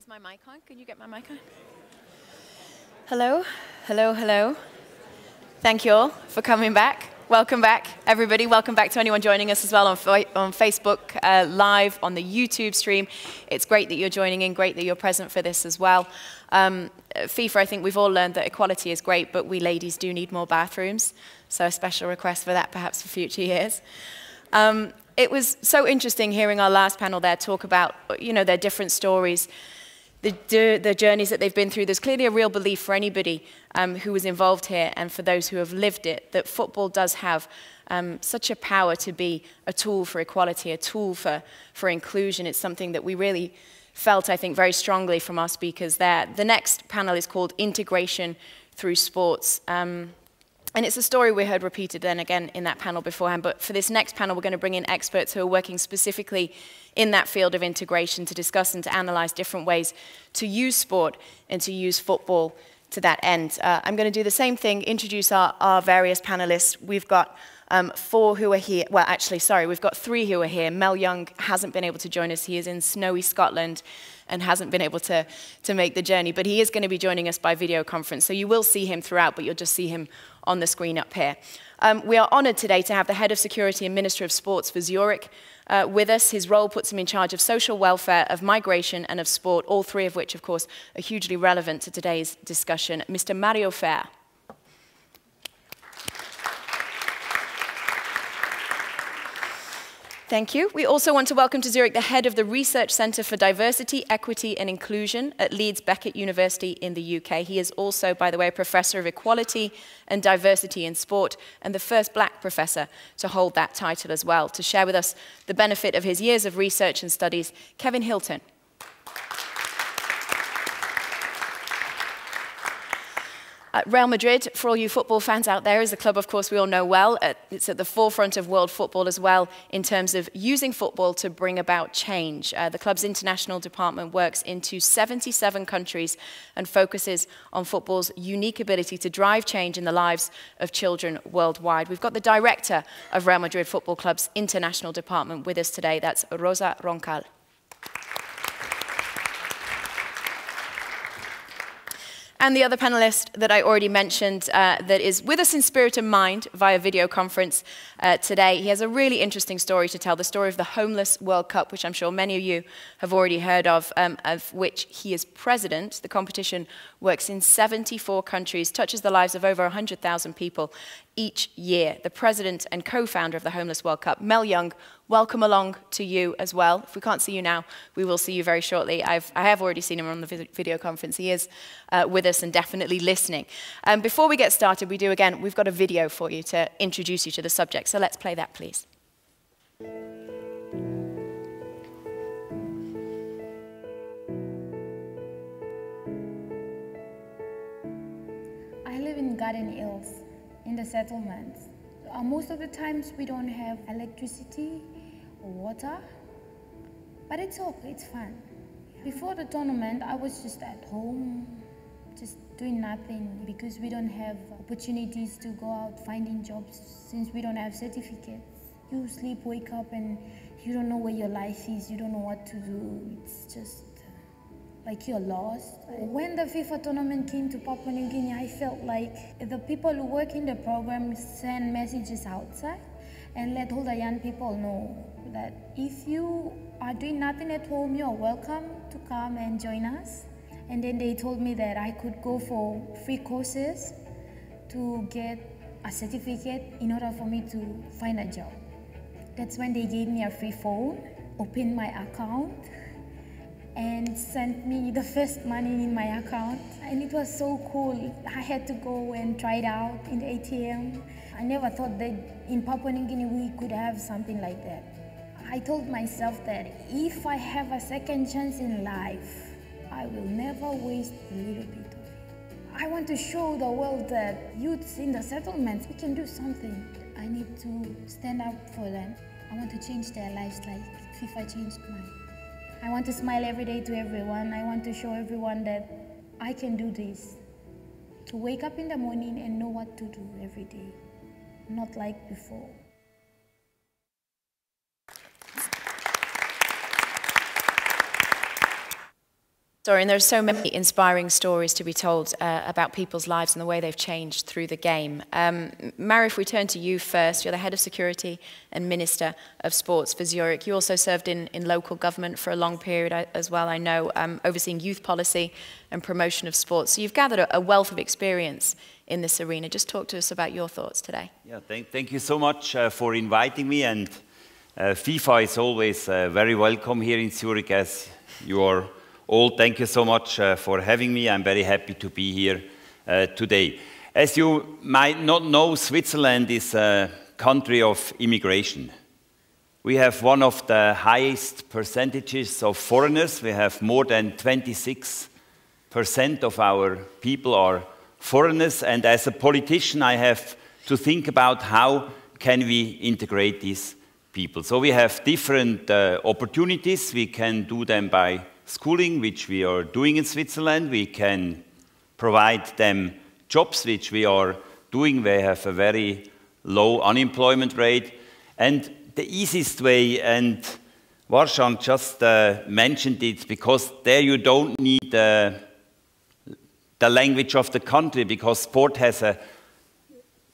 Is my mic on? Can you get my mic on? Hello, hello, hello. Thank you all for coming back. Welcome back, everybody. Welcome back to anyone joining us as well on Facebook Live, on the YouTube stream. It's great that you're joining in, great that you're present for this as well. FIFA, I think we've all learned that equality is great, but we ladies do need more bathrooms. So a special request for that perhaps for future years. It was so interesting hearing our last panel there talk about, you know, their different stories, the journeys that they've been through. There's clearly a real belief for anybody who was involved here and for those who have lived it, that football does have such a power to be a tool for equality, a tool for inclusion. It's something that we really felt, I think, very strongly from our speakers there. The next panel is called Integration Through Sports. And it's a story we heard repeated then again in that panel beforehand, but for this next panel we're going to bring in experts who are working specifically in that field of integration to discuss and to analyze different ways to use sport and to use football to that end. I'm going to do the same thing, introduce our various panelists. We've got 4 who are here. Well, actually, sorry, we've got 3 who are here. Mel Young hasn't been able to join us. He is in snowy Scotland and hasn't been able to make the journey, but he is going to be joining us by video conference. So you will see him throughout, but you'll just see him on the screen up here. We are honored today to have the Head of Security and Minister of Sports for Zurich with us. His role puts him in charge of social welfare, of migration and of sport, all 3 of which, of course, are hugely relevant to today's discussion. Mr. Mario Fair. Thank you. We also want to welcome to Zurich the head of the Research Centre for Diversity, Equity and Inclusion at Leeds Beckett University in the UK. He is also, by the way, a professor of equality and diversity in sport and the first black professor to hold that title as well. To share with us the benefit of his years of research and studies, Kevin Hilton. Real Madrid, for all you football fans out there, is a club, of course, we all know well. It's at the forefront of world football as well in terms of using football to bring about change. The club's international department works into 77 countries and focuses on football's unique ability to drive change in the lives of children worldwide. We've got the director of Real Madrid Football Club's international department with us today. That's Rosa Roncal. And the other panelist that I already mentioned that is with us in spirit and mind via video conference today. He has a really interesting story to tell, the story of the Homeless World Cup, which I'm sure many of you have already heard of which he is president. The competition works in 74 countries, touches the lives of over 100,000 people each year. The president and co-founder of the Homeless World Cup, Mel Young, welcome along to you as well. If we can't see you now, we will see you very shortly. I have already seen him on the video conference. He is with us and definitely listening. Before we get started, we've got a video for you to introduce you to the subject. So let's play that, please. I live in Garden Hills, in the settlements. Most of the times we don't have electricity or water, but it's okay, it's fun. Before the tournament, I was just at home, just doing nothing because we don't have opportunities to go out finding jobs since we don't have certificates. You sleep, wake up, and you don't know where your life is, you don't know what to do. It's just like you're lost. When the FIFA tournament came to Papua New Guinea, I felt like the people who work in the program send messages outside and let all the young people know that if you are doing nothing at home, you're welcome to come and join us. And then they told me that I could go for free courses to get a certificate in order for me to find a job. That's when they gave me a free phone, opened my account, and sent me the first money in my account. And it was so cool. I had to go and try it out in the ATM. I never thought that in Papua New Guinea we could have something like that. I told myself that if I have a second chance in life, I will never waste a little bit of it. I want to show the world that youths in the settlements, we can do something. I need to stand up for them. I want to change their lives like FIFA changed mine. I want to smile every day to everyone. I want to show everyone that I can do this. To wake up in the morning and know what to do every day, not like before. story, and there are so many inspiring stories to be told about people's lives and the way they've changed through the game. Mary, if we turn to you first, you're the Head of Security and Minister of Sports for Zurich. You also served in local government for a long period as well, I know, overseeing youth policy and promotion of sports. So you've gathered a wealth of experience in this arena. Just talk to us about your thoughts today. Yeah, thank you so much for inviting me, and FIFA is always very welcome here in Zurich, as you are all. Thank you so much for having me. I'm very happy to be here today. As you might not know, Switzerland is a country of immigration. We have one of the highest percentages of foreigners. We have more than 26% of our people are foreigners, and as a politician I have to think about how can we integrate these people. So we have different opportunities. We can do them by schooling, which we are doing in Switzerland. We can provide them jobs, which we are doing. We have a very low unemployment rate. And the easiest way, and Warshan just mentioned it, because there you don't need the language of the country, because sport has a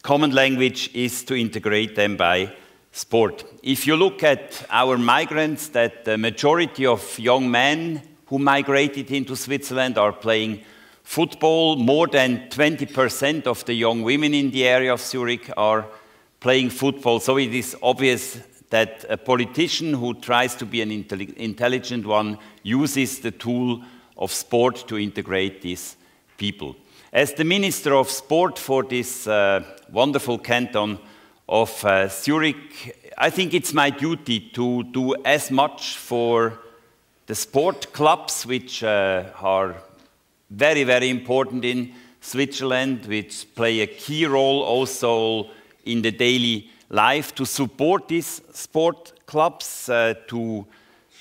common language, is to integrate them by sport. If you look at our migrants, that the majority of young men who migrated into Switzerland are playing football. More than 20% of the young women in the area of Zurich are playing football. So it is obvious that a politician who tries to be an intelligent one uses the tool of sport to integrate these people. As the Minister of Sport for this wonderful canton of Zurich, I think it's my duty to do as much for the sport clubs, which are very, very important in Switzerland, which play a key role also in the daily life, to support these sport clubs, to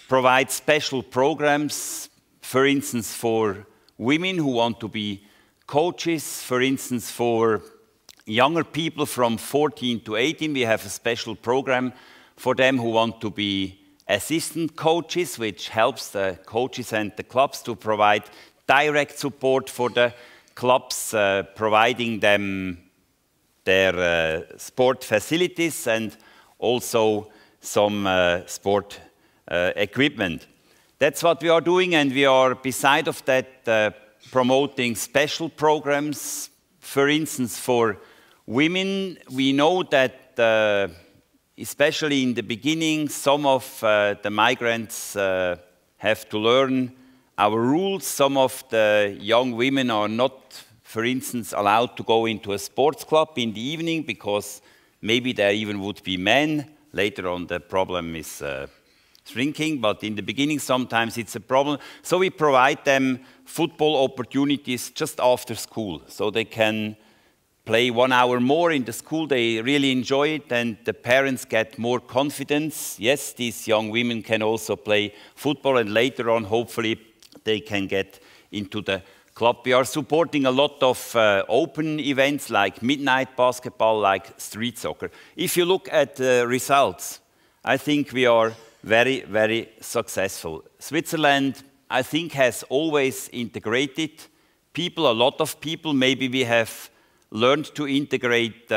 provide special programs, for instance, for women who want to be coaches, for instance, for younger people from 14 to 18, we have a special program for them who want to be assistant coaches, which helps the coaches and the clubs to provide direct support for the clubs, providing them their sport facilities and also some sport equipment. That's what we are doing, and we are, beside of that, promoting special programs. For instance, for women, we know that especially in the beginning, some of the migrants have to learn our rules. Some of the young women are not, for instance, allowed to go into a sports club in the evening because maybe there even would be men. Later on, the problem is shrinking, but in the beginning, sometimes it's a problem. So we provide them football opportunities just after school, so they can play 1 hour more in the school. They really enjoy it, and the parents get more confidence. Yes, these young women can also play football, and later on, hopefully, they can get into the club. We are supporting a lot of open events like midnight basketball, like street soccer. If you look at the results, I think we are very, very successful. Switzerland, I think, has always integrated people, a lot of people. Maybe we have learned to integrate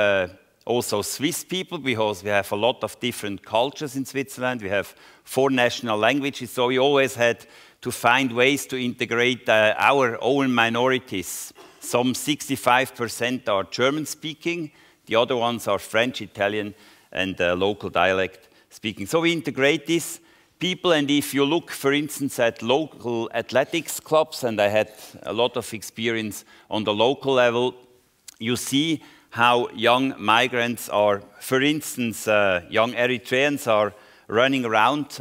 also Swiss people, because we have a lot of different cultures in Switzerland. We have 4 national languages, so we always had to find ways to integrate our own minorities. Some 65% are German-speaking, the other ones are French, Italian, and local dialect speaking. So we integrate these people, and if you look, for instance, at local athletics clubs, and I had a lot of experience on the local level, you see how young migrants are, for instance, young Eritreans are running around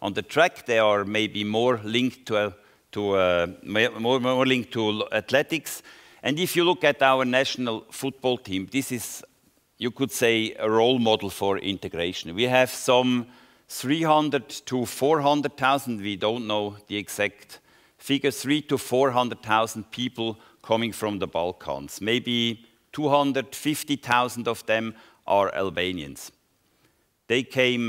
on the track. They are maybe more linked to athletics. And if you look at our national football team, this is, you could say, a role model for integration. We have some 300 to 400,000, we don't know the exact figure, 300,000 to 400,000 people coming from the Balkans. Maybe 250,000 of them are Albanians. They came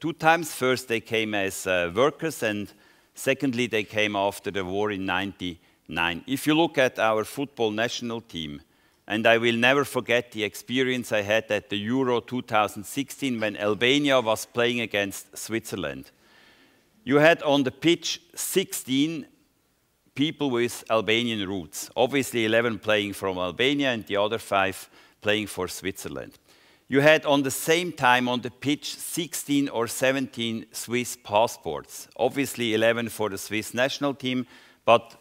2 times. First, they came as workers, and Secondly, they came after the war in '99. If you look at our football national team, and I will never forget the experience I had at the Euro 2016 when Albania was playing against Switzerland. You had on the pitch 16 people with Albanian roots, obviously 11 playing from Albania and the other 5 playing for Switzerland. You had on the same time on the pitch 16 or 17 Swiss passports, obviously 11 for the Swiss national team, but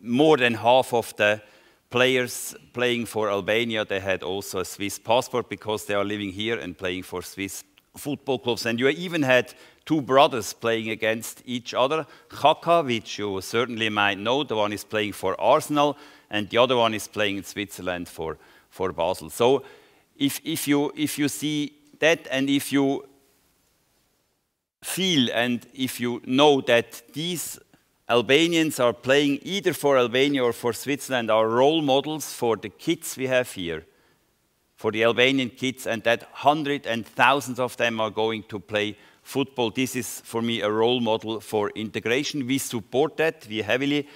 more than half of the players playing for Albania, they had also a Swiss passport because they are living here and playing for Swiss football clubs. And you even had 2 brothers playing against each other. Xhaka, which you certainly might know, the one is playing for Arsenal, and the other one is playing in Switzerland for Basel. So if you see that, and if you feel and if you know that these Albanians are playing either for Albania or for Switzerland, are role models for the kids we have here, for the Albanian kids, and that hundreds and thousands of them are going to play football. This is, for me, a role model for integration. We support that, we heavily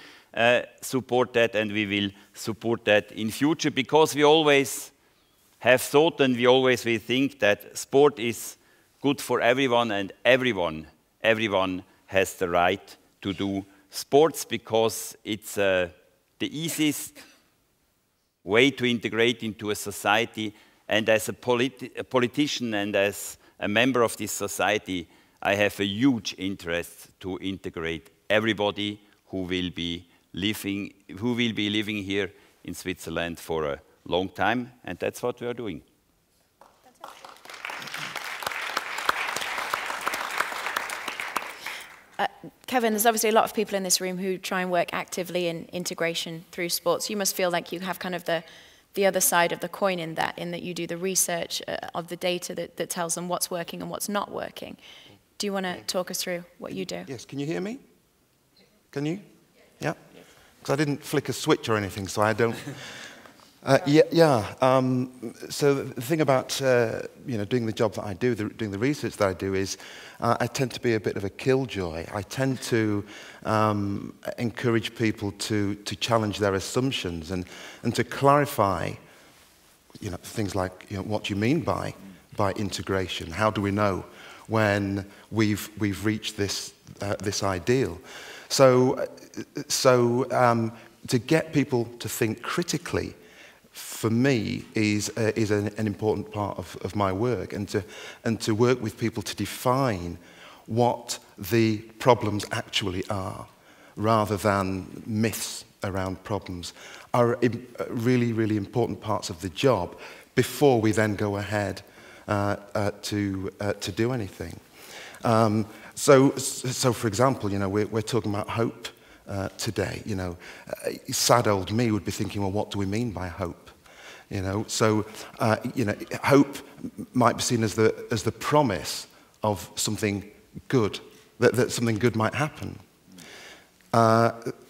support that, and we will support that in future, because we always have thought and we always will think that sport is good for everyone, and everyone has the right to do sports, because it's the easiest way to integrate into a society. And as a politician and as a member of this society, I have a huge interest to integrate everybody who will be living here in Switzerland for a long time, and that's what we are doing. Kevin, there's obviously a lot of people in this room who try and work actively in integration through sports. You must feel like you have kind of the other side of the coin in that you do the research of the data that tells them what's working and what's not working. Do you want to talk us through what you do? Yes, can you hear me? Can you? Yeah? Because I didn't flick a switch or anything, so I don't... So the thing about doing the job that I do, doing the research that I do, is I tend to be a bit of a killjoy. I tend to encourage people to challenge their assumptions and to clarify, things like, what do you mean by integration? How do we know when we've reached this ideal? So to get people to think critically, for me, is an important part of my work, and to work with people to define what the problems actually are, rather than myths around problems, are really, really important parts of the job before we then go ahead to do anything. So for example, we're talking about hope today. Sad old me would be thinking, well, what do we mean by hope? Hope might be seen as the promise of something good, that something good might happen.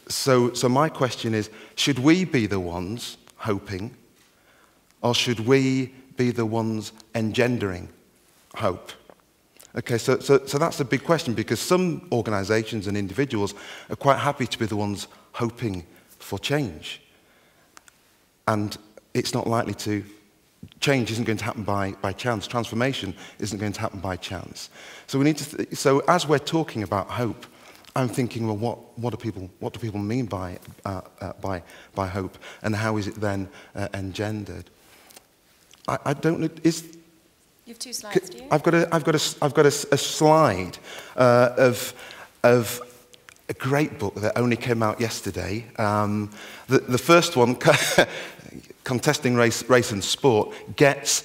So my question is, should we be the ones hoping, or should we be the ones engendering hope? Okay, so that's a big question, because some organisations and individuals are quite happy to be the ones hoping for change. And it's not likely to, change isn't going to happen by chance. Transformation isn't going to happen by chance. So we need to, so as we're talking about hope, I'm thinking, well, what do people mean by hope, and how is it then engendered? I don't know. You have 2 slides, do you? I've got a slide of a great book that only came out yesterday. The first one, Contesting Race and Sport, gets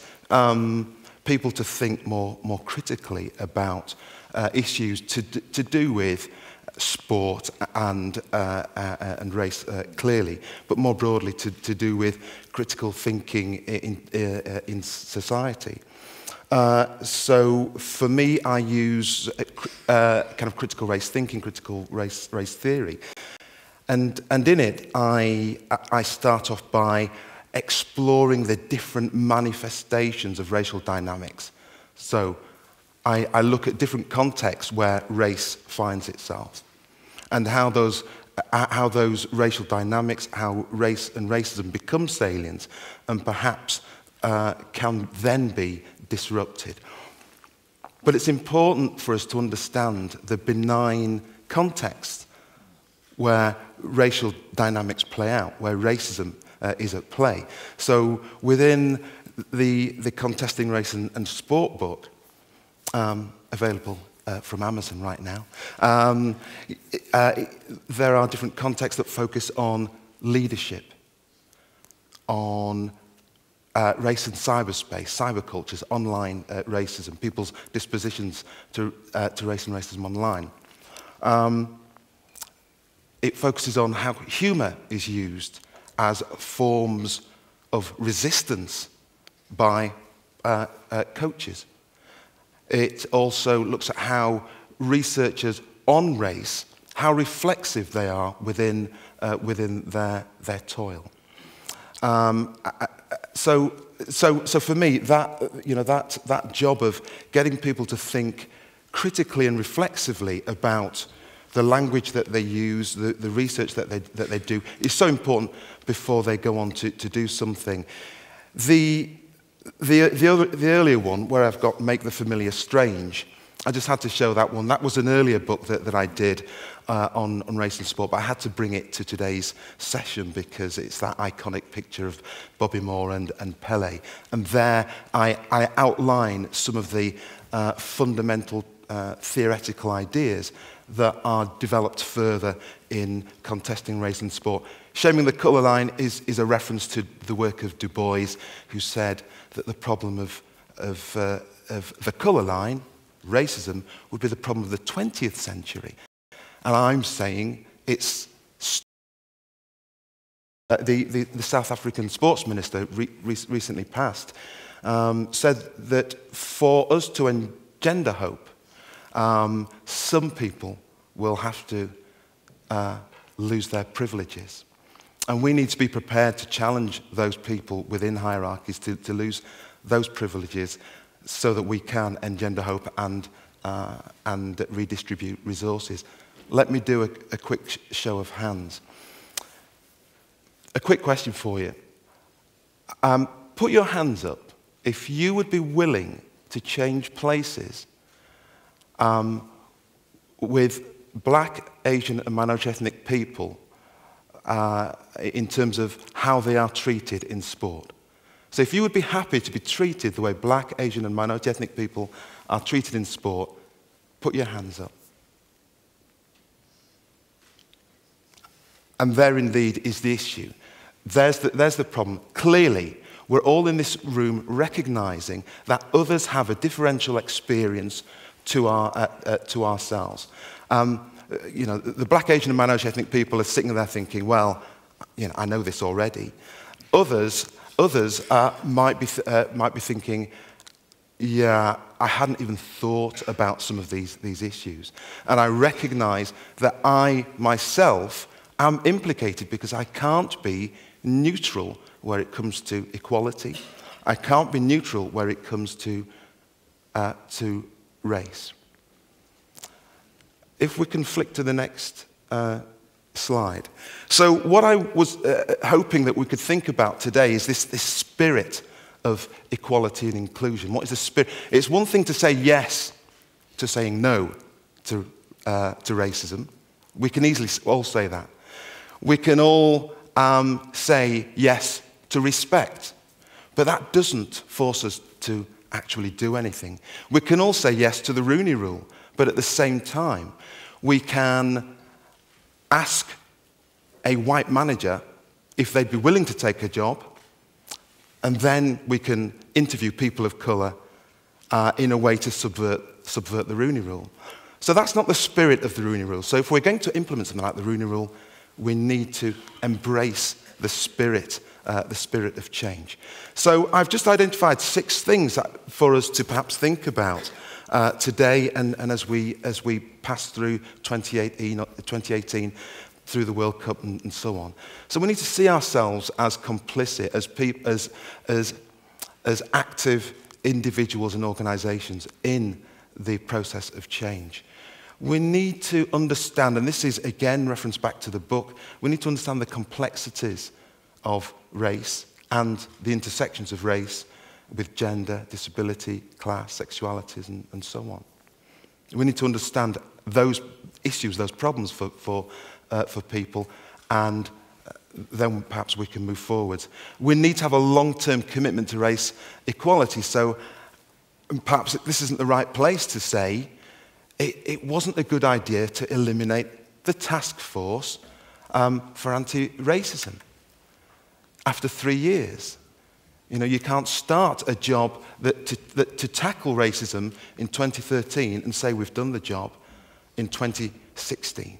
people to think more critically about issues to do with sport and race clearly, but more broadly to do with critical thinking in society. So for me, I use kind of critical race thinking, critical race theory, and in it I start off by exploring the different manifestations of racial dynamics. So I look at different contexts where race finds itself. and how those racial dynamics, how race and racism become salient and perhaps can then be disrupted. But it's important for us to understand the benign context where racial dynamics play out, where racism is at play. So within the Contesting Race and Sport book, available from Amazon right now, there are different contexts that focus on leadership, on race and cyberspace, cybercultures, online racism, people's dispositions to race and racism online. It focuses on how humour is used as forms of resistance by coaches. It also looks at how researchers on race, how reflexive they are within their toil. So for me, that job of getting people to think critically and reflexively about the language that they use, the research that they do, is so important before they go on to do something. The earlier one, where I've got Make the Familiar Strange, I just had to show that one. That was an earlier book that I did on race and sport, but I had to bring it to today's session because it's that iconic picture of Bobby Moore and Pelé. And there I outline some of the fundamental theoretical ideas that are developed further in Contesting Race and Sport. Shaming the colour line is a reference to the work of Du Bois, who said that the problem of the colour line, racism, would be the problem of the 20th century. And I'm saying it's the South African sports minister recently passed, said that for us to engender hope, some people will have to lose their privileges. And we need to be prepared to challenge those people within hierarchies to lose those privileges so that we can engender hope and redistribute resources. Let me do a quick show of hands. A quick question for you. Put your hands up if you would be willing to change places with black, Asian and minority ethnic people in terms of how they are treated in sport. So if you would be happy to be treated the way black, Asian and minority ethnic people are treated in sport, put your hands up. And there indeed is the issue. There's the problem. Clearly, we're all in this room recognizing that others have a differential experience to ourselves. You know, the black, Asian and minority ethnic people are sitting there thinking, well, you know, I know this already. Others might be thinking, yeah, I hadn't even thought about some of these issues. And I recognize that I myself am implicated because I can't be neutral where it comes to equality. I can't be neutral where it comes to race. If we can flick to the next slide. So what I was hoping that we could think about today is this spirit of equality and inclusion. What is the spirit? It's one thing to say yes to saying no to racism. We can easily all say that. We can all say yes to respect, but that doesn't force us to actually do anything. We can all say yes to the Rooney Rule, but at the same time, we can ask a white manager if they'd be willing to take a job, and then we can interview people of colour in a way to subvert the Rooney Rule. So that's not the spirit of the Rooney Rule. So if we're going to implement something like the Rooney Rule, we need to embrace the spirit of change. So I've just identified 6 things for us to perhaps think about today and as we pass through 2018 through the World Cup and so on. So we need to see ourselves as complicit, as active individuals and organisations in the process of change. We need to understand, and this is again reference back to the book, we need to understand the complexities of race and the intersections of race with gender, disability, class, sexualities, and so on. We need to understand those issues, those problems for people, and then perhaps we can move forward. We need to have a long-term commitment to race equality, so perhaps this isn't the right place to say it wasn't a good idea to eliminate the task force for anti-racism after 3 years. You know, you can't start a job to tackle racism in 2013 and say we've done the job in 2016.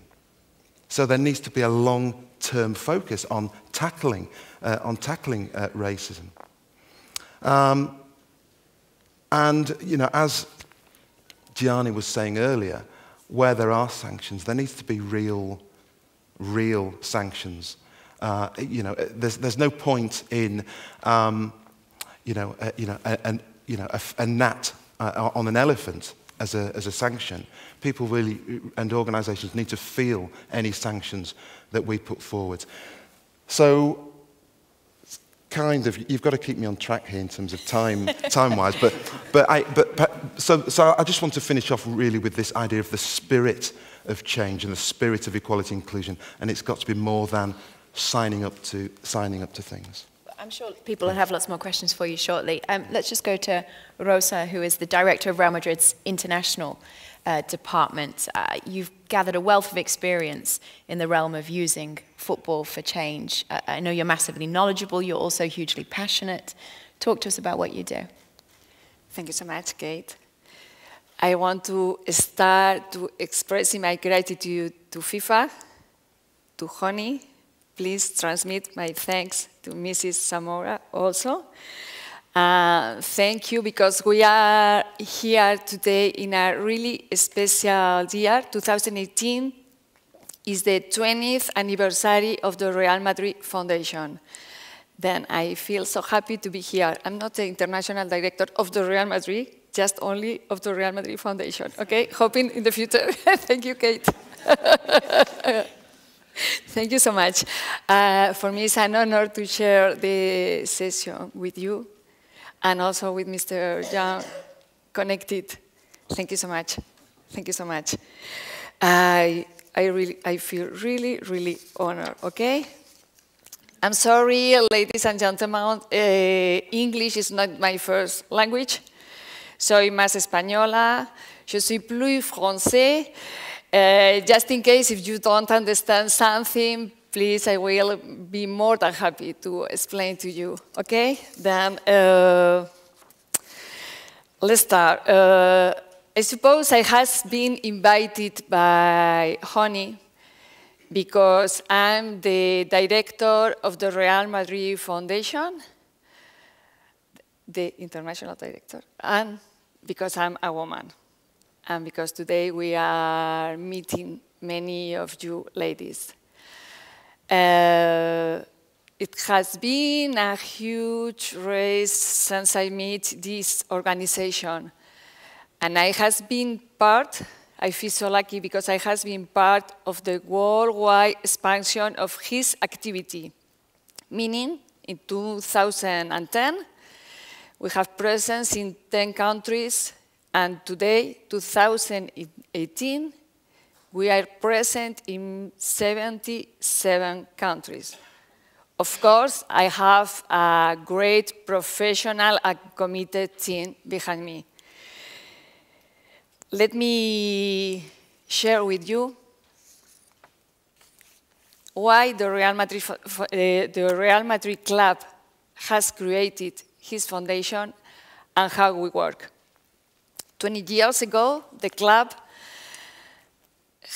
So there needs to be a long-term focus on tackling racism. And, you know, as Gianni was saying earlier, where there are sanctions, there needs to be real sanctions. You know, there's no point in, a gnat on an elephant as a sanction. People really, and organisations need to feel any sanctions that we put forward. So, kind of, you've got to keep me on track here in terms of time-wise. So I just want to finish off really with this idea of the spirit of change and the spirit of equality and inclusion, and it's got to be more than signing up to things. I'm sure people will have lots more questions for you shortly. Let's just go to Rosa, who is the director of Real Madrid's international department. You've gathered a wealth of experience in the realm of using football for change. I know you're massively knowledgeable, you're also hugely passionate. Talk to us about what you do. Thank you so much, Kate. I want to start to expressing my gratitude to FIFA, to Honey. Please transmit my thanks to Mrs. Zamora also. Thank you, because we are here today in a really special year. 2018 is the 20th anniversary of the Real Madrid Foundation. Then I feel so happy to be here. I'm not the international director of the Real Madrid, just only of the Real Madrid Foundation, okay? Hoping in the future. Thank you, Kate. Thank you so much. For me, it's an honor to share the session with you and also with Mr. Young Connected. Thank you so much. Thank you so much. I feel really, really honored, okay? I'm sorry, ladies and gentlemen, English is not my first language. Soy más española, je suis plus français. Just in case if you don't understand something, please, I will be more than happy to explain to you, okay? Then, let's start. I suppose I has been invited by Honey because I'm the director of the Real Madrid Foundation, the international director, and because I'm a woman, and because today we are meeting many of you ladies. It has been a huge race since I met this organization. And I has been part, I feel so lucky because I has been part of the worldwide expansion of his activity. Meaning, in 2010, we have presence in 10 countries, and today, 2018, we are present in 77 countries. Of course, I have a great professional and committed team behind me. Let me share with you why the Real Madrid Club has created his foundation and how we work. 20 years ago, the club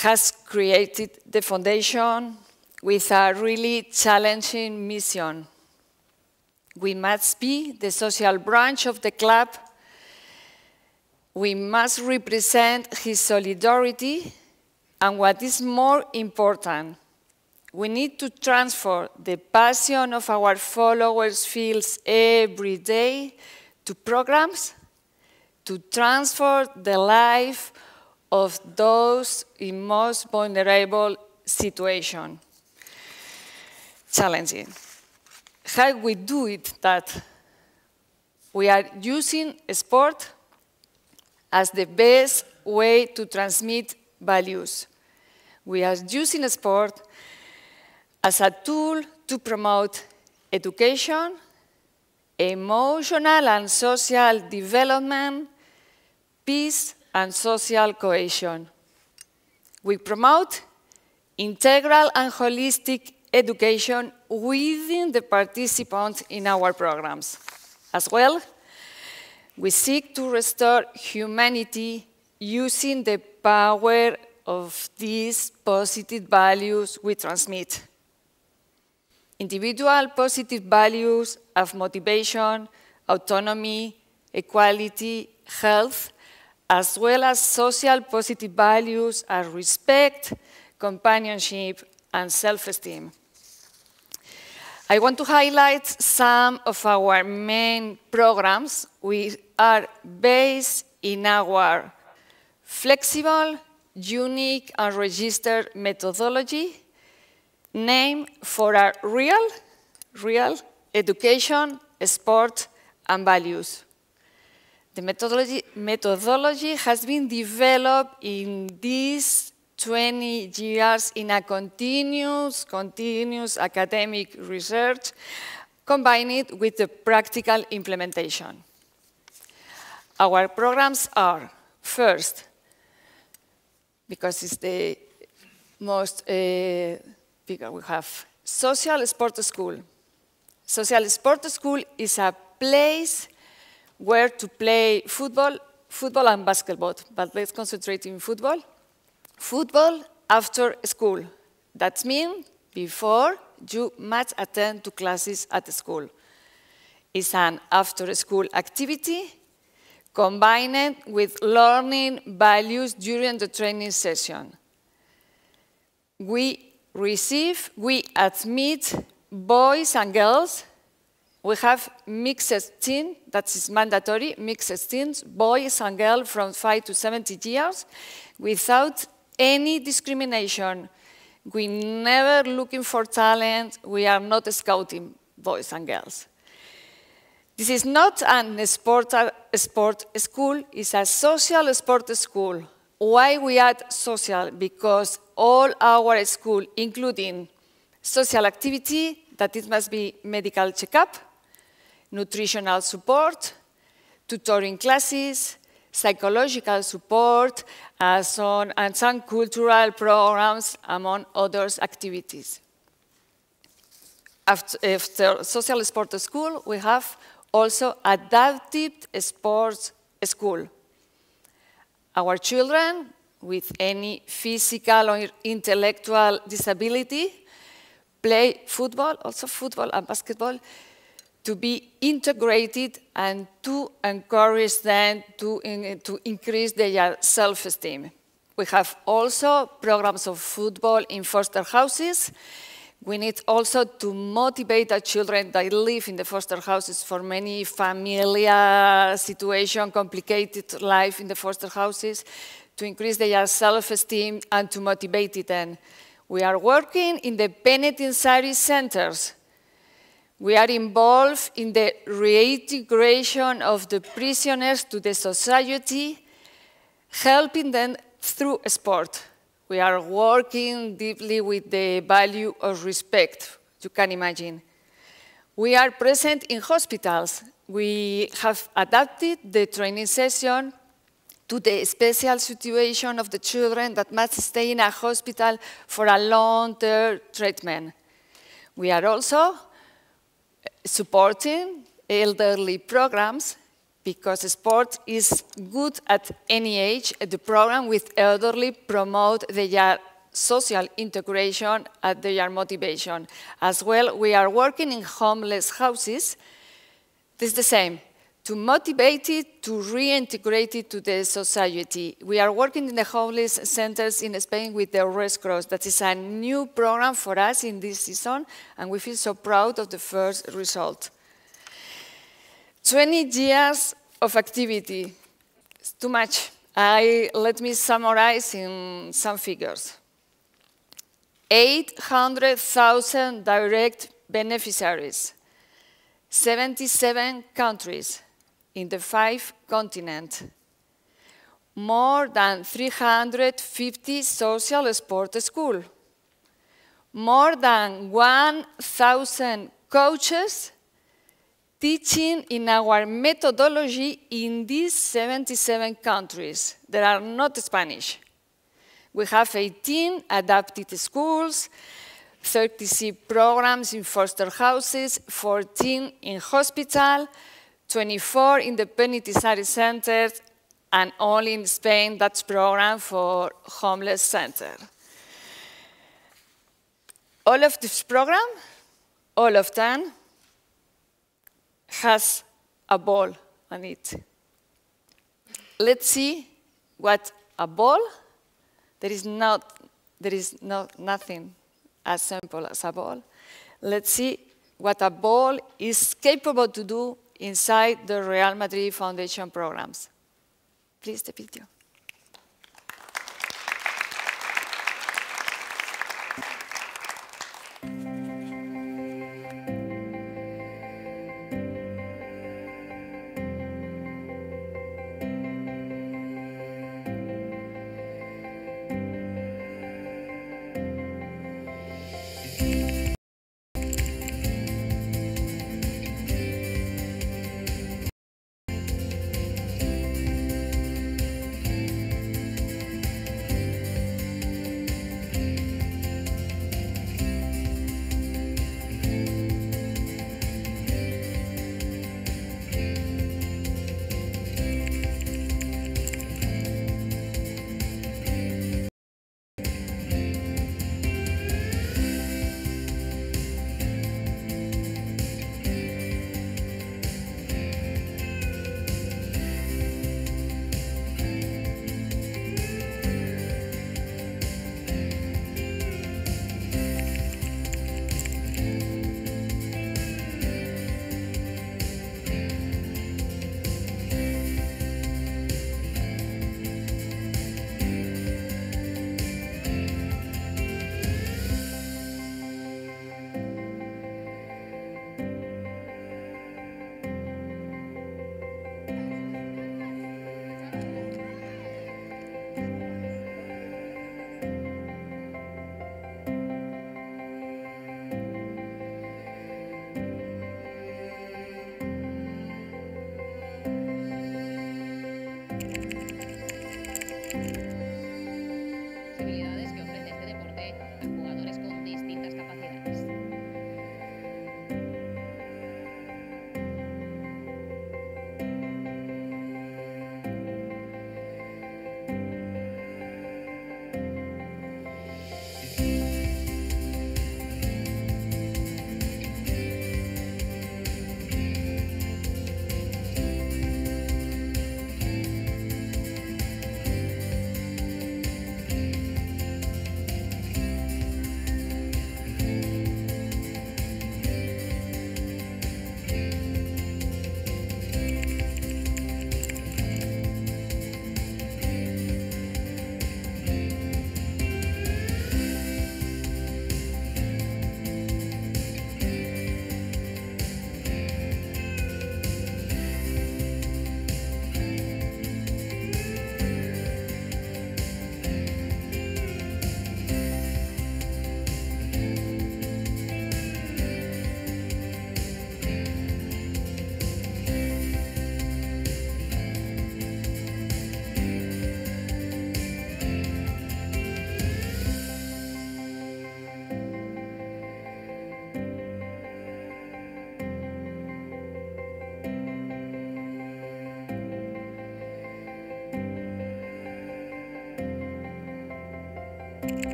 has created the foundation with a really challenging mission. We must be the social branch of the club. We must represent his solidarity, and what is more important, we need to transfer the passion of our followers feels every day to programs to transfer the life of those in most vulnerable situation. Challenging. How we do it? That we are using sport as the best way to transmit values. We are using sport as a tool to promote education, emotional and social development, peace and social cohesion. We promote integral and holistic education within the participants in our programs. As well, we seek to restore humanity using the power of these positive values we transmit. Individual positive values of motivation, autonomy, equality, health, as well as social positive values are respect, companionship, and self-esteem. I want to highlight some of our main programs. We are based in our flexible, unique, and registered methodology named for our real education, sport, and values. The methodology has been developed in these 20 years in a continuous academic research, combined with the practical implementation. Our programs are, first, because it's the most bigger, we have Social Sport School. Social Sport School is a place where to play football and basketball, but let's concentrate in football. Football after school. That means before you must attend to classes at school. It's an after-school activity combined with learning values during the training session. We admit boys and girls. We have mixed team, that is mandatory, mixed teams, boys and girls from 5 to 70 years, without any discrimination. We never looking for talent. We are not scouting boys and girls. This is not a sport school, it's a social sport school. Why we add social? Because all our school, including social activity, that it must be medical checkup, nutritional support, tutoring classes, psychological support, and some cultural programs, among other activities. After social sport school, we have also adaptive sports school. Our children with any physical or intellectual disability play football, also football and basketball, to be integrated and to encourage them to increase their self-esteem. We have also programs of football in foster houses. We need also to motivate our children that live in the foster houses for many familiar situation, complicated life in the foster houses, to increase their self-esteem and to motivate them. We are working in the penitentiary centers. We are involved in the reintegration of the prisoners to the society, helping them through sport. We are working deeply with the value of respect, you can imagine. We are present in hospitals. We have adapted the training session to the special situation of the children that must stay in a hospital for a long-term treatment. We are also supporting elderly programs because sport is good at any age. The program with elderly promote their social integration and their motivation. As well, we are working in homeless houses. This is the same, to motivate it, to reintegrate it to the society. We are working in the homeless centers in Spain with the Red Cross. That is a new program for us in this season, and we feel so proud of the first result. 20 years of activity, it's too much. Let me summarize in some figures. 800,000 direct beneficiaries, 77 countries in the 5 continents, more than 350 social sport schools, more than 1,000 coaches teaching in our methodology in these 77 countries that are not Spanish. We have 18 adapted schools, 36 programs in foster houses, 14 in hospital, 24 in the penitentiary centers, and only in Spain, that's program for homeless center. All of this program, all of them, has a ball on it. Let's see what a ball. There is nothing as simple as a ball. Let's see what a ball is capable to do inside the Real Madrid Foundation programs. Please, the video.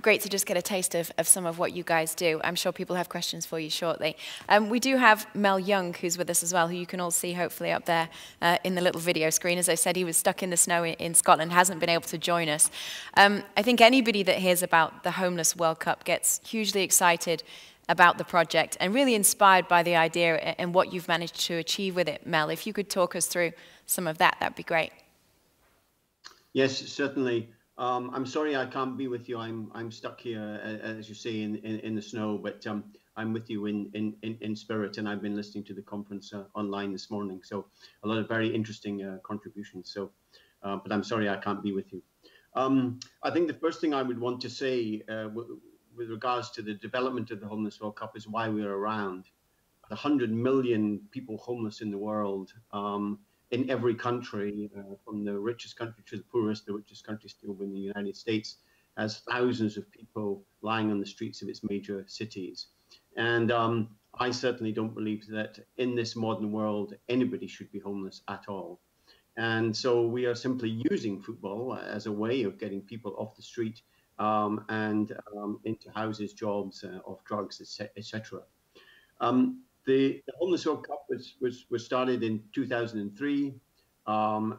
great to just get a taste of some of what you guys do. I'm sure people have questions for you shortly. We do have Mel Young, who's with us as well, who you can all see hopefully up there in the little video screen. As I said, he was stuck in the snow in Scotland, hasn't been able to join us. I think anybody that hears about the Homeless World Cup gets hugely excited about the project and really inspired by the idea and what you've managed to achieve with it. Mel, if you could talk us through some of that, that'd be great. Yes, certainly. I'm sorry I can't be with you. I'm stuck here, as you say, in the snow. But I'm with you in spirit, and I've been listening to the conference online this morning. So a lot of very interesting contributions. So, but I'm sorry I can't be with you. I think the first thing I would want to say with regards to the development of the Homeless World Cup is why we're around. 100 million people homeless in the world. In every country, from the richest country to the poorest, the richest country still being the United States, has thousands of people lying on the streets of its major cities. And I certainly don't believe that in this modern world, anybody should be homeless at all. And so we are simply using football as a way of getting people off the street and into houses, jobs, off drugs, etc. The Homeless World Cup was started in 2003.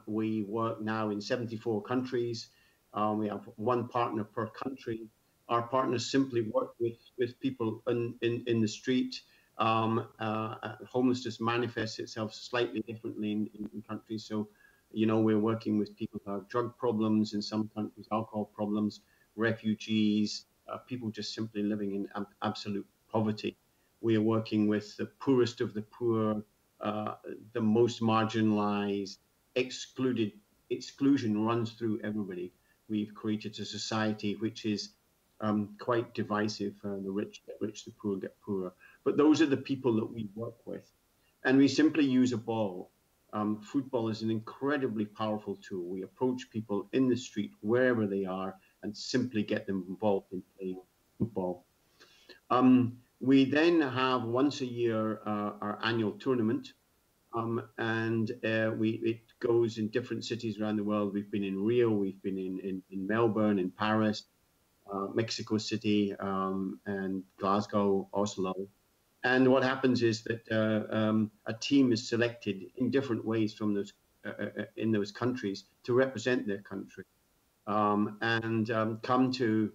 We work now in 74 countries. We have one partner per country. Our partners simply work with people in the street. Homelessness manifests itself slightly differently in countries. So, you know, we're working with people who have drug problems in some countries, alcohol problems, refugees, people just simply living in absolute poverty. We are working with the poorest of the poor, the most marginalized, excluded. Exclusion runs through everybody. We've created a society which is quite divisive. The rich get rich, the poor get poorer. But those are the people that we work with. And we simply use a ball. Football is an incredibly powerful tool. We approach people in the street, wherever they are, and simply get them involved in playing football. We then have once a year our annual tournament, and it goes in different cities around the world. We've been in Rio, we've been in Melbourne, in Paris, Mexico City, and Glasgow, Oslo. And what happens is that a team is selected in different ways from those in those countries to represent their country and come to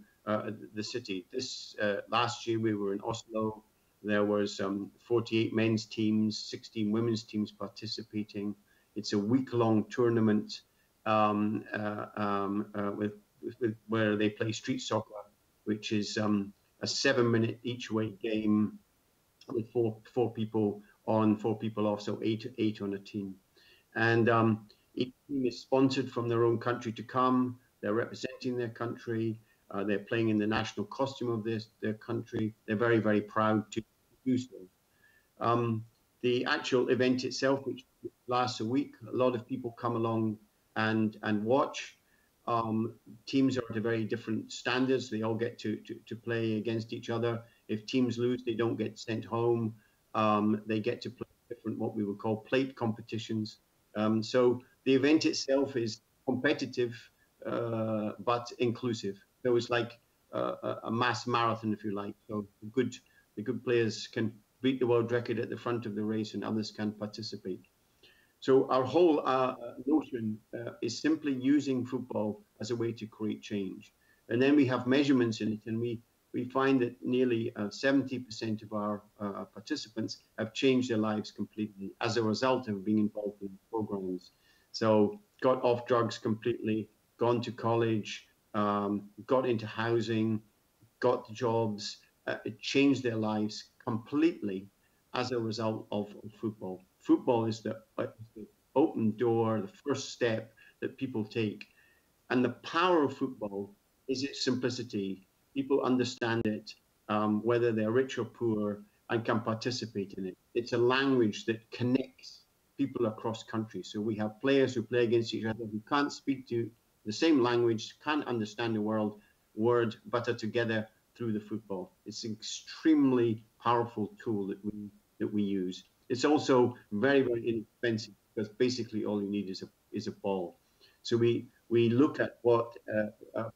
the city. This last year we were in Oslo. There was 48 men's teams, 16 women's teams participating. It's a week-long tournament where they play street soccer, which is a 7-minute each-way game with four people on, 4 people off, so eight on a team. And each team is sponsored from their own country to come. They're representing their country. They're playing in the national costume of their country. They're very, very proud to do so. The actual event itself, which lasts a week, a lot of people come along and watch. Teams are at a very different standards. They all get to play against each other. If teams lose, they don't get sent home. They get to play different, what we would call plate competitions. So the event itself is competitive, but inclusive. So it's like a mass marathon, if you like. So the good players can beat the world record at the front of the race and others can participate. So our whole notion is simply using football as a way to create change. And then we have measurements in it, and we find that nearly 70% of our participants have changed their lives completely as a result of being involved in programs. So got off drugs completely, gone to college, got into housing, got jobs, it changed their lives completely as a result of football. Football is the open door, the first step that people take. And the power of football is its simplicity. People understand it, whether they're rich or poor, and can participate in it. It's a language that connects people across countries. So we have players who play against each other who can't speak to the same language, can't understand the word, but are together through the football. It's an extremely powerful tool that we use. It's also very, very inexpensive because basically all you need is a ball. So we we look at what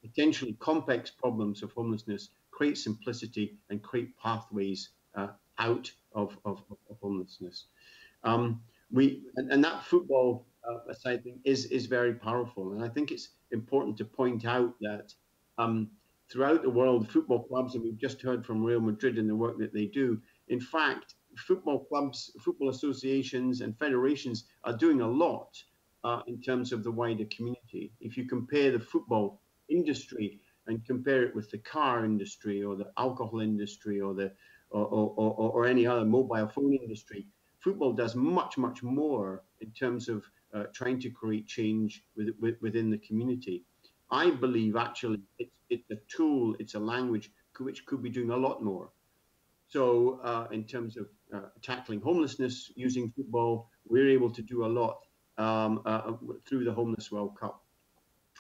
potentially complex problems of homelessness, create simplicity, and create pathways out of homelessness. And that football side thing is very powerful. And I think it's important to point out that throughout the world, football clubs, and we've just heard from Real Madrid and the work that they do, in fact, football clubs, football associations and federations are doing a lot in terms of the wider community. If you compare the football industry and compare it with the car industry or the alcohol industry or the or any other mobile phone industry, football does much more in terms of trying to create change within the community. I believe actually it's a tool, it's a language which could be doing a lot more. So in terms of tackling homelessness using football, we're able to do a lot through the Homeless World Cup.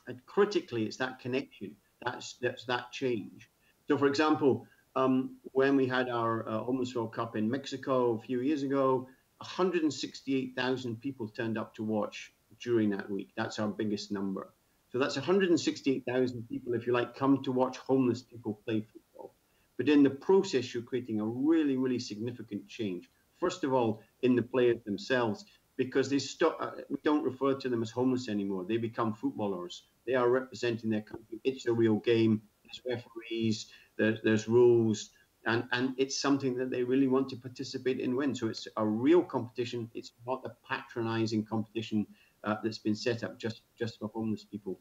And critically, it's that connection, that's that change. So for example, when we had our Homeless World Cup in Mexico a few years ago, 168,000 people turned up to watch during that week. That's our biggest number. So that's 168,000 people, if you like, come to watch homeless people play football. But in the process, you're creating a really significant change. First of all, in the players themselves, because they stop. We don't refer to them as homeless anymore. They become footballers. They are representing their country. It's a real game. There's referees. There's rules. And it's something that they really want to participate in win. So it's a real competition. It's not a patronizing competition that's been set up just for homeless people.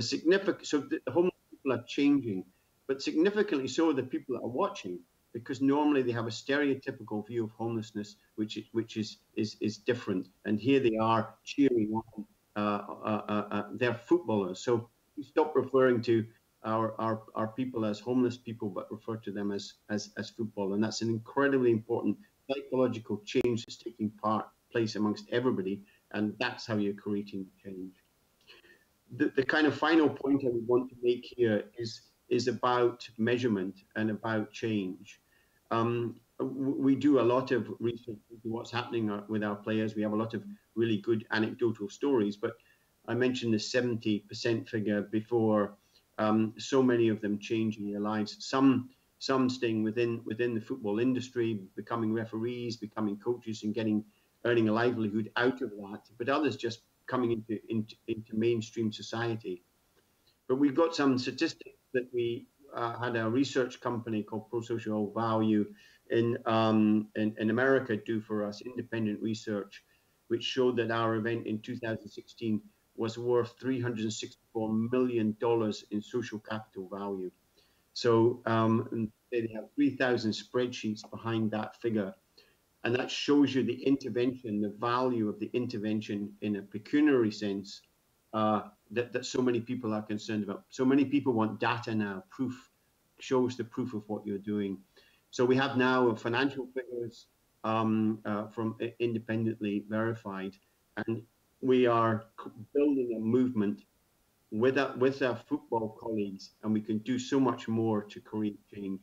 So the homeless people are changing, but significantly so are the people that are watching, because normally they have a stereotypical view of homelessness, which is different. And here they are cheering on their footballers. So we stop referring to our people as homeless people, but refer to them as football. And that's an incredibly important psychological change that's taking place amongst everybody. And that's how you're creating change. The kind of final point I would want to make here is about measurement and about change. We do a lot of research into what's happening with our players. We have a lot of really good anecdotal stories, but I mentioned the 70% figure before. So many of them changing their lives. Some staying within the football industry, becoming referees, becoming coaches, and earning a livelihood out of that. But others just coming into mainstream society. But we've got some statistics that we had a research company called Pro-Social Value in America do for us, independent research, which showed that our event in 2016 was worth $364 million in social capital value. So they have 3,000 spreadsheets behind that figure. And that shows you the intervention, the value of the intervention in a pecuniary sense that so many people are concerned about. So many people want data now, proof, shows the proof of what you're doing. So we have now financial figures from independently verified, and we are building a movement with our football colleagues, and we can do so much more to create change.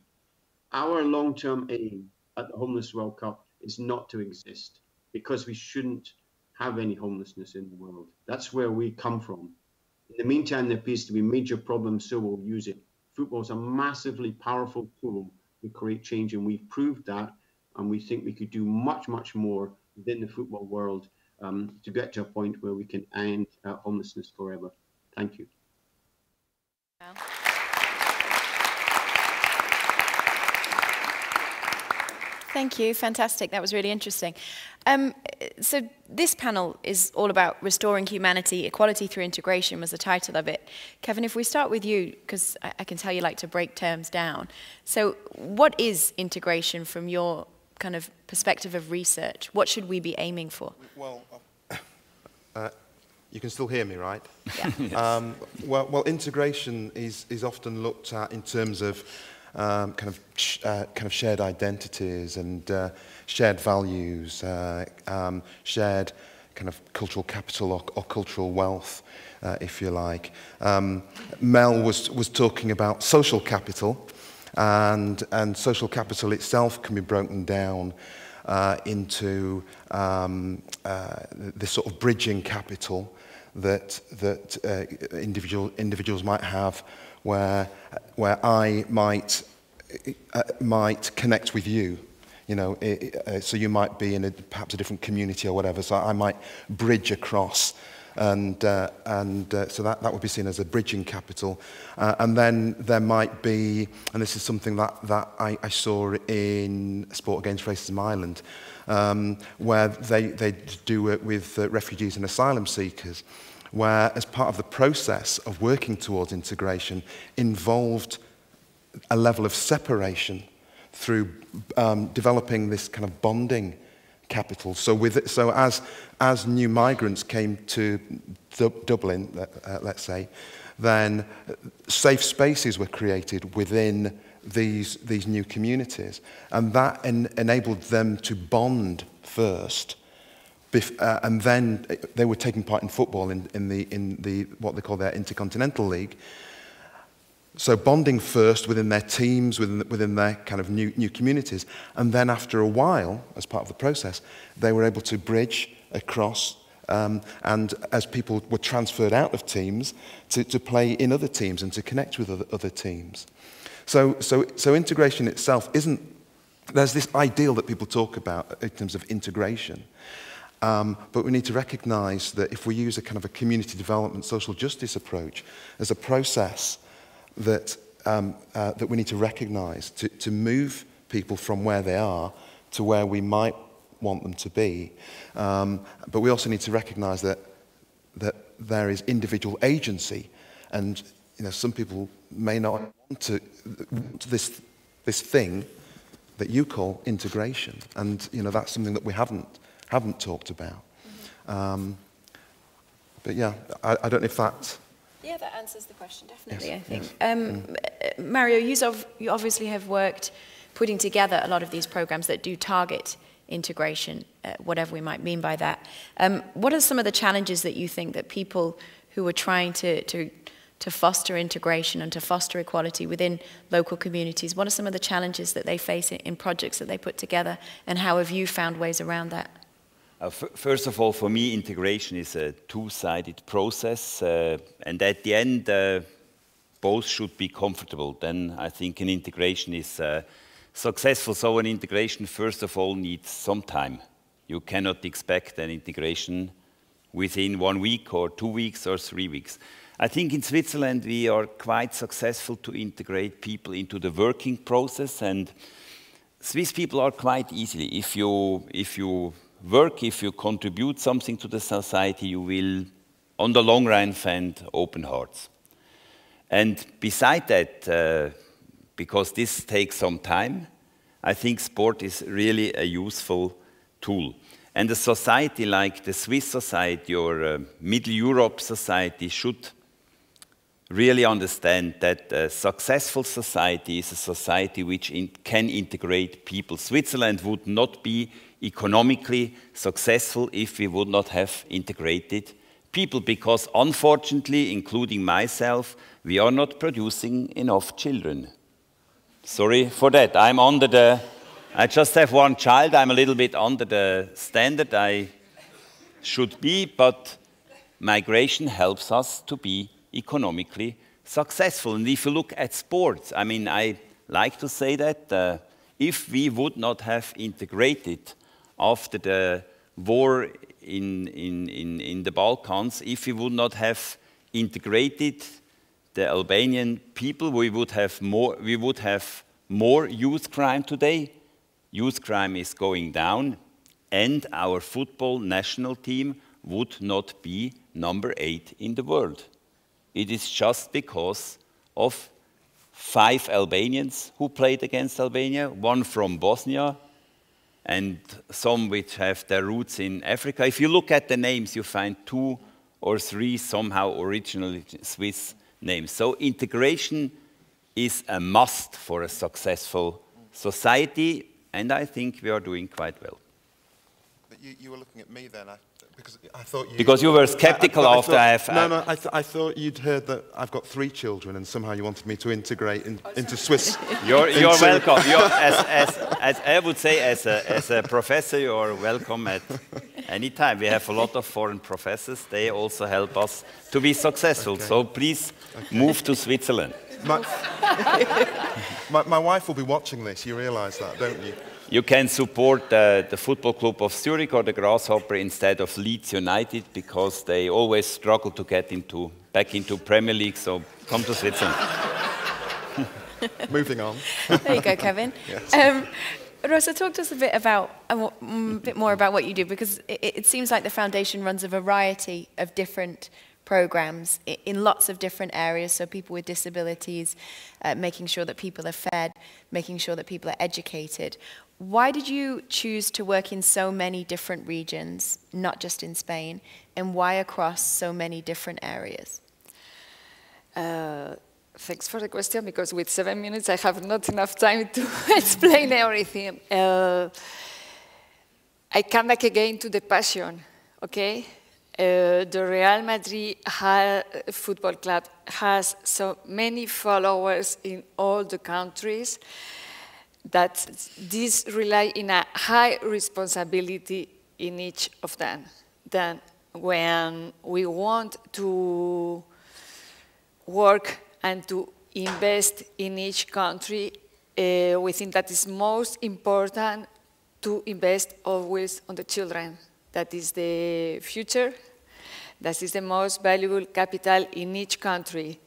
Our long-term aim at the Homeless World Cup is not to exist, because we shouldn't have any homelessness in the world. That's where we come from. In the meantime, there appears to be major problems, so we'll use it. Football is a massively powerful tool to create change, and we've proved that, and we think we could do much more within the football world to get to a point where we can end homelessness forever. Thank you. Thank you. Fantastic. That was really interesting. So this panel is all about restoring humanity. Equality through integration was the title of it. Kevin, if we start with you, because I can tell you like to break terms down. So what is integration from your kind of perspective of research? What should we be aiming for? Well, you can still hear me, right? Yeah. Well, integration is often looked at in terms of kind of shared identities and shared values, shared kind of cultural capital or cultural wealth, if you like. Mel was talking about social capital, and social capital itself can be broken down into this sort of bridging capital that individuals might have, where I might connect with you. You know, so you might be in perhaps a different community or whatever. So I might bridge across, and so that would be seen as a bridging capital. And then there might be, and this is something that I saw in Sport Against Racism Ireland, where they do it with refugees and asylum seekers, where as part of the process of working towards integration involved a level of separation through developing this kind of bonding capital. So as new migrants came to Dublin, let's say, then safe spaces were created within these new communities, and that enabled them to bond first, and then they were taking part in football in the what they call their Intercontinental League. So bonding first within their teams, within their kind of new communities, and then after a while, as part of the process, they were able to bridge across, and as people were transferred out of teams, to play in other teams and to connect with other teams. So integration itself isn't. There's this ideal that people talk about in terms of integration, but we need to recognise that if we use a kind of a community development, social justice approach as a process that we need to recognise to move people from where they are to where we might want them to be. But we also need to recognise that there is individual agency, and some people may not want this thing that you call integration, and that's something that we haven't talked about. But yeah, I don't know if that. Yeah, that answers the question, definitely, yes, I think. Yes. Mario, you obviously have worked putting together a lot of these programs that do target integration, whatever we might mean by that. What are some of the challenges that you think that people who are trying to foster integration and to foster equality within local communities, what are some of the challenges that they face in projects that they put together, and how have you found ways around that? First of all, for me, integration is a two-sided process, and at the end, both should be comfortable. Then I think an integration is successful. So an integration, first of all, needs some time. You cannot expect an integration within 1 week or 2 weeks or 3 weeks. I think in Switzerland we are quite successful to integrate people into the working process, and Swiss people are quite easily. If you work, if you contribute something to the society, you will, on the long run, find open hearts. And beside that, because this takes some time, I think sport is really a useful tool. And a society like the Swiss society or Middle Europe society should really understand that a successful society is a society which can integrate people. Switzerland would not be economically successful if we would not have integrated people, because unfortunately, including myself, we are not producing enough children. Sorry for that. I just have one child. I'm a little bit under the standard I should be, but migration helps us to be economically successful. And if you look at sports, I mean, I like to say that if we would not have integrated after the war in the Balkans, if we would not have integrated the Albanian people, we would have more youth crime today. Youth crime is going down, and our football national team would not be number 8 in the world. It is just because of 5 Albanians who played against Albania, 1 from Bosnia, and some which have their roots in Africa. If you look at the names, you find 2 or 3 somehow originally Swiss names. So integration is a must for a successful society, and I think we are doing quite well. But you were looking at me then, because I thought you... Because you were skeptical after I have... No, I thought you'd heard that I've got 3 children, and somehow you wanted me to integrate into Swiss... You're welcome. As I would say, as a professor, you're welcome at Anytime. We have a lot of foreign professors. They also help us to be successful. Okay. So please move to Switzerland. My wife will be watching this. You realize that, don't you? You can support the Football Club of Zurich or the Grasshopper instead of Leeds United, because they always struggle to get back into Premier League. So come to Switzerland. Moving on. There you go, Kevin. Yes. Rosa, talk to us a bit more about what you do, because it seems like the foundation runs a variety of different programs in lots of different areas. So people with disabilities, making sure that people are fed, making sure that people are educated. Why did you choose to work in so many different regions, not just in Spain, and why across so many different areas? Thanks for the question, because with 7 minutes I have not enough time to explain everything. I come back again to the passion, okay? The Real Madrid football club has so many followers in all the countries that this rely in a high responsibility in each of them. Then when we want to work and to invest in each country, we think that it's most important to invest always on the children. That is the future. That is the most valuable capital in each country.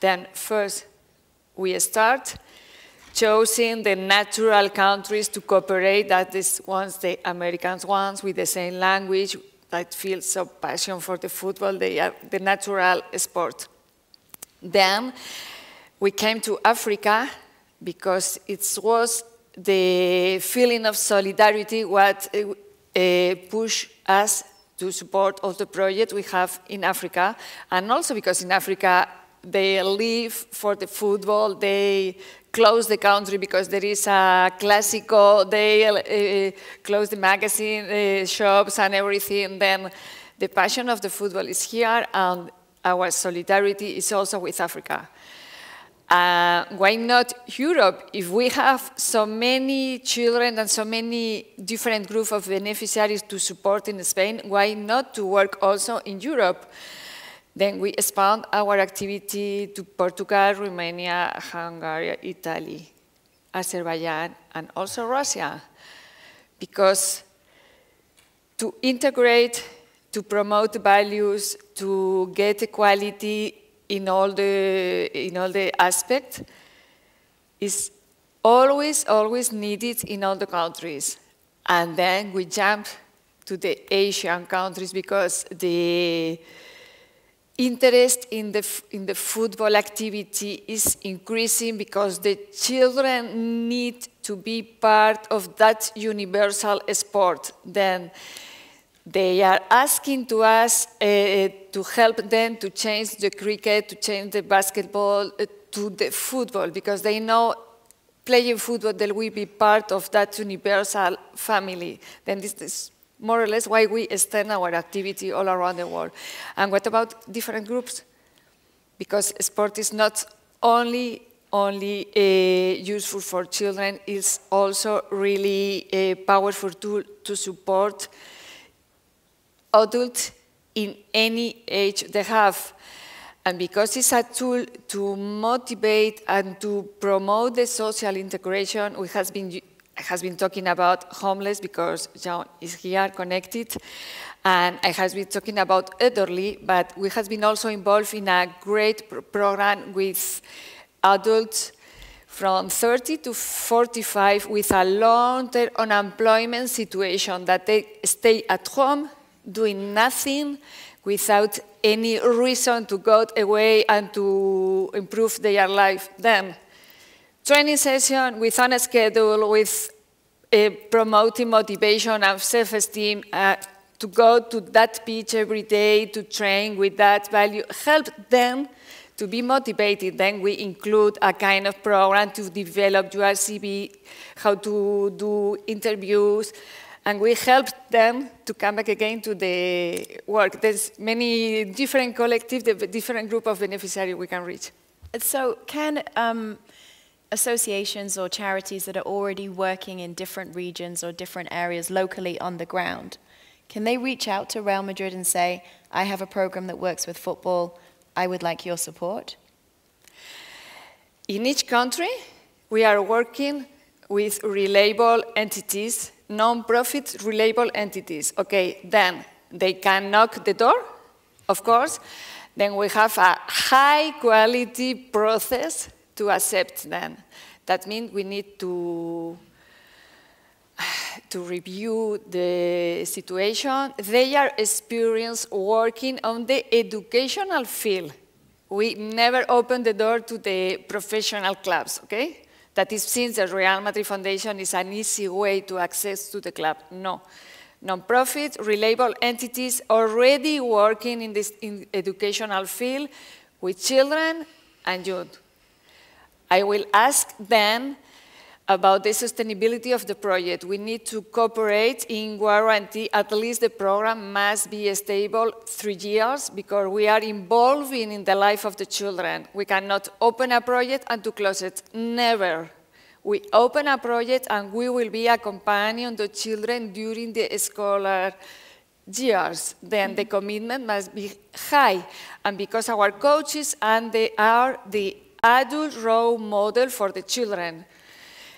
Then first, we start choosing the natural countries to cooperate, that is ones the Americans ones with the same language, that feel so passion for the football, they are the natural sport. Then we came to Africa because it was the feeling of solidarity what pushed us to support all the projects we have in Africa, and also because in Africa they live for the football, they close the country because there is a Clásico, they close the magazine shops and everything. Then the passion of the football is here, and our solidarity is also with Africa. Why not Europe? If we have so many children and so many different groups of beneficiaries to support in Spain, why not to work also in Europe? Then we expand our activity to Portugal, Romania, Hungary, Italy, Azerbaijan, and also Russia. Because to integrate, to promote values, to get equality in all the aspects is always needed in all the countries. And then we jump to the Asian countries because the interest in the football activity is increasing because the children need to be part of that universal sport. Then they are asking to us to help them to change the cricket, to change the basketball, to the football, because they know playing football, they will be part of that universal family. Then this is more or less why we extend our activity all around the world. And what about different groups? Because sport is not only useful for children, it's also really a powerful tool to support adults in any age they have. And because it's a tool to motivate and to promote the social integration, we has been talking about homeless because John is here connected, and I has been talking about elderly, but we has been also involved in a great program with adults from 30 to 45 with a long-term unemployment situation, that they stay at home doing nothing without any reason to go away and to improve their life. Then, training session with on a schedule, with promoting motivation and self-esteem, to go to that pitch every day, to train with that value, help them to be motivated. Then we include a kind of program to develop your CV, how to do interviews, and we help them to come back again to the work. There's many different collectives, different group of beneficiaries we can reach. So can associations or charities that are already working in different regions or different areas locally on the ground, Can they reach out to Real Madrid and say, I have a program that works with football, I would like your support? In each country, we are working with reliable entities, non-profit reliable entities. Okay, then they can knock the door, of course. Then we have a high-quality process to accept them. That means we need to review the situation. They are experienced working on the educational field. We never open the door to the professional clubs, okay? That is, since the Real Madrid Foundation is an easy way to access to the club. No. Non-profit, reliable entities already working in this educational field with children and youth. I will ask them about the sustainability of the project. We need to cooperate in guarantee at least the program must be stable 3 years because we are involving in the life of the children. We cannot open a project and to close it, never. We open a project and we will be accompanying the children during the scholar years. Then the commitment must be high. And because our coaches and they are the adult role model for the children.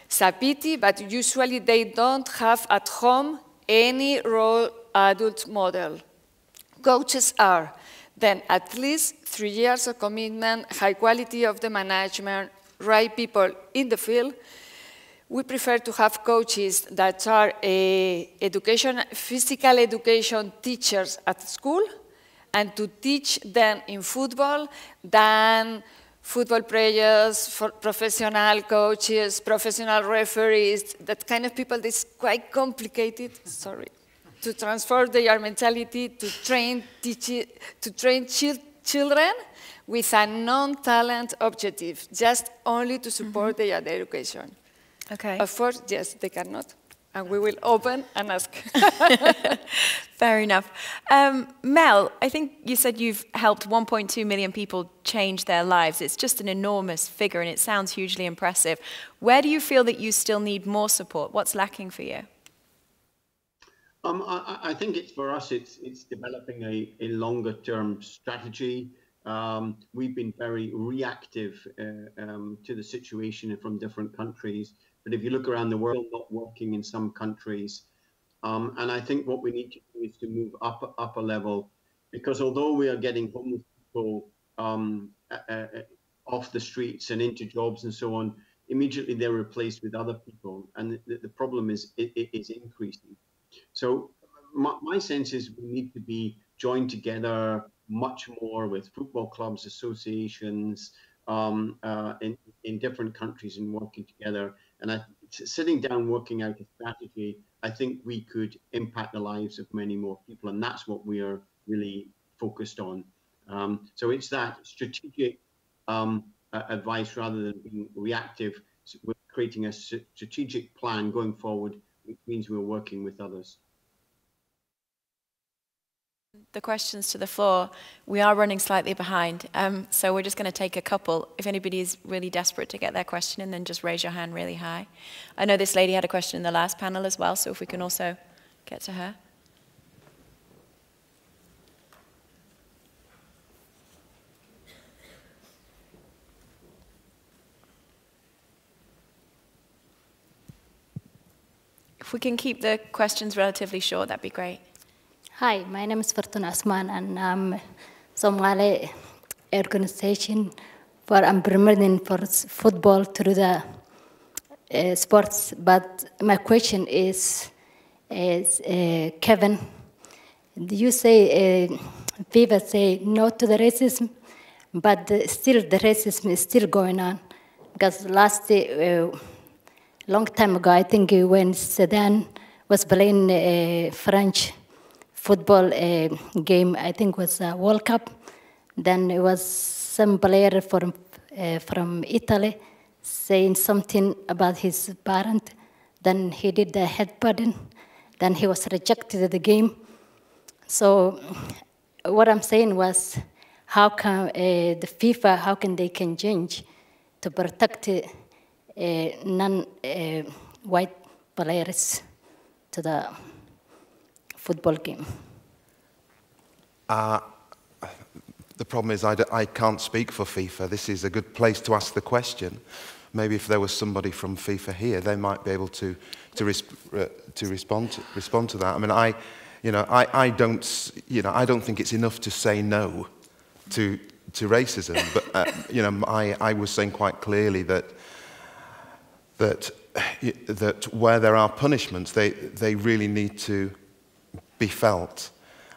It's a pity, but usually they don't have at home any role adult model. Coaches are. Then at least 3 years of commitment, high quality of the management, right people in the field. We prefer to have coaches that are physical education teachers at school and to teach them in football than football players, for professional coaches, professional referees, that kind of people. It's quite complicated, sorry, to transfer their mentality, to train children with a non-talent objective, just only to support their education. Okay. Of course, yes, they cannot. And we will open and ask. Fair enough. Mel, I think you said you've helped 1.2 million people change their lives. It's just an enormous figure and it sounds hugely impressive. Where do you feel that you still need more support? What's lacking for you? I think it's for us, it's developing a longer term strategy. We've been very reactive to the situation from different countries. But if you look around the world, not working in some countries. And I think what we need to do is to move up a level, because although we are getting homeless people off the streets and into jobs and so on, immediately they're replaced with other people. And the problem is it is increasing. So my sense is we need to be joined together much more with football clubs, associations in different countries and working together. And sitting down, working out a strategy, I think we could impact the lives of many more people. And that's what we are really focused on. So it's that strategic advice rather than being reactive. So we're creating a strategic plan going forward, which means we're working with others. The questions to the floor, we are running slightly behind, so we're just going to take a couple. If anybody is really desperate to get their question in, then just raise your hand really high. I know this lady had a question in the last panel as well, so if we can also get to her. If we can keep the questions relatively short, that'd be great. Hi, my name is Fortuna Asman, and I'm Somali organization I'm promoting for football through the sports. But my question is Kevin, do you say FIFA say no to the racism, but still the racism is still going on? Because long time ago, I think when Sudan was playing French football game, I think was a World Cup. Then it was some player from Italy saying something about his parent. Then he did the headbutting. Then he was rejected at the game. So what I'm saying was, how can the FIFA, how can they can change to protect non-white players to the football game? The problem is I can't speak for FIFA. This is a good place to ask the question. Maybe if there was somebody from FIFA here, they might be able to respond to that. I mean, I don't think it's enough to say no to racism, but I was saying quite clearly that where there are punishments, they really need to be felt.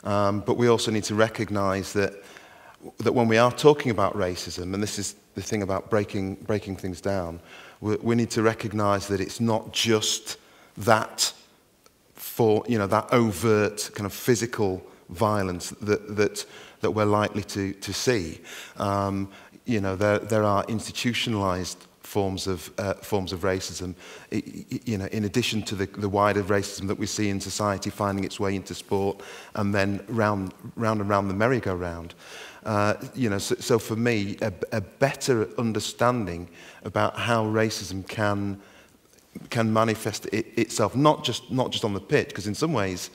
But we also need to recognise that when we are talking about racism, and this is the thing about breaking things down, we need to recognise that it's not just that that overt kind of physical violence that we're likely to see. There are institutionalised forms of racism, in addition to the wider racism that we see in society finding its way into sport and then round and round the merry-go-round. So for me, a better understanding about how racism can manifest itself, not just on the pitch, because in some ways,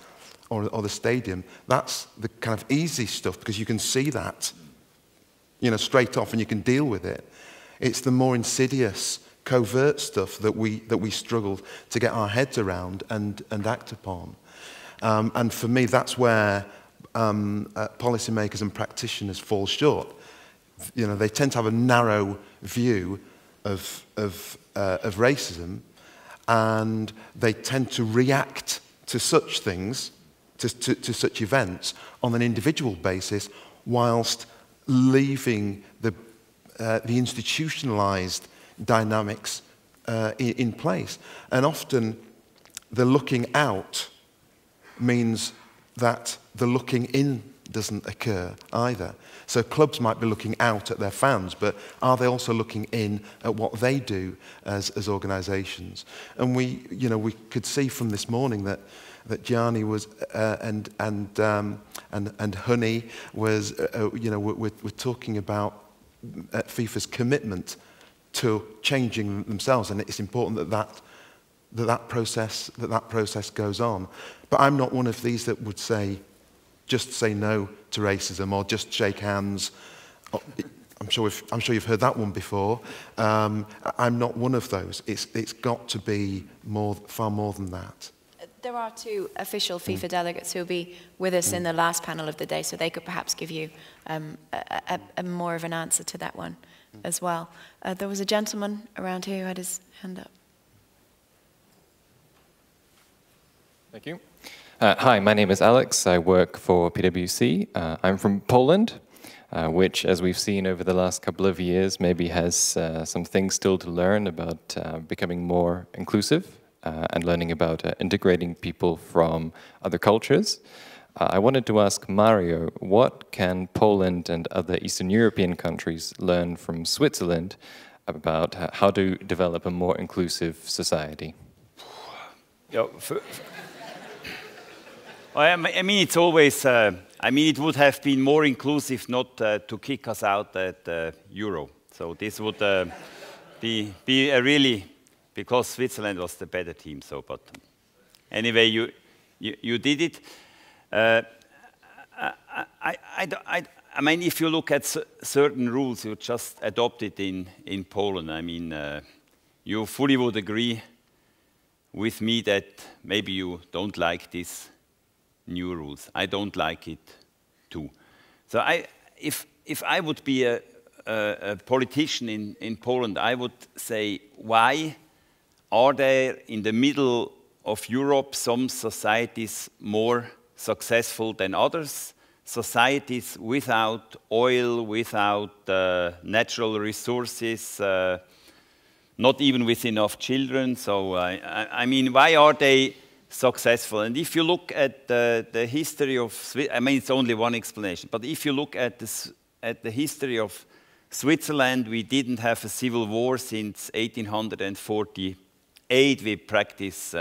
or the stadium, that's the kind of easy stuff because you can see that, straight off and you can deal with it. It's the more insidious, covert stuff that we struggle to get our heads around and act upon. And for me, that's where policymakers and practitioners fall short. They tend to have a narrow view of racism, and they tend to react to such things, to such events, on an individual basis, whilst leaving the institutionalized dynamics in place. And often the looking out means that the looking in doesn't occur either. So clubs might be looking out at their fans, but are they also looking in at what they do as organisations? And we could see from this morning that Gianni was and Honey was we're talking about FIFA's commitment to changing themselves, and it's important that process goes on. But I'm not one of these that would just say no to racism or just shake hands. I'm sure you've heard that one before. I'm not one of those. It's got to be far more than that. There are two official FIFA delegates who will be with us in the last panel of the day, so they could perhaps give you a more of an answer to that one as well. There was a gentleman around here who had his hand up. Thank you. Hi, my name is Alex. I work for PwC. I'm from Poland, which, as we've seen over the last couple of years, maybe has some things still to learn about becoming more inclusive and learning about integrating people from other cultures. I wanted to ask Mario, what can Poland and other Eastern European countries learn from Switzerland about how to develop a more inclusive society? I mean, it's always, it would have been more inclusive not to kick us out at Euro. So this would be a really, because Switzerland was the better team. So, but anyway, you did it. I mean, if you look at certain rules you just adopted in Poland, I mean, you fully would agree with me that maybe you don't like these new rules. I don't like it too. So if I would be a politician in Poland, I would say, why are there in the middle of Europe some societies more successful than others? Societies without oil, without natural resources, not even with enough children. So, I mean, why are they successful? And if you look at the history of Switzerland, I mean, it's only one explanation, but if you look at the history of Switzerland, we didn't have a civil war since 1848. We practice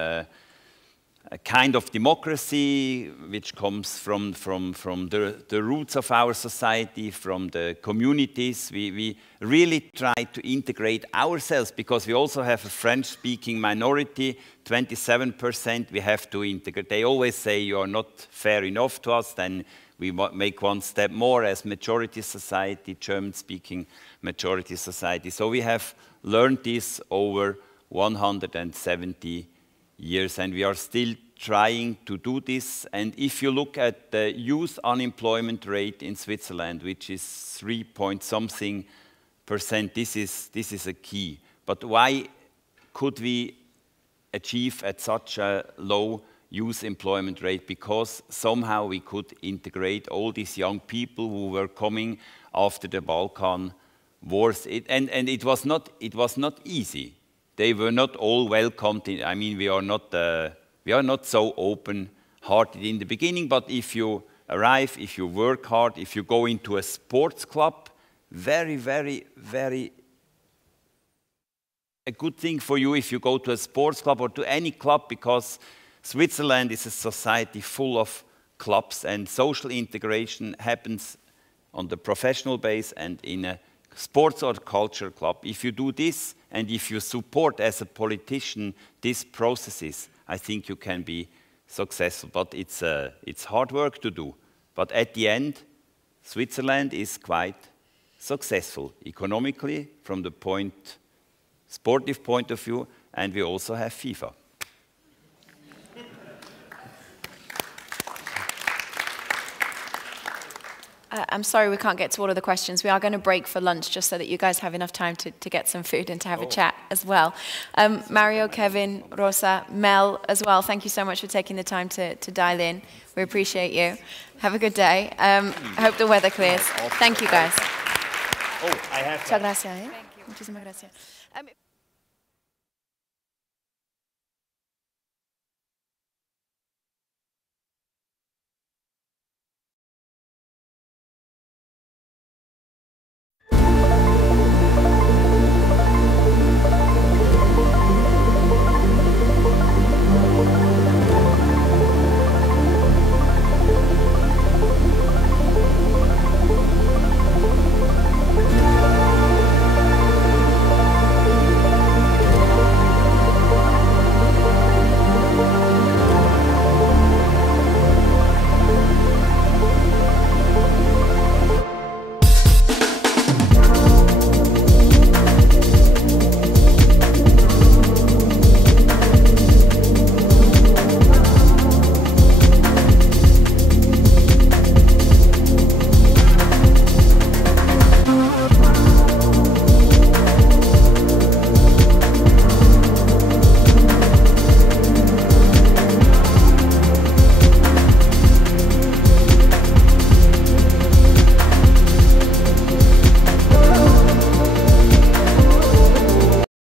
a kind of democracy which comes from the roots of our society, from the communities. We really try to integrate ourselves because we also have a French-speaking minority, 27%. We have to integrate. They always say you are not fair enough to us, then we make one step more as majority society, German-speaking majority society. So we have learned this over 170 years, and we are still trying to do this. And if you look at the youth unemployment rate in Switzerland, which is 3-point-something%, this is a key. But why could we achieve at such a low youth employment rate? Because somehow we could integrate all these young people who were coming after the Balkan wars. And it was not easy. They were not all welcomed. I mean, we are not so open-hearted in the beginning, but if you arrive, if you work hard, if you go into a sports club, very, very, very a good thing for you if you go to a sports club or to any club, because Switzerland is a society full of clubs, and social integration happens on the professional base and in a sports or culture club. If you do this, and if you support as a politician these processes, I think you can be successful. But it's hard work to do. But at the end, Switzerland is quite successful economically from the sportive point of view, and we also have FIFA. I'm sorry we can't get to all of the questions. We are going to break for lunch just so that you guys have enough time to get some food and to have a chat as well. Mario, Kevin, Rosa, Mel as well, thank you so much for taking the time to dial in. We appreciate you. Have a good day. I hope the weather clears. Thank you, guys. Oh, I have Muchas gracias. Muchísimas gracias.